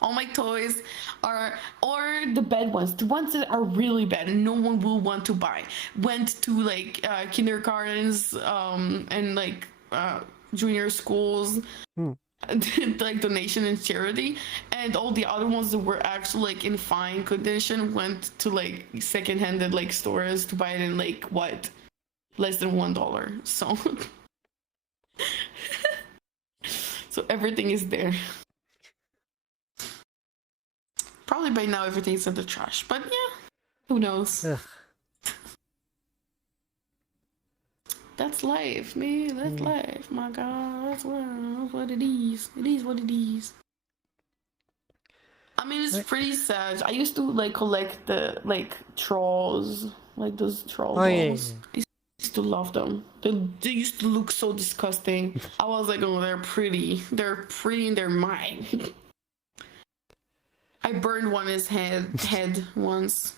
All my toys are, or the bad ones, the ones that are really bad and no one will want to buy, went to like kindergartens and like junior schools. Did like donation and charity, and all the other ones that were actually like in fine condition went to like second-handed like stores to buy it in like what? Less than $1. So so everything is there. Probably by now everything's in the trash, but yeah, who knows? Ugh. That's life, man. That's life. My God, that's what it is. It is what it is. I mean, it's pretty sad. I used to like collect the like trolls, like those troll dolls. I used to love them. They used to look so disgusting. I was like, oh, they're pretty. They're pretty and they're mine. I burned one his head once.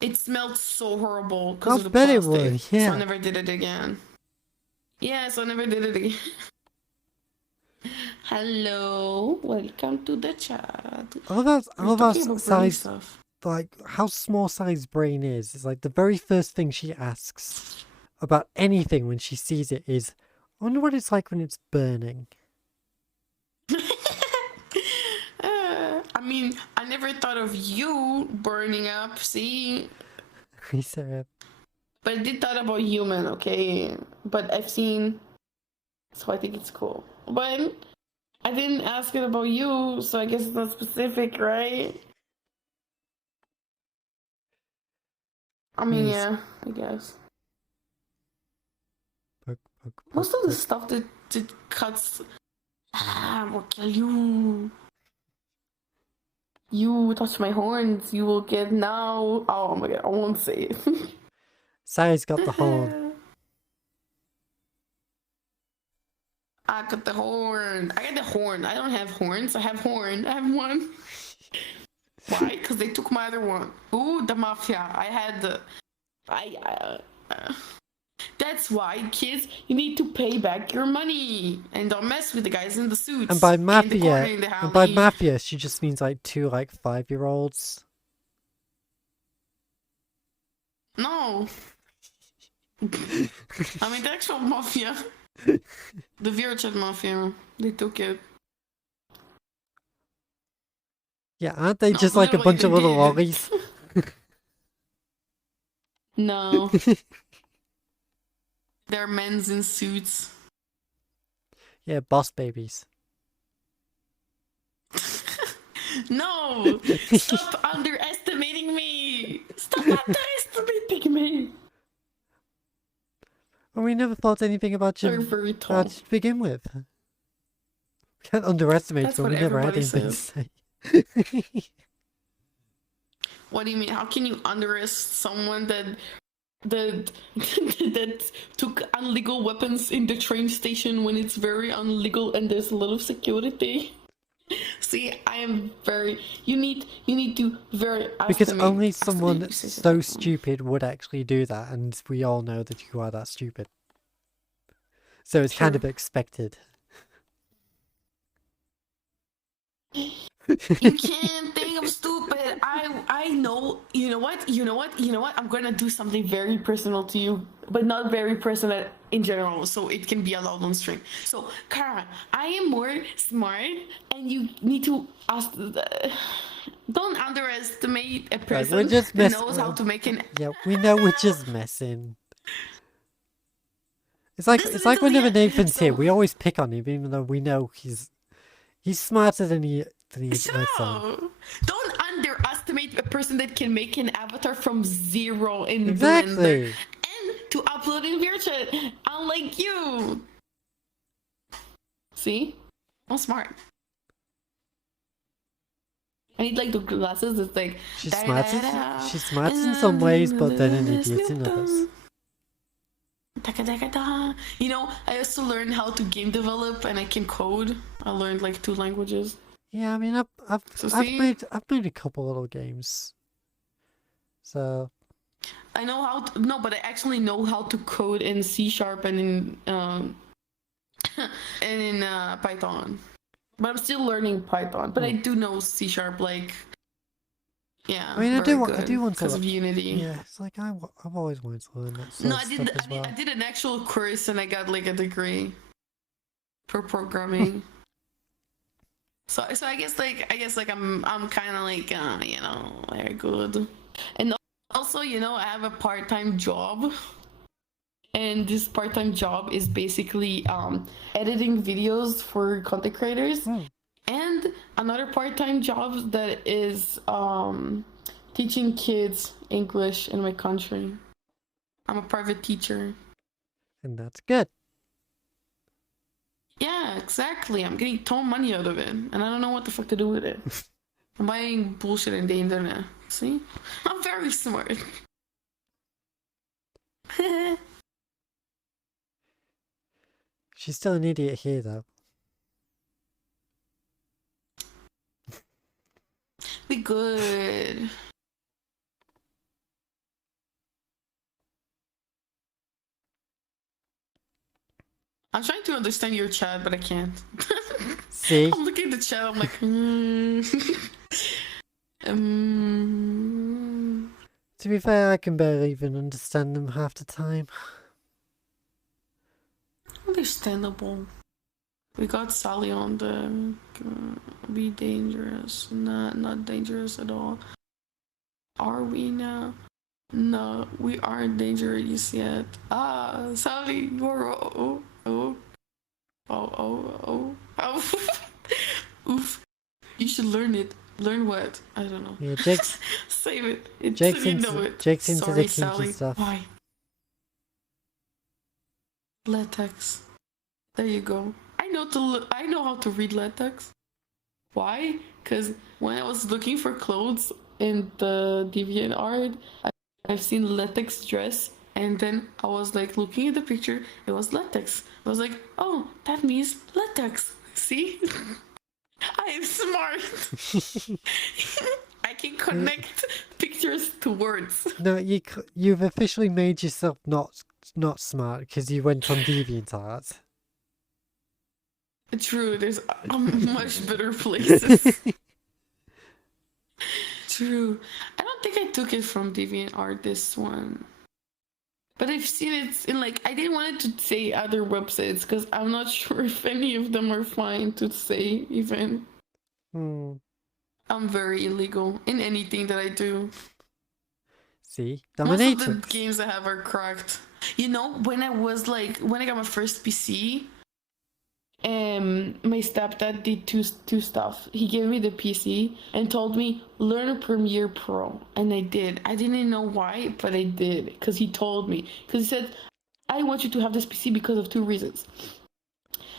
It smelled so horrible I because of the bet it plastic. would, So I yeah. never did it again. Yeah, so I never did it again. Hello, welcome to the chat. I love We're how talking about brain Sally's, stuff. like, how small Sally's brain is. It's like the very first thing she asks about anything when she sees it is, I wonder what it's like when it's burning. I mean, I never thought of you burning up, see? He said, But I did thought about human, okay? But I've seen, so I think it's cool. But I didn't ask it about you, so I guess it's not specific, right? I mean, Yes. yeah, I guess. poke, poke, Most poke, of the poke. stuff that cuts, will kill you. You touch my horns, you will get now. Oh my god, I won't say it. Sally's got the horn. I got the horn. I got the horn. I don't have horns. I have horn. I have one. Why? Because they took my other one. Ooh, the mafia. I had the. That's why, kids, you need to pay back your money and don't mess with the guys in the suits. And by in the corner mafia, in the and by alley. mafia, she just means like two like 5-year-olds. No. I mean the actual mafia. The VRChat mafia. They took it. Yeah, aren't they No, just like a literally, bunch of they little did. lollies? No. They're men's in suits. Yeah, boss babies. No! Stop underestimating me! Stop underestimating me! Well, we never thought anything about They're you very tall. to begin with. We can't underestimate That's them. what We never had everybody anything to say. What do you mean? How can you underestimate someone that took illegal weapons in the train station when it's very illegal and there's a lot of security? See, I am very. You need to very. Because estimate- only estimate someone your sense of so humor. stupid would actually do that, and we all know that you are that stupid. So it's kind True. of expected. You can't think I'm stupid. I know. You know what? I'm gonna do something very personal to you, but not very personal in general, so it can be allowed on stream. So, Kara, I am more smart, and you need to ask. Don't underestimate a Right, person we're just that knows how to make an. Yeah, we know we're just messing. It's like Listen to whenever the- Nathan's here, so- we always pick on him, even though we know he's smarter than he lets on. So, don't underestimate a person that can make an avatar from zero in Blender Exactly. and to upload in VRChat, unlike you. See? I'm smart. I need like the glasses. It's like She's smart in some ways, but then an idiot in others. You know, I also learned how to game develop and I can code. I learned like 2 languages. Yeah, I mean, I've see? made a couple little games. So I know how to, no, but I actually know how to code in C# and in and in Python. But I'm still learning Python. But I do know C#, like, yeah. I mean, I do want to because of Unity. Yeah, it's like I've always wanted to learn that sort No, of I stuff did. as well. I did an actual course and I got like a degree for programming. So I guess I'm kind of like you know, very good. And also, you know, I have a part-time job. And this part-time job is basically editing videos for content creators. And another part-time job that is teaching kids English in my country. I'm a private teacher. And that's good. Yeah, exactly. I'm getting ton money out of it, and I don't know what the fuck to do with it. I'm buying bullshit in the internet. See? I'm very smart. She's still an idiot here, though. We good. I'm trying to understand your chat, but I can't. See? I'm looking at the chat. I'm like, To be fair, I can barely even understand them half the time. understandable. We got Sally on the be dangerous. Not dangerous at all. Are we now? No, we aren't dangerous yet. Ah, Sally, you're oh. Oof. You should learn it. Learn what? I don't know. Yeah, Jake's Save it. It's Jake's you into know it. Jake's into the Sorry, kinky Sally. stuff. Why? Latex. There you go. I know how to read latex. Why? Because when I was looking for clothes in the DeviantArt, I've seen latex dress, and then I was like looking at the picture. It was latex. I was like, oh, that means latex. See? I am smart. I can connect pictures to words. No, you've officially made yourself not smart because you went on DeviantArt. True, there's much better places. True. I don't think I took it from DeviantArt, this one. But I've seen it in like, I didn't want it to say other websites because I'm not sure if any of them are fine to say even. I'm very illegal in anything that I do. See? Most of the Dominatrix. games I have are cracked. You know, when I got my first PC, my stepdad did two stuff. He gave me the PC and told me learn Premiere Pro, and I did. I didn't know why, but I did because he told me. Because he said, I want you to have this PC because of two reasons.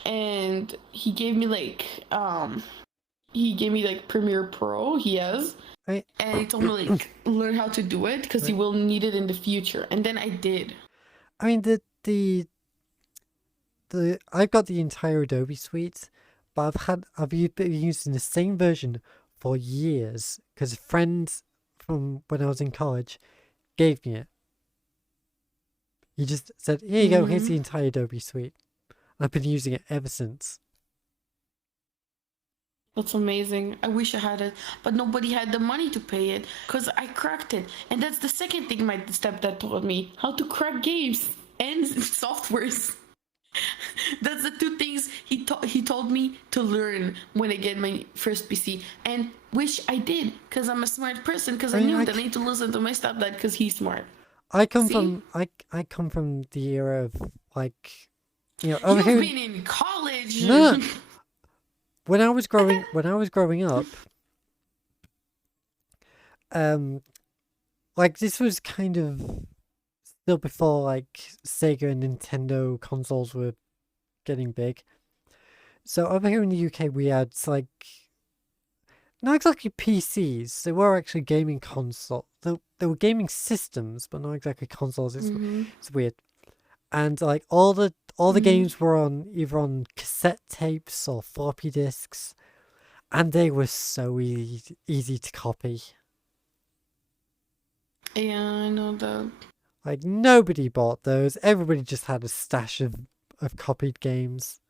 And he gave me like Premiere Pro. He has. Right. And he told me like learn how to do it because you will need it in the future. And then I did. I mean I've got the entire Adobe suite, but I've been using the same version for years because friends from when I was in college gave me it. He just said, "Here you go. Here's the entire Adobe suite." I've been using it ever since. That's amazing. I wish I had it, but nobody had the money to pay it because I cracked it. And that's the second thing my stepdad taught me: how to crack games and softwares. That's the two things he told me to learn when I get my first PC, and which I did because I'm a smart person. Because I knew that I need to listen to my stepdad because he's smart. I come from the era of like, over You've here. been in college. No. When I was growing up, like this was kind of still before like Sega and Nintendo consoles were getting big. So over here in the UK, we had like not exactly PCs. They were actually gaming console. They were gaming systems, but not exactly consoles. It's weird. And like all the games were either on cassette tapes or floppy disks, and they were so easy to copy. Yeah, I know that. Like nobody bought those. Everybody just had a stash of copied games.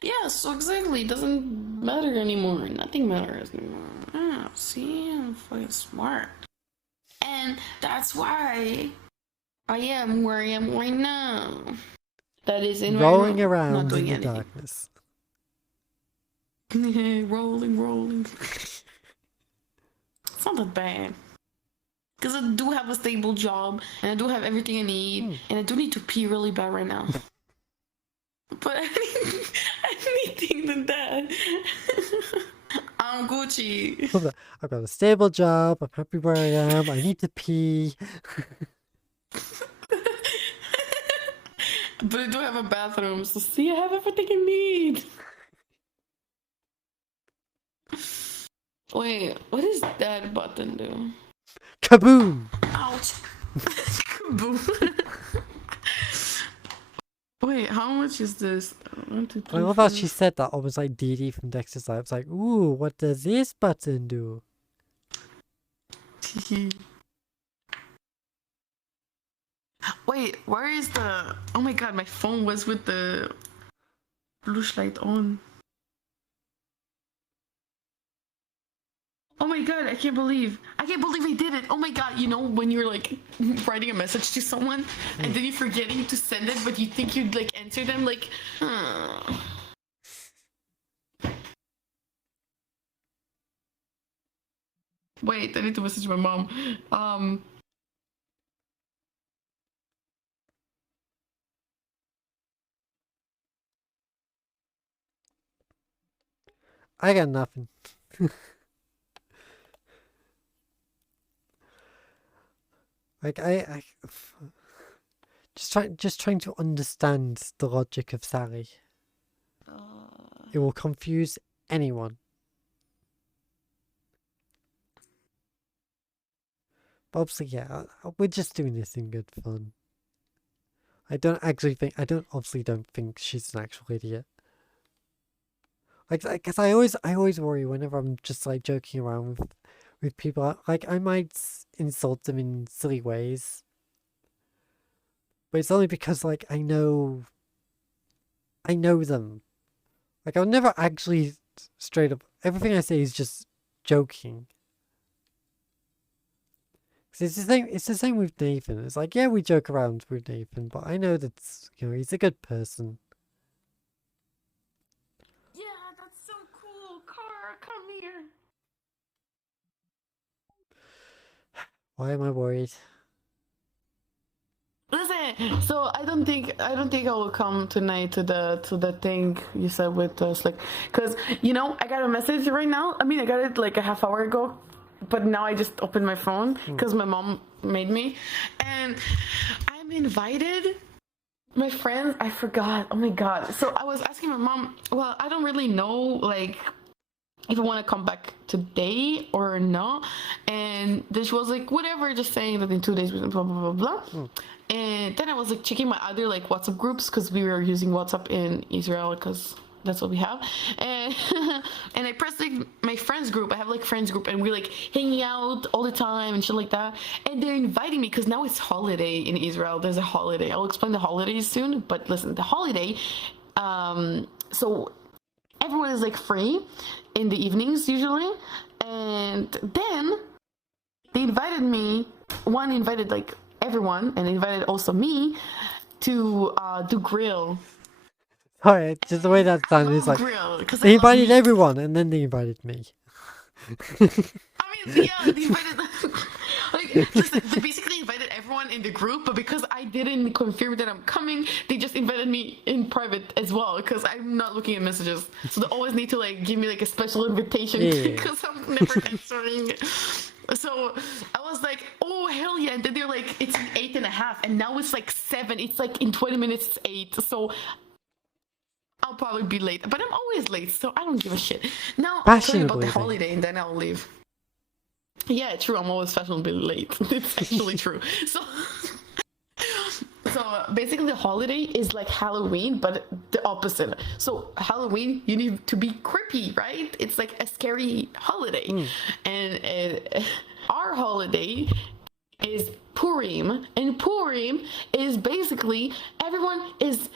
Yeah, so exactly. It doesn't matter anymore. Nothing matters anymore. Ah, see, I'm fucking smart. And that's why I am where I am right now. That is in rolling my room, around not doing in the anything. darkness. rolling. It's not that bad. Because I do have a stable job, and I do have everything I need, and I do need to pee really bad right now. But anything than that, I'm Gucci. I've got a stable job. I'm happy where I am. I need to pee. But I do have a bathroom, so see, I have everything I need. Wait, what does that button do? Kaboom! Ouch. Boom. Wait, how much is this? I love how she said that almost like Dee Dee from Dexter's Lab. It's like, ooh, what does this button do? Wait, where is the? Oh my god, my phone was with the blue light on. Oh my god, I can't believe I did it. Oh my god, you know when you're like writing a message to someone and then you're forgetting to send it, but you think you'd like answer them like. Wait, I need to message my mom. I got nothing. Like I just trying to understand the logic of Sally. It will confuse anyone. But obviously, yeah, we're just doing this in good fun. I don't obviously don't think she's an actual idiot. Like, cause I always worry whenever I'm just like joking around with people. Like, I might insult them in silly ways, but it's only because like I know them. Like, I'll never actually straight up. Everything I say is just joking. It's the same with Nathan. It's like, yeah, we joke around with Nathan, but I know that, you know, he's a good person. Yeah, that's so cool. Kara, come here. Why am I worried? Listen, so I don't think I will come tonight to the thing you said with us, like, cause you know I got a message right now. I mean, I got it like a half hour ago, but now I just opened my phone because my mom made me, and I'm invited. My friends, I forgot. Oh my god! So I was asking my mom. Well, I don't really know, like, if I want to come back today or not. And then she was like, whatever, just saying that in 2 days, blah, blah, blah, blah. And then I was like checking my other like WhatsApp groups because we were using WhatsApp in Israel because that's what we have. And and I pressed like my friends group. I have like friends group and we're like hanging out all the time and shit like that. And they're inviting me because now it's holiday in Israel. There's a holiday. I'll explain the holidays soon. But listen, the holiday, so everyone is like free in the evenings usually, and then they invited me. One invited like everyone, and invited also me to do grill. Sorry, just the way that sounded is like Grill, they invited everyone, and then they invited me. I mean, yeah, they invited. Like, listen, they basically invited everyone in the group, but because I didn't confirm that I'm coming, they just invited me in private as well because I'm not looking at messages. So they always need to like give me like a special invitation because I'm never answering. So I was like, oh hell yeah! And then they're like, it's 8:30, and now it's like 7. It's like in 20 minutes it's 8. So I'll probably be late, but I'm always late, so I don't give a shit. Now I'll tell you about the holiday, and then I'll leave. Yeah, true. I'm always fashionably late. It's actually true. So basically, the holiday is like Halloween, but the opposite. So Halloween, you need to be creepy, right? It's like a scary holiday, and our holiday is Purim, and Purim is basically everyone is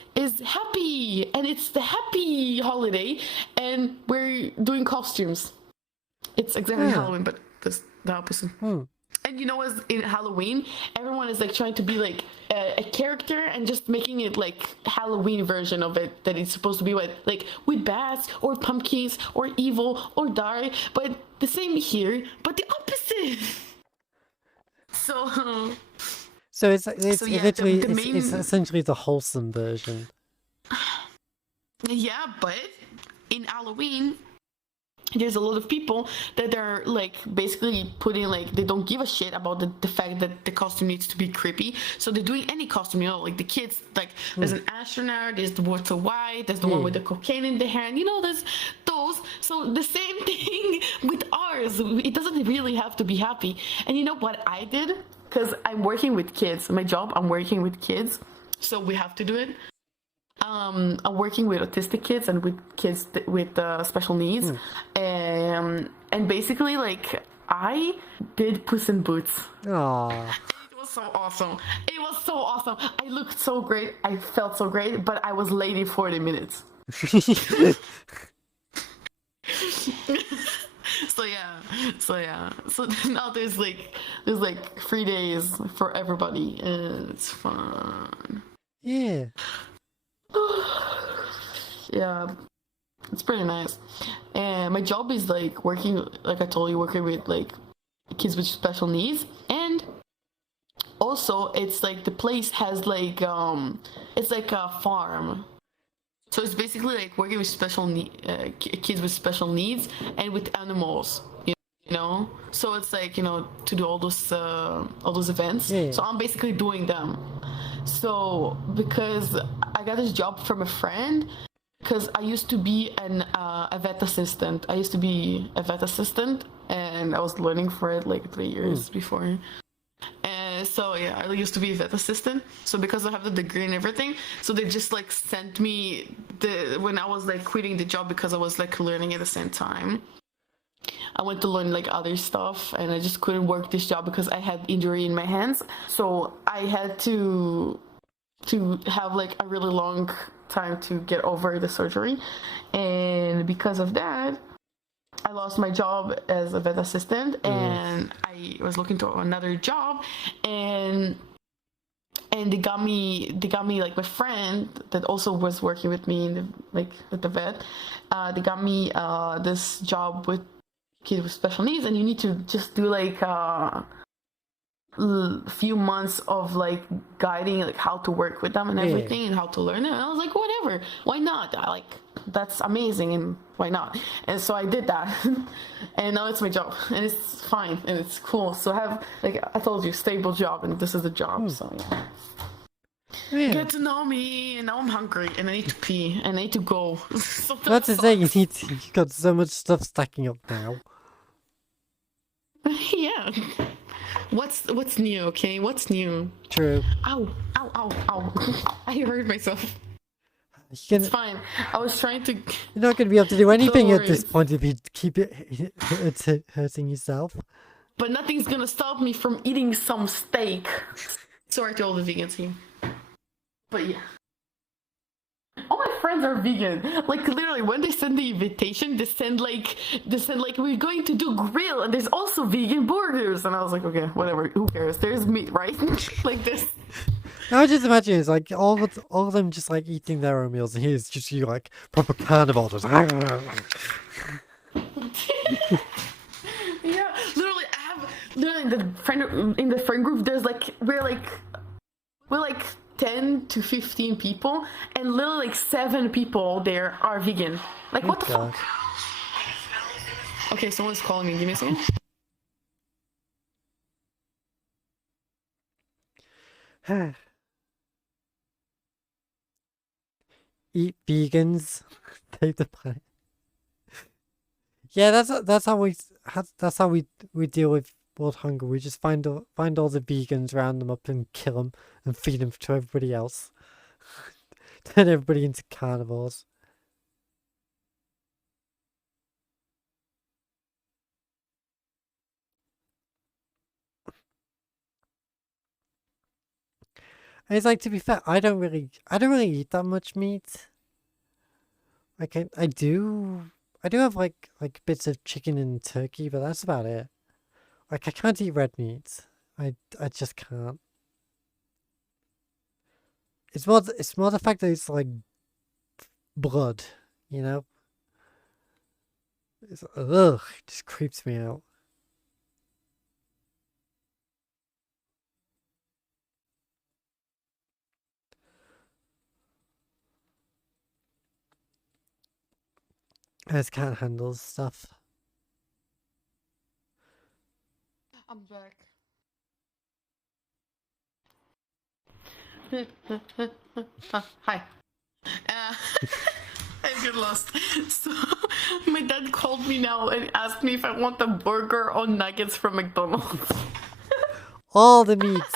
happy, and it's the happy holiday, and we're doing costumes. It's exactly Halloween, but just the opposite. And you know, as in Halloween, everyone is like trying to be like a character and just making it like Halloween version of it that it's supposed to be with, like with bats or pumpkins or evil or dark. But the same here, but the opposite. So it's literally it's essentially the wholesome version. Yeah, but in Halloween, there's a lot of people that are like basically putting like they don't give a shit about the fact that the costume needs to be creepy, so they're doing any costume, you know, like the kids, like there's an astronaut, there's the water white, there's the one with the cocaine in the hand, you know, there's those. So the same thing with ours, it doesn't really have to be happy. And you know what I did, because I'm working with kids, my job, I'm working with kids, so we have to do it. I'm working with autistic kids and with kids with special needs, and basically like I did Puss in Boots. Aww. It was so awesome. It was so awesome. I looked so great. I felt so great, but I was late in 40 minutes. So yeah. So now there's like 3 days for everybody, and it's fun. Yeah. Yeah, it's pretty nice. And my job is like working, like I told you, working with like kids with special needs, and also it's like the place has like it's like a farm. So it's basically like working with kids with special needs and with animals, you know. So it's like, you know, to do all those events. Yeah. So I'm basically doing them. So because I got this job from a friend, because I used to be a vet assistant. And I was learning for it like 3 years before. And so yeah, I used to be a vet assistant. So because I have the degree and everything, so they just like sent me when I was like quitting the job because I was like learning at the same time. I went to learn like other stuff, and I just couldn't work this job because I had injury in my hands. So I had to have like a really long time to get over the surgery, and because of that I lost my job as a vet assistant, and I was looking to another job, and they got me like my friend that also was working with me in at the vet. They got me this job with kids with special needs, and you need to just do like a few months of like guiding like how to work with them and everything and how to learn it. And I was like, whatever, why not? That's amazing, and why not? And so I did that. And now it's my job, and it's fine, and it's cool. So I have, like I told you, stable job, and this is the job. So yeah. Get to know me, and now I'm hungry, and I need to pee, and I need to go. So That's the thing, you got so much stuff stacking up now. Yeah. What's new, okay? What's new? True. Ow. I hurt myself. It's fine. I was trying to... You're not going to be able to do anything Don't at this worry. point if you keep hurting yourself. But nothing's gonna stop me from eating some steak. Sorry to all the vegans here. But yeah. All my friends are vegan. Like literally, when they send the invitation, they send like we're going to do grill, and there's also vegan burgers. And I was like, okay, whatever. Who cares? There's meat, right? Like this. I just imagine it's like all of them just like eating their own meals, and here's just you like proper carnivore. Just Yeah, literally, I have literally in the friend group. There's like we're like 10 to 15 people, and literally like 7 people there are vegan. Like what the fuck? Okay, someone's calling me. Give me a second. Eat vegans, save the planet. Yeah, that's how we deal with world hunger. We just find all the vegans, round them up, and kill them, and feed them to everybody else. Turn everybody into carnivores. And it's like, to be fair, I don't really eat that much meat. Like I do have like bits of chicken and turkey, but that's about it. Like I can't eat red meat. I just can't. It's more the fact that it's like blood, you know? It just creeps me out. I just can't handle stuff. I'm back. Hi. I get lost. So my dad called me now and asked me if I want a burger or nuggets from McDonald's. All the meats.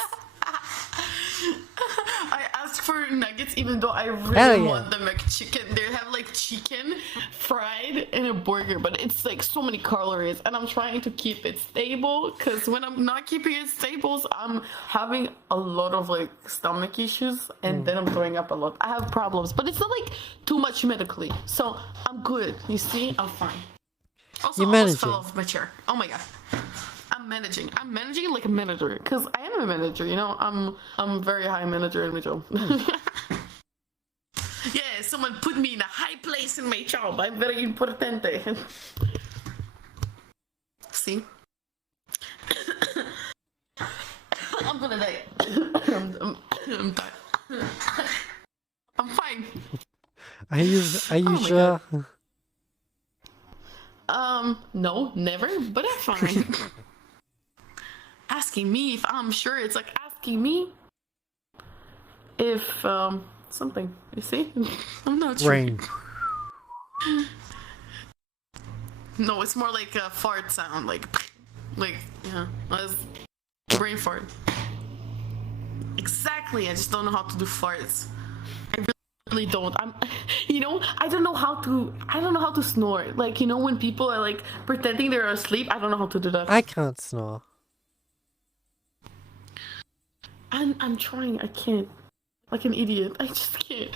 I asked for nuggets, even though I Hell really yeah. want the McChicken. They have like chicken fried in a burger, but it's like so many calories, and I'm trying to keep it stable because when I'm not keeping it stable, I'm having a lot of like stomach issues, and then I'm throwing up a lot. I have problems, but it's not like too much medically, so I'm good. You see, I'm fine. Also, You're I almost fell managing. off my chair. Oh my god. I'm managing like a manager because I am a manager. You know, I'm very high manager in my job. Yeah, someone put me in a high place in my job. I'm very importante. See, I'm gonna die. I'm dying. I'm fine. Are you Oh my sure? No, never. But I'm fine. Asking me if I'm sure, it's like asking me if something. You see, I'm not sure. Rain. No, it's more like a fart sound, like yeah, as brain fart. Exactly. I just don't know how to do farts. I really don't. I don't know how to snore. Like, you know, when people are like pretending they're asleep, I don't know how to do that. I can't snore. I'm trying. I can't. Like an idiot. I just can't.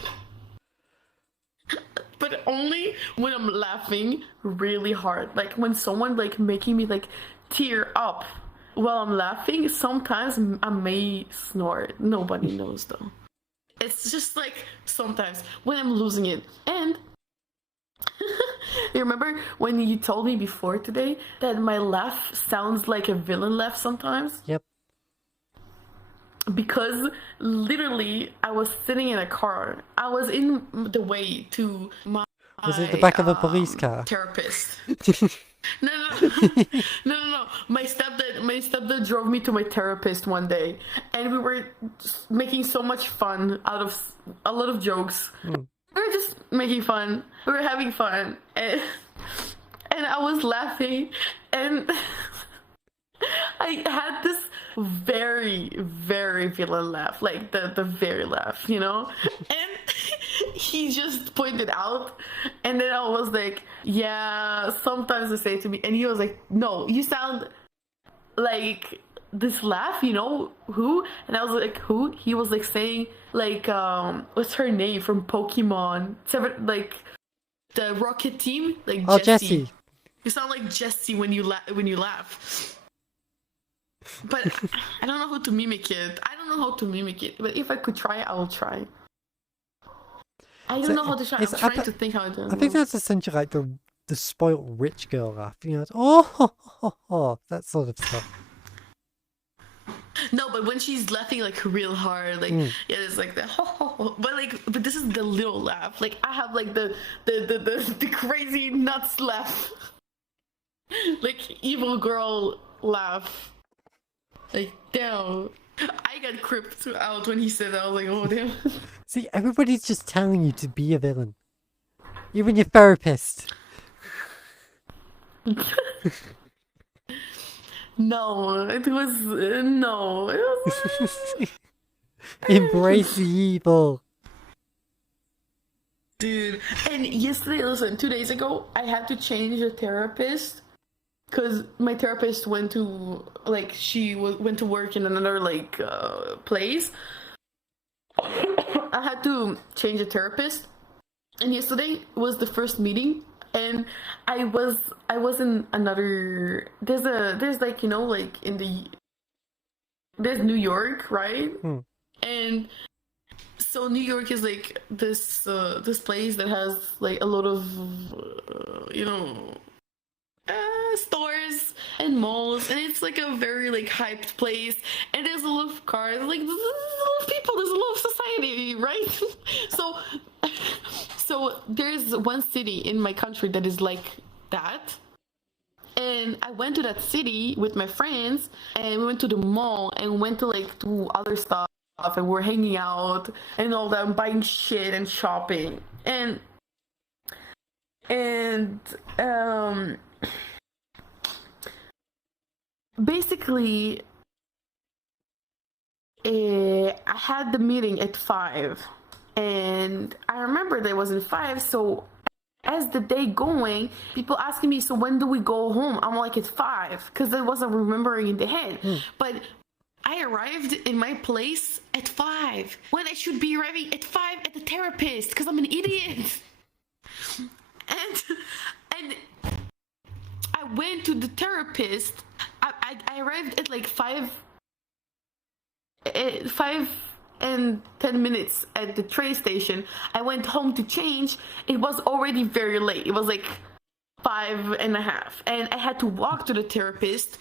But only when I'm laughing really hard. Like when someone like making me like tear up while I'm laughing, sometimes I may snore. Nobody knows though. It's just like sometimes when I'm losing it. And you remember when you told me before today that my laugh sounds like a villain laugh sometimes? Yep. Because literally I was sitting in a car. I was in the way to my Was it the back of a police car? therapist. No. No. My stepdad drove me to my therapist one day, and we were making so much fun out of a lot of jokes. We were just making fun. We were having fun, and I was laughing, and I had this very, very villain laugh, like the very laugh, you know? And he just pointed out, and then I was like, yeah, sometimes they say to me, and he was like, no, you sound like this laugh, you know who? And I was like, who? He was like saying, like, what's her name from Pokemon? Like, the Rocket Team? Like, Oh, Jessie. Jessie. You sound like Jessie when you laugh. But I don't know how to mimic it. But if I could try, I will try. I don't know how to try. I'm trying to think how to do it. I think that's essentially like the spoilt rich girl laugh. You know, it's, oh, that sort of stuff. No, but when she's laughing like real hard, like yeah, it's like the but this is the little laugh. Like I have like the crazy nuts laugh, like evil girl laugh. Like damn, I got creeped out when he said that. I was like, oh damn. See, everybody's just telling you to be a villain. Even your therapist. No, it was no. It was Embrace the evil. dude. And yesterday, listen, 2 days ago, I had to change the therapist because my therapist went to like went to work in another like place. I had to change a therapist, and yesterday was the first meeting, and I was in another. There's like, you know, like there's New York, right? And so New York is like this place that has like a lot of you know, stores and malls, and it's like a very like hyped place, and there's a lot of cars, like there's a lot of people, there's a lot of society, right? So there's one city in my country that is like that, and I went to that city with my friends, and we went to the mall and went to like do other stuff, and we're hanging out and all that, and buying shit and shopping, and basically I had the meeting at 5, and I remember that it wasn't 5, so as the day going, people asking me, so when do we go home? I'm like, it's 5, because I wasn't remembering in the head. But I arrived in my place at 5, when I should be arriving at 5 at the therapist, because I'm an idiot. And I went to the therapist. I arrived at like 5 and 10 minutes at the train station. I went home to change. It was already very late. It was like 5:30, and I had to walk to the therapist,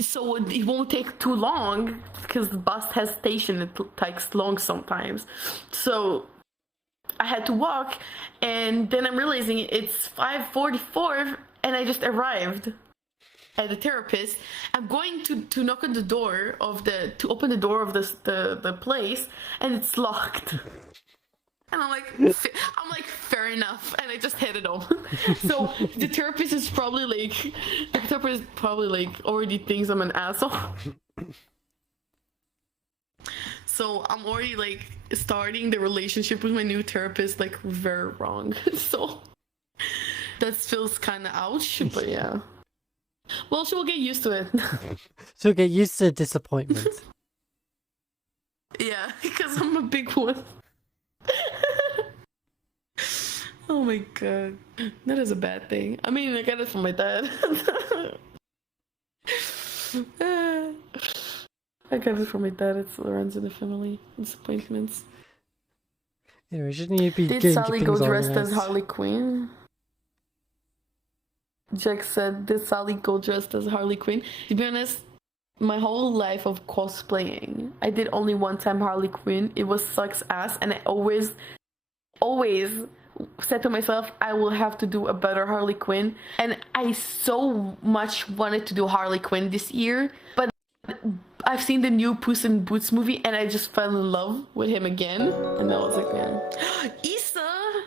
so it won't take too long because the bus has station. It takes long sometimes, so I had to walk, and then I'm realizing it's 5:44, and I just arrived at the therapist. I'm going to knock on the door to open the door of the place, and it's locked. And I'm like, fair enough, and I just headed home. So the therapist probably already thinks I'm an asshole. So I'm already like starting the relationship with my new therapist like very wrong. So that feels kind of ouch, but yeah. Well, she will get used to it. She'll get used to disappointment. Yeah, because I'm a big one. Oh my god. That is a bad thing. I mean, I got it from my dad. I got it from my dad. It still runs in the family. Disappointments. Anyway, shouldn't you be Did getting Sally go things dressed as organized? Harley Quinn? Jack said, did Sally go dressed as Harley Quinn? To be honest, my whole life of cosplaying, I did only one time Harley Quinn. It was sucks ass, and I always said to myself, I will have to do a better Harley Quinn. And I so much wanted to do Harley Quinn this year, but I've seen the new Puss in Boots movie, and I just fell in love with him again. And I was like, man, Issa!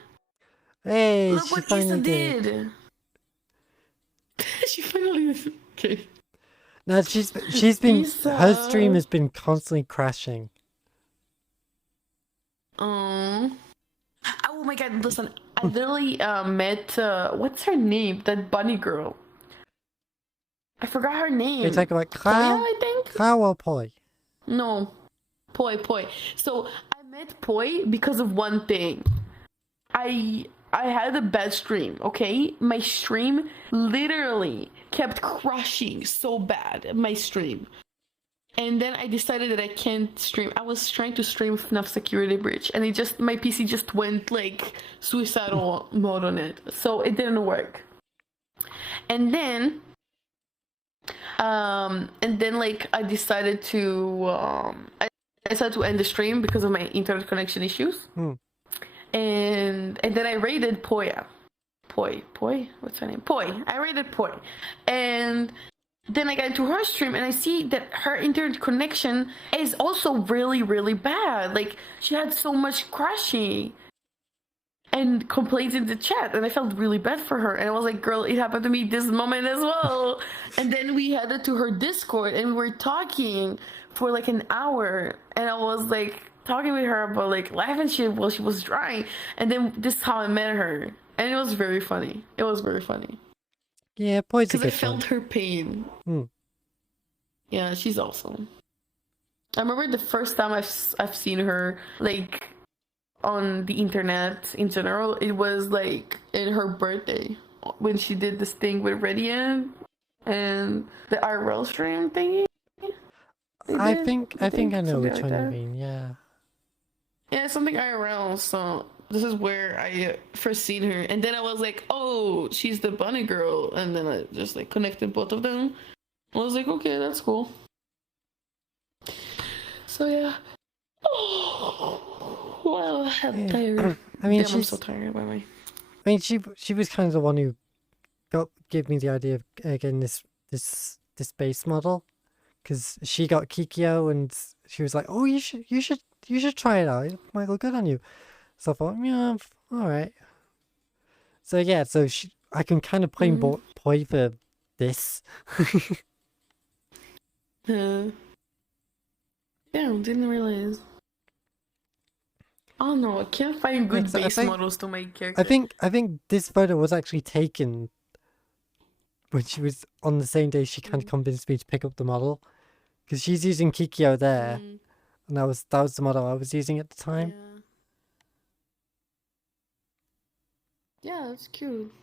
Hey, Look she what Issa finally did. did! She finally did. Okay. No, she's been Issa. her stream has been constantly crashing. Oh my god, listen, I literally met, what's her name? That bunny girl. I forgot her name. You're talking about Poya, Clow? I think? Clow or Poi? No. Poi. So, I met Poi because of one thing. I had a bad stream, okay? My stream literally kept crashing so bad, my stream. And then I decided that I can't stream. I was trying to stream with enough security breach, and my PC just went like suicidal mode on it. So it didn't work. And then like I decided to end the stream because of my internet connection issues. And then I raided Poya. Poi? What's her name? Poi. I raided Poi. And then I got into her stream, and I see that her internet connection is also really, really bad. Like, she had so much crashing and complaints in the chat, and I felt really bad for her. And I was like, girl, it happened to me this moment as well. And then we headed to her Discord, and we were talking for like an hour, and I was like talking with her about like life and shit while she was drying. And then this is how I met her, and it was very funny. Yeah, Poi's a Because I good felt one. her pain. Yeah, she's awesome. I remember the first time I've seen her like on the internet in general. It was like in her birthday when she did this thing with Radiant and the IRL stream thingy. I think I know something which like one you that. mean, yeah. Yeah, something IRL. So this is where I first seen her, and then I was like, oh, she's the bunny girl, and then I just like connected both of them. I was like, okay, that's cool. So yeah. Oh, well, I'm tired. I mean, Damn, I'm she's. so tired. By the way. I mean, she was kind of the one who gave me the idea of getting this base model, because she got Kikyo, and she was like, oh, you should try it out. It might look good on you. So I thought, yeah, all right. So yeah, I can kind of blame Poi for this. Yeah, Damn, didn't realize. Oh no, I can't find good Yeah, 'cause I base think- models to make characters. I think this photo was actually taken when she was on the same day she kind of convinced me to pick up the model, because she's using Kikyo there, Mm, and that was the model I was using at the time. yeah, that's cute.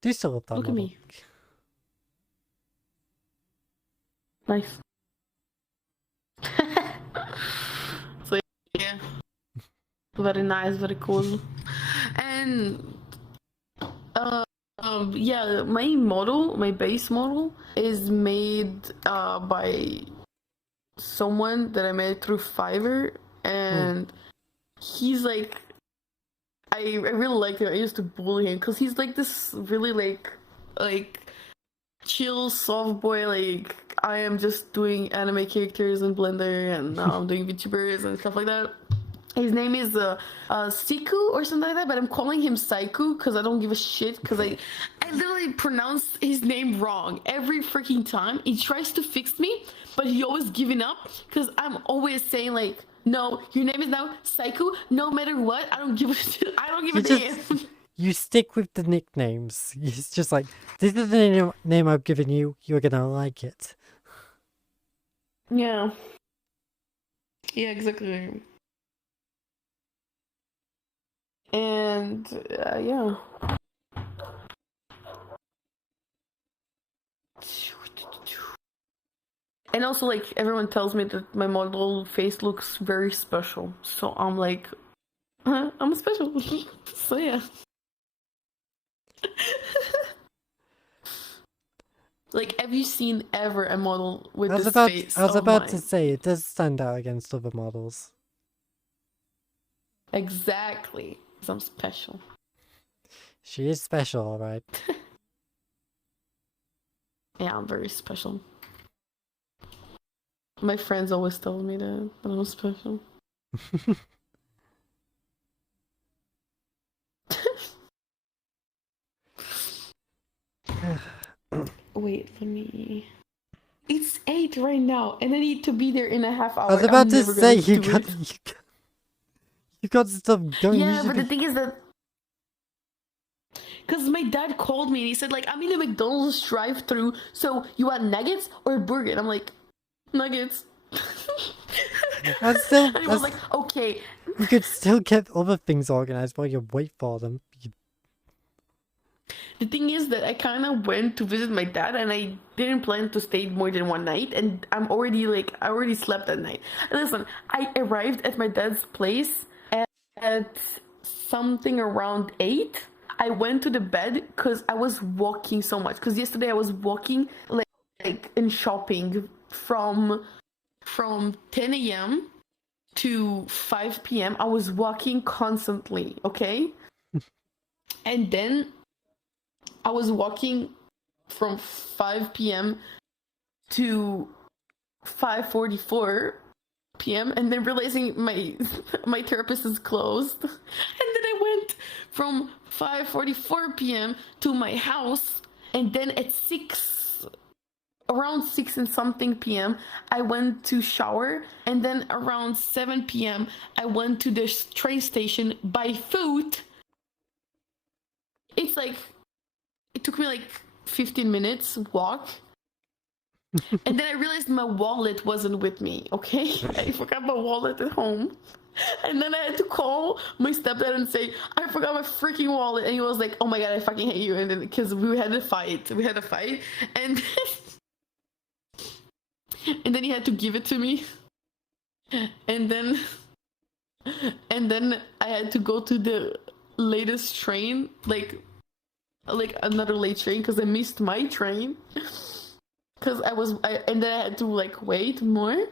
Do you still love that Look at model? me. Nice. So yeah, very nice, very cool. And yeah, my base model is made by someone that I met through Fiverr, and he's like, I really like him. I used to bully him because he's like this really like chill soft boy. Like, I am just doing anime characters in Blender, and now I'm doing VTubers and stuff like that. His name is Siku or something like that, but I'm calling him Saiku because I don't give a shit, because I literally pronounce his name wrong every freaking time. He tries to fix me, but he always giving up because I'm always saying like, no, your name is now Saiku, no matter what. I don't give a shit. I don't give a damn. You stick with the nicknames. It's just like, this is the name I've given you. You're gonna like it. Yeah. Yeah, exactly. And yeah. And also, like, everyone tells me that my model face looks very special. So I'm like, I'm special. So yeah. Like, have you seen ever a model with this face? I was of about mine? to say, it does stand out against other models. Exactly. 'Cause I'm special. She is special, alright. Yeah, I'm very special. My friends always tell me that I'm special. Wait for me. It's 8 right now, and I need to be there in a half hour. I was about I'm to never say, gonna do it. you got stuff going. Yeah, You but should the thing is that, because my dad called me and he said like, I'm in a McDonald's drive-through, so you want nuggets or a burger? And I'm like, nuggets. That's still, And he was like, okay. you could still get other things organized while you wait for them. The thing is that I kind of went to visit my dad, and I didn't plan to stay more than one night, and I already slept that night. And listen, I arrived at my dad's place at something around 8. I went to the bed because I was walking so much, because yesterday I was walking like and shopping from 10 a.m. to 5 p.m. I was walking constantly, okay? And then I was walking from 5 p.m. to 5:44 p.m. and then realizing my therapist is closed. And then I went from 5:44 p.m. to my house, and then at around 6 and something p.m. I went to shower, and then around 7 p.m. I went to the train station by foot. It's like, it took me like 15 minutes walk. And then I realized my wallet wasn't with me, okay? I forgot my wallet at home. And then I had to call my stepdad and say, I forgot my freaking wallet. And he was like, oh my god, I fucking hate you. And then, because we had a fight. And and then he had to give it to me. And then I had to go to the latest train, like another late train, because I missed my train. Because and then I had to like wait more,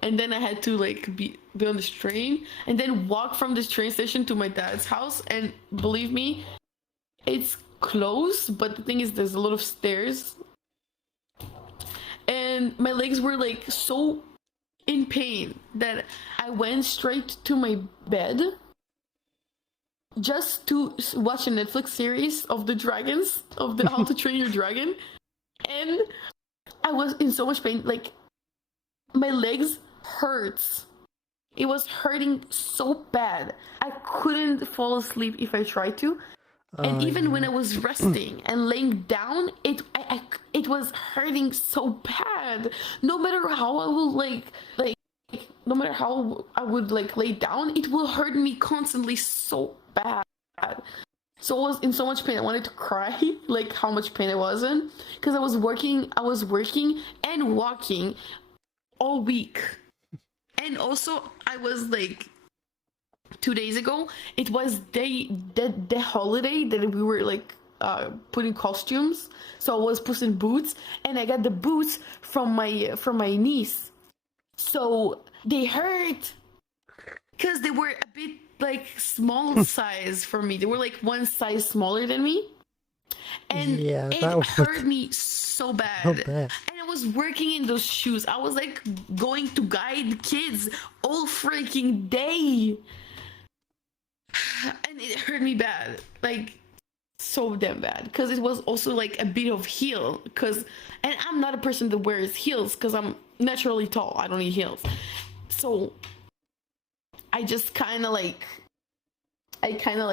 and then I had to like be on this train, and then walk from this train station to my dad's house. And believe me, it's close, but the thing is, there's a lot of stairs, and my legs were like so in pain that I went straight to my bed just to watch a Netflix series of the dragons, of the How to Train Your Dragon. And I was in so much pain. Like my legs hurts. It was hurting so bad. I couldn't fall asleep if I tried to. And even when I was resting and laying down, it was hurting so bad. No matter how I would like no matter how I would like lay down, it will hurt me constantly so bad. So I was in so much pain. I wanted to cry, like how much pain I was in, because I was working and walking all week, and also I was like 2 days ago. It was the holiday that we were like putting costumes. So I was putting boots, and I got the boots from my niece. So they hurt because they were a bit like small size for me. They were like one size smaller than me, and Yeah, it that would- hurt me so bad. So bad. And I was working in those shoes. I was like going to guide kids all freaking day, and it hurt me bad, like so damn bad, because it was also like a bit of heel. And I'm not a person that wears heels because I'm naturally tall. I don't need heels. So I just kind of like kind of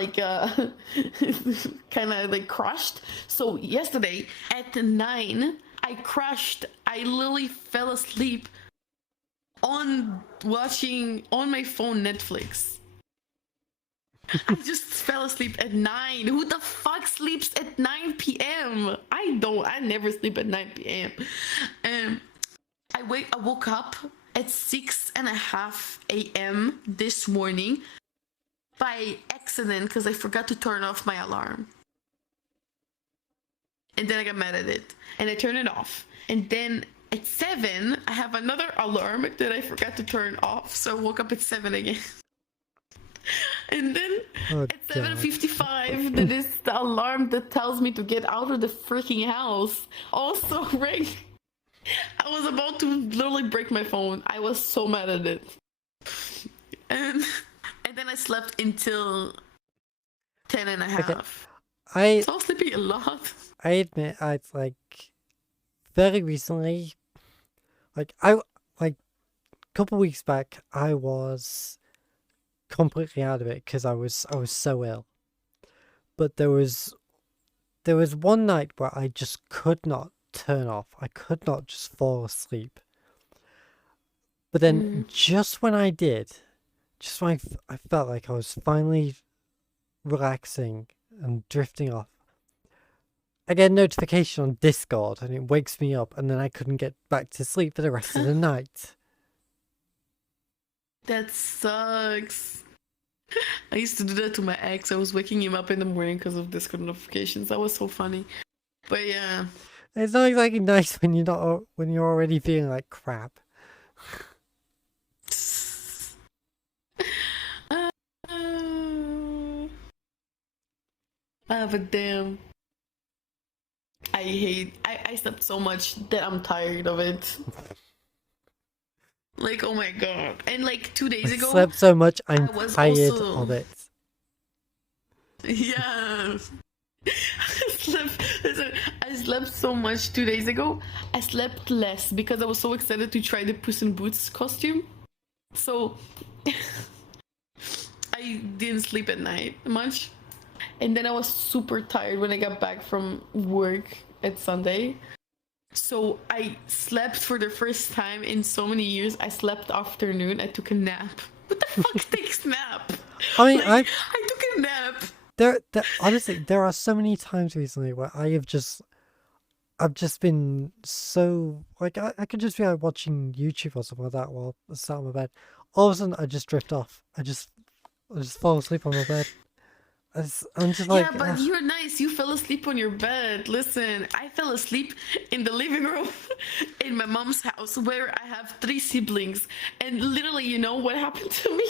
like crushed. So yesterday at 9 I crashed. I literally fell asleep on watching on my phone Netflix. I just fell asleep at 9. Who the fuck sleeps at 9 p.m? I don't. I never sleep at 9 p.m. I woke up at 6:30 a.m. this morning by accident because I forgot to turn off my alarm. And then I got mad at it and I turned it off. And then at 7, I have another alarm that I forgot to turn off. So I woke up at 7 again. And then at 7:55, that is the alarm that tells me to get out of the freaking house also rang. I was about to literally break my phone. I was so mad at it. And then I slept until 10 and a half. Okay. So I was sleeping a lot. I admit, I've like very recently, like a couple weeks back, I was completely out of it because I was so ill. But there was one night where I just could not turn off. I could not just fall asleep. But then just when I did, just when I felt like I was finally relaxing and drifting off, I get a notification on Discord and it wakes me up, and then I couldn't get back to sleep for the rest of the night. That sucks. I used to do that to my ex. I was waking him up in the morning because of Discord notifications. That was so funny. But yeah. It's not exactly nice when you're already feeling like crap. But damn. I slept so much that I'm tired of it. Like, oh my god. And like 2 days ago, I slept so much, I'm I was tired also- of it. Yeah. I slept so much 2 days ago. I slept less because I was so excited to try the Puss in Boots costume. So I didn't sleep at night much. And then I was super tired when I got back from work at Sunday. So I slept for the first time in so many years. I slept afternoon. I took a nap. What the fuck takes nap? I mean, Like, I took a nap. Honestly, there are so many times recently where I've just been so like I could just be like watching YouTube or something like that while I sat on my bed. All of a sudden, I just drift off. I just fall asleep on my bed. I'm just like, yeah, but you're nice. You fell asleep on your bed. Listen, I fell asleep in the living room in my mom's house where I have 3 siblings. And literally, you know what happened to me?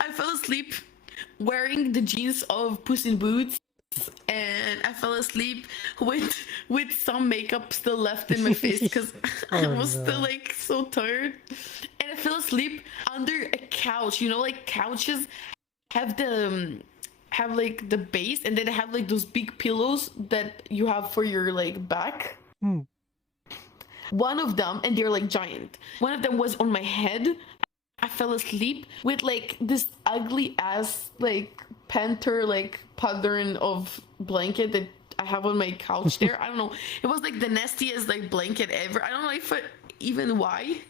I fell asleep wearing the jeans of Puss in Boots. And I fell asleep with some makeup still left in my face because I was still like so tired. And I fell asleep under a couch. You know, like couches have like the base, and then have like those big pillows that you have for your like back. One of them, and they're like giant. One of them was on my head. I fell asleep with like this ugly ass like panther like pattern of blanket that I have on my couch there. I don't know. It was like the nastiest like blanket ever. I don't know if even why.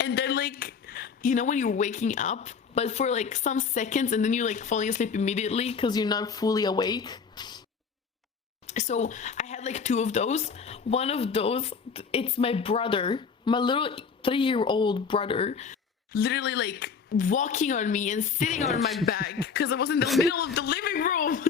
And then like, you know when you're waking up, but for like some seconds, and then you're like falling asleep immediately because you're not fully awake. So I had like 2 of those. One of those, it's my brother, my little 3-year-old brother, literally like walking on me and sitting on my back because I was in the middle of the living room.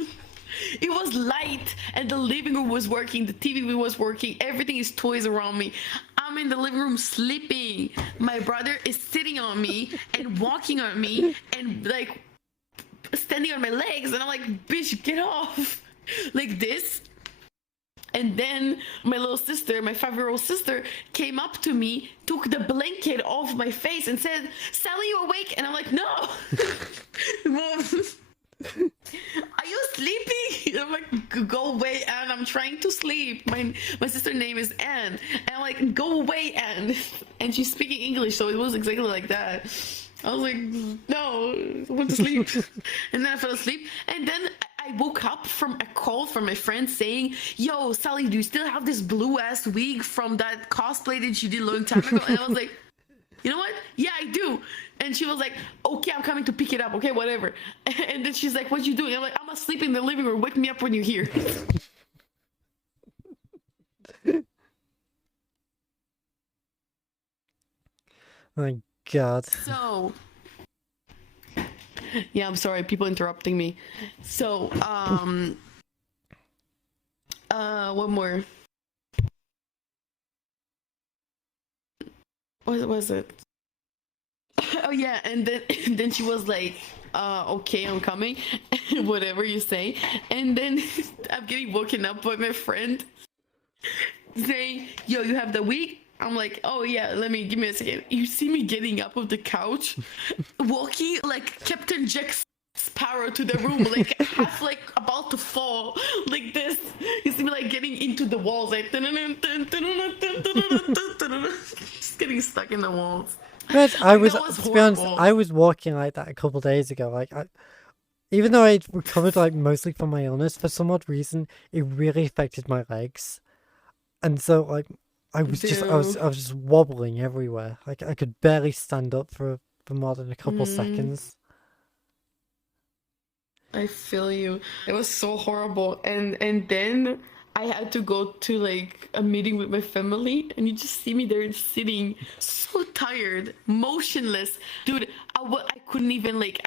It was light and the living room was working, the TV was working, everything is toys around me. I'm in the living room sleeping. My brother is sitting on me and walking on me and like standing on my legs, and I'm like, bitch, get off. Like this. And then my little sister, my 5-year-old sister, came up to me, took the blanket off my face and said, Sally, you awake? And I'm like, no. Mom, are you sleeping? I'm like, go away, Anne. I'm trying to sleep. My sister's name is Anne. And I'm like, go away, Anne. And she's speaking English, so it was exactly like that. I was like, no, I want to sleep. And then I fell asleep. And then I woke up from a call from my friend saying, yo, Sally, do you still have this blue ass wig from that cosplay that you did a long time ago? And I was like, you know what? Yeah, I do. And she was like, okay, I'm coming to pick it up. Okay, whatever. And then she's like, what you doing? I'm like, I'm asleep in the living room. Wake me up when you're here. My God. So, yeah, I'm sorry, people interrupting me. So, what more? What was it? Oh yeah, and then she was like, okay, I'm coming, whatever you say. And then I'm getting woken up by my friend saying, yo, you have the wig? I'm like, oh yeah, give me a second. You see me getting up of the couch, walking like Captain Jack Sparrow to the room, like half like about to fall, like this. You see me like getting into the walls, like just getting stuck in the walls. But I was, that was to be honest, horrible. I was walking like that a couple days ago. Like, even though I recovered like mostly from my illness, for some odd reason, it really affected my legs, and so like I was just wobbling everywhere. Like I could barely stand up for more than a couple seconds. I feel you. It was so horrible. And then I had to go to like a meeting with my family, and you just see me there sitting so tired, motionless. Dude, I couldn't even like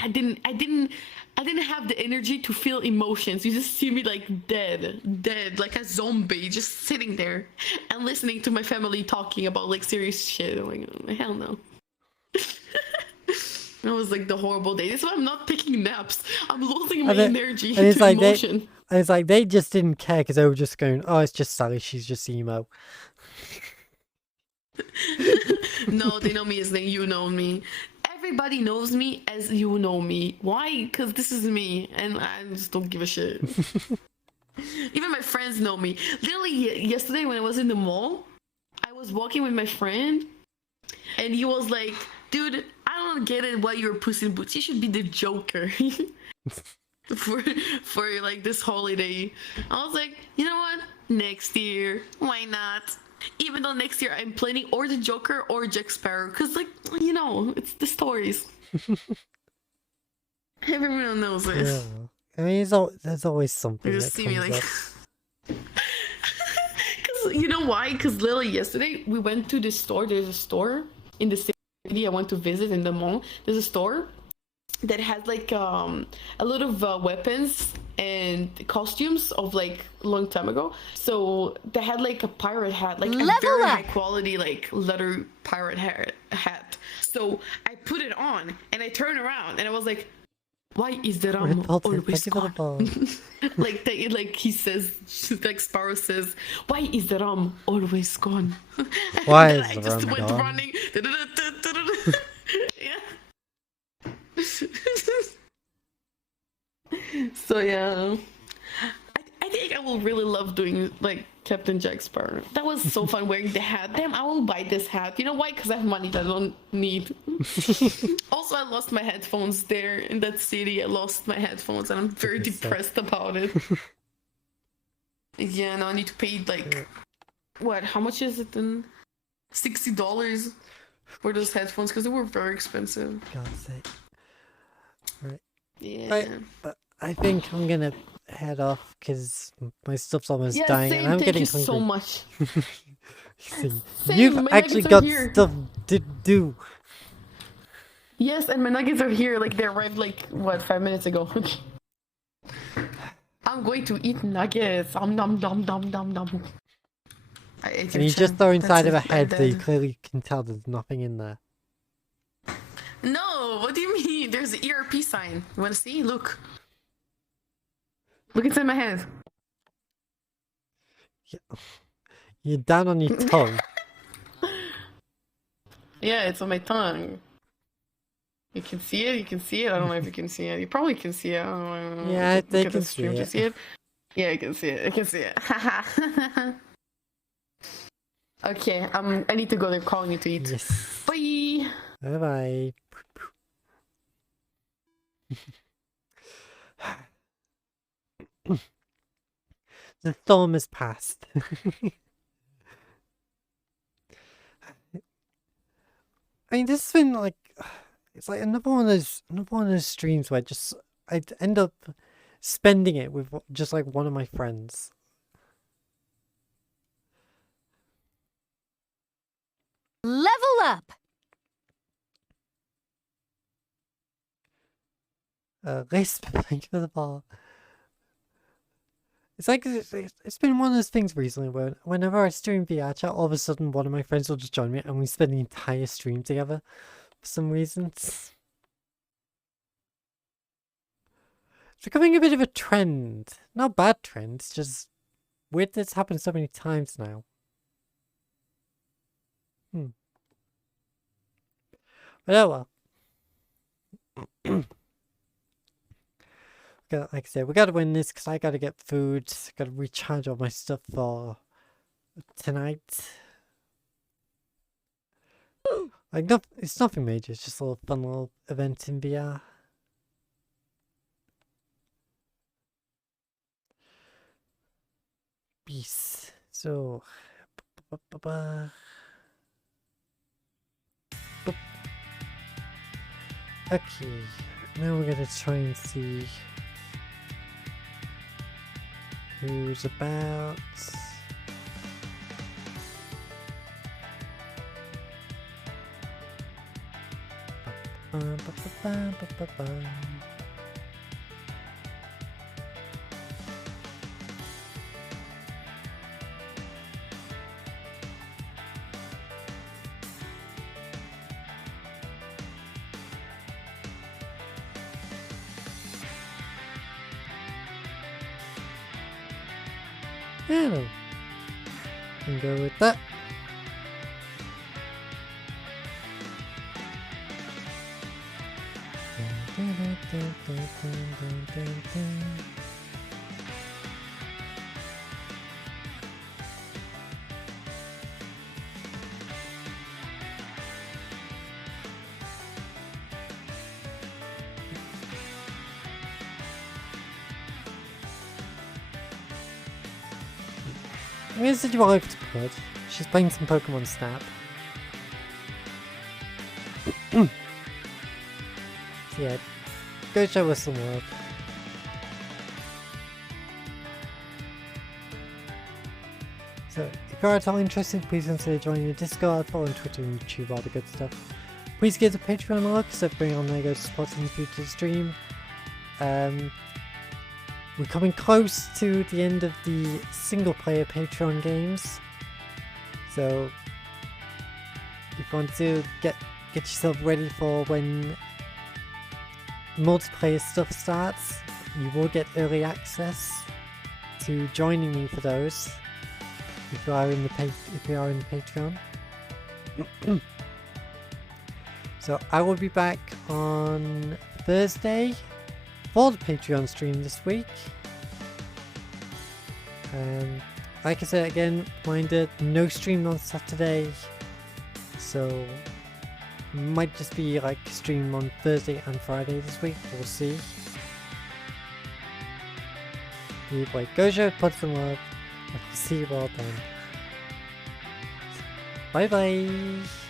I didn't have the energy to feel emotions. You just see me like dead, like a zombie, just sitting there and listening to my family talking about like serious shit. I'm like, oh, hell no. It was like the horrible day. That's why I'm not picking naps. I'm losing my energy and it's to like emotion. It's like they just didn't care because they were just going, oh, it's just Sally, she's just emo. No, they know me as you know me. Everybody knows me as you know me. Why? Because this is me, and I just don't give a shit. Even my friends know me. Literally, yesterday when I was in the mall, I was walking with my friend, and he was like, dude, I don't get it why you're Puss in Boots. You should be the Joker. for like this holiday. I was like, you know what? Next year, why not? Even though next year I'm planning or the Joker or Jack Sparrow, because like, you know, it's the stories. Everyone knows it. Yeah. I mean, there's always something. You that just see me comes like. up. Because you know why? Because literally yesterday we went to the store. There's a store in the city I want to visit in the mall. There's a store that has like a lot of weapons and costumes of like a long time ago. So they had like a pirate hat, like a very high quality like leather pirate hat. So I put it on and I turned around and I was like, why is the rum always gone? like he says, like Sparrow says, why is the rum always gone? Why is I the just rum went gone? running. Yeah. So yeah, I think I will really love doing like Captain Jack Sparrow. That was so fun wearing the hat. Damn, I will buy this hat. You know why? Because I have money that I don't need. Also, I lost my headphones there in that city. I lost my headphones and I'm very depressed about it. Yeah, now I need to pay like, what? How much is it then? $60 for those headphones because they were very expensive. God's sake. Right. Yeah. I think I'm gonna head off because my stuff's almost Yeah, dying same. and I'm Thank getting you hungry. so much. See, Same, you've my actually nuggets are got here. stuff to do. Yes, and my nuggets are here. Like they arrived like what 5 minutes ago. I'm going to eat nuggets. Dum dum dum dum dum. I ate And your you just chin. throw inside That's of a it. I'm head so you dead. clearly can tell there's nothing in there. No, what do you mean? There's an ERP sign. You want to see? Look. Look inside my head. You're down on your tongue. Yeah, it's on my tongue. You can see it. You can see it. I don't know if you can see it. You probably can see it. I don't know. Yeah, Look they at can the stream. see Do you it. see it? Yeah, I can see it. I can see it. Okay, I need to go. They're calling me to eat. Yes. Bye. Bye bye. The storm has passed. I mean, this has been like, it's like another one of those streams where I'd end up spending it with just like one of my friends. Level up! Lisp, thank you for the follow. It's like, it's been one of those things recently where whenever I stream VRChat, all of a sudden one of my friends will just join me and we spend the entire stream together for some reason. It's becoming a bit of a trend. Not a bad trend, it's just weird that it's happened so many times now. But oh well. Like I said, we gotta win this because I gotta get food. Gotta recharge all my stuff for tonight. Like, it's nothing major. It's just a little fun little event in VR. Peace. So, boop. Okay, now we're gonna try and see who's about. Yeah, can go with that. Where's the drive to put? She's playing some Pokemon Snap. So yeah, go show us some love. So, if you're at all interested, please consider joining the Discord, following Twitter and YouTube, all the good stuff. Please give the Patreon a look, so bring on Lego support in the future stream. We're coming close to the end of the single-player Patreon games, so if you want to get yourself ready for when multiplayer stuff starts, you will get early access to joining me for those if you are in the Patreon. So I will be back on Thursday for the Patreon stream this week. like I said again, reminder, no stream on Saturday. So might just be like stream on Thursday and Friday this week. We'll see. Either way, Gojo, put some love. See you all then. Bye bye.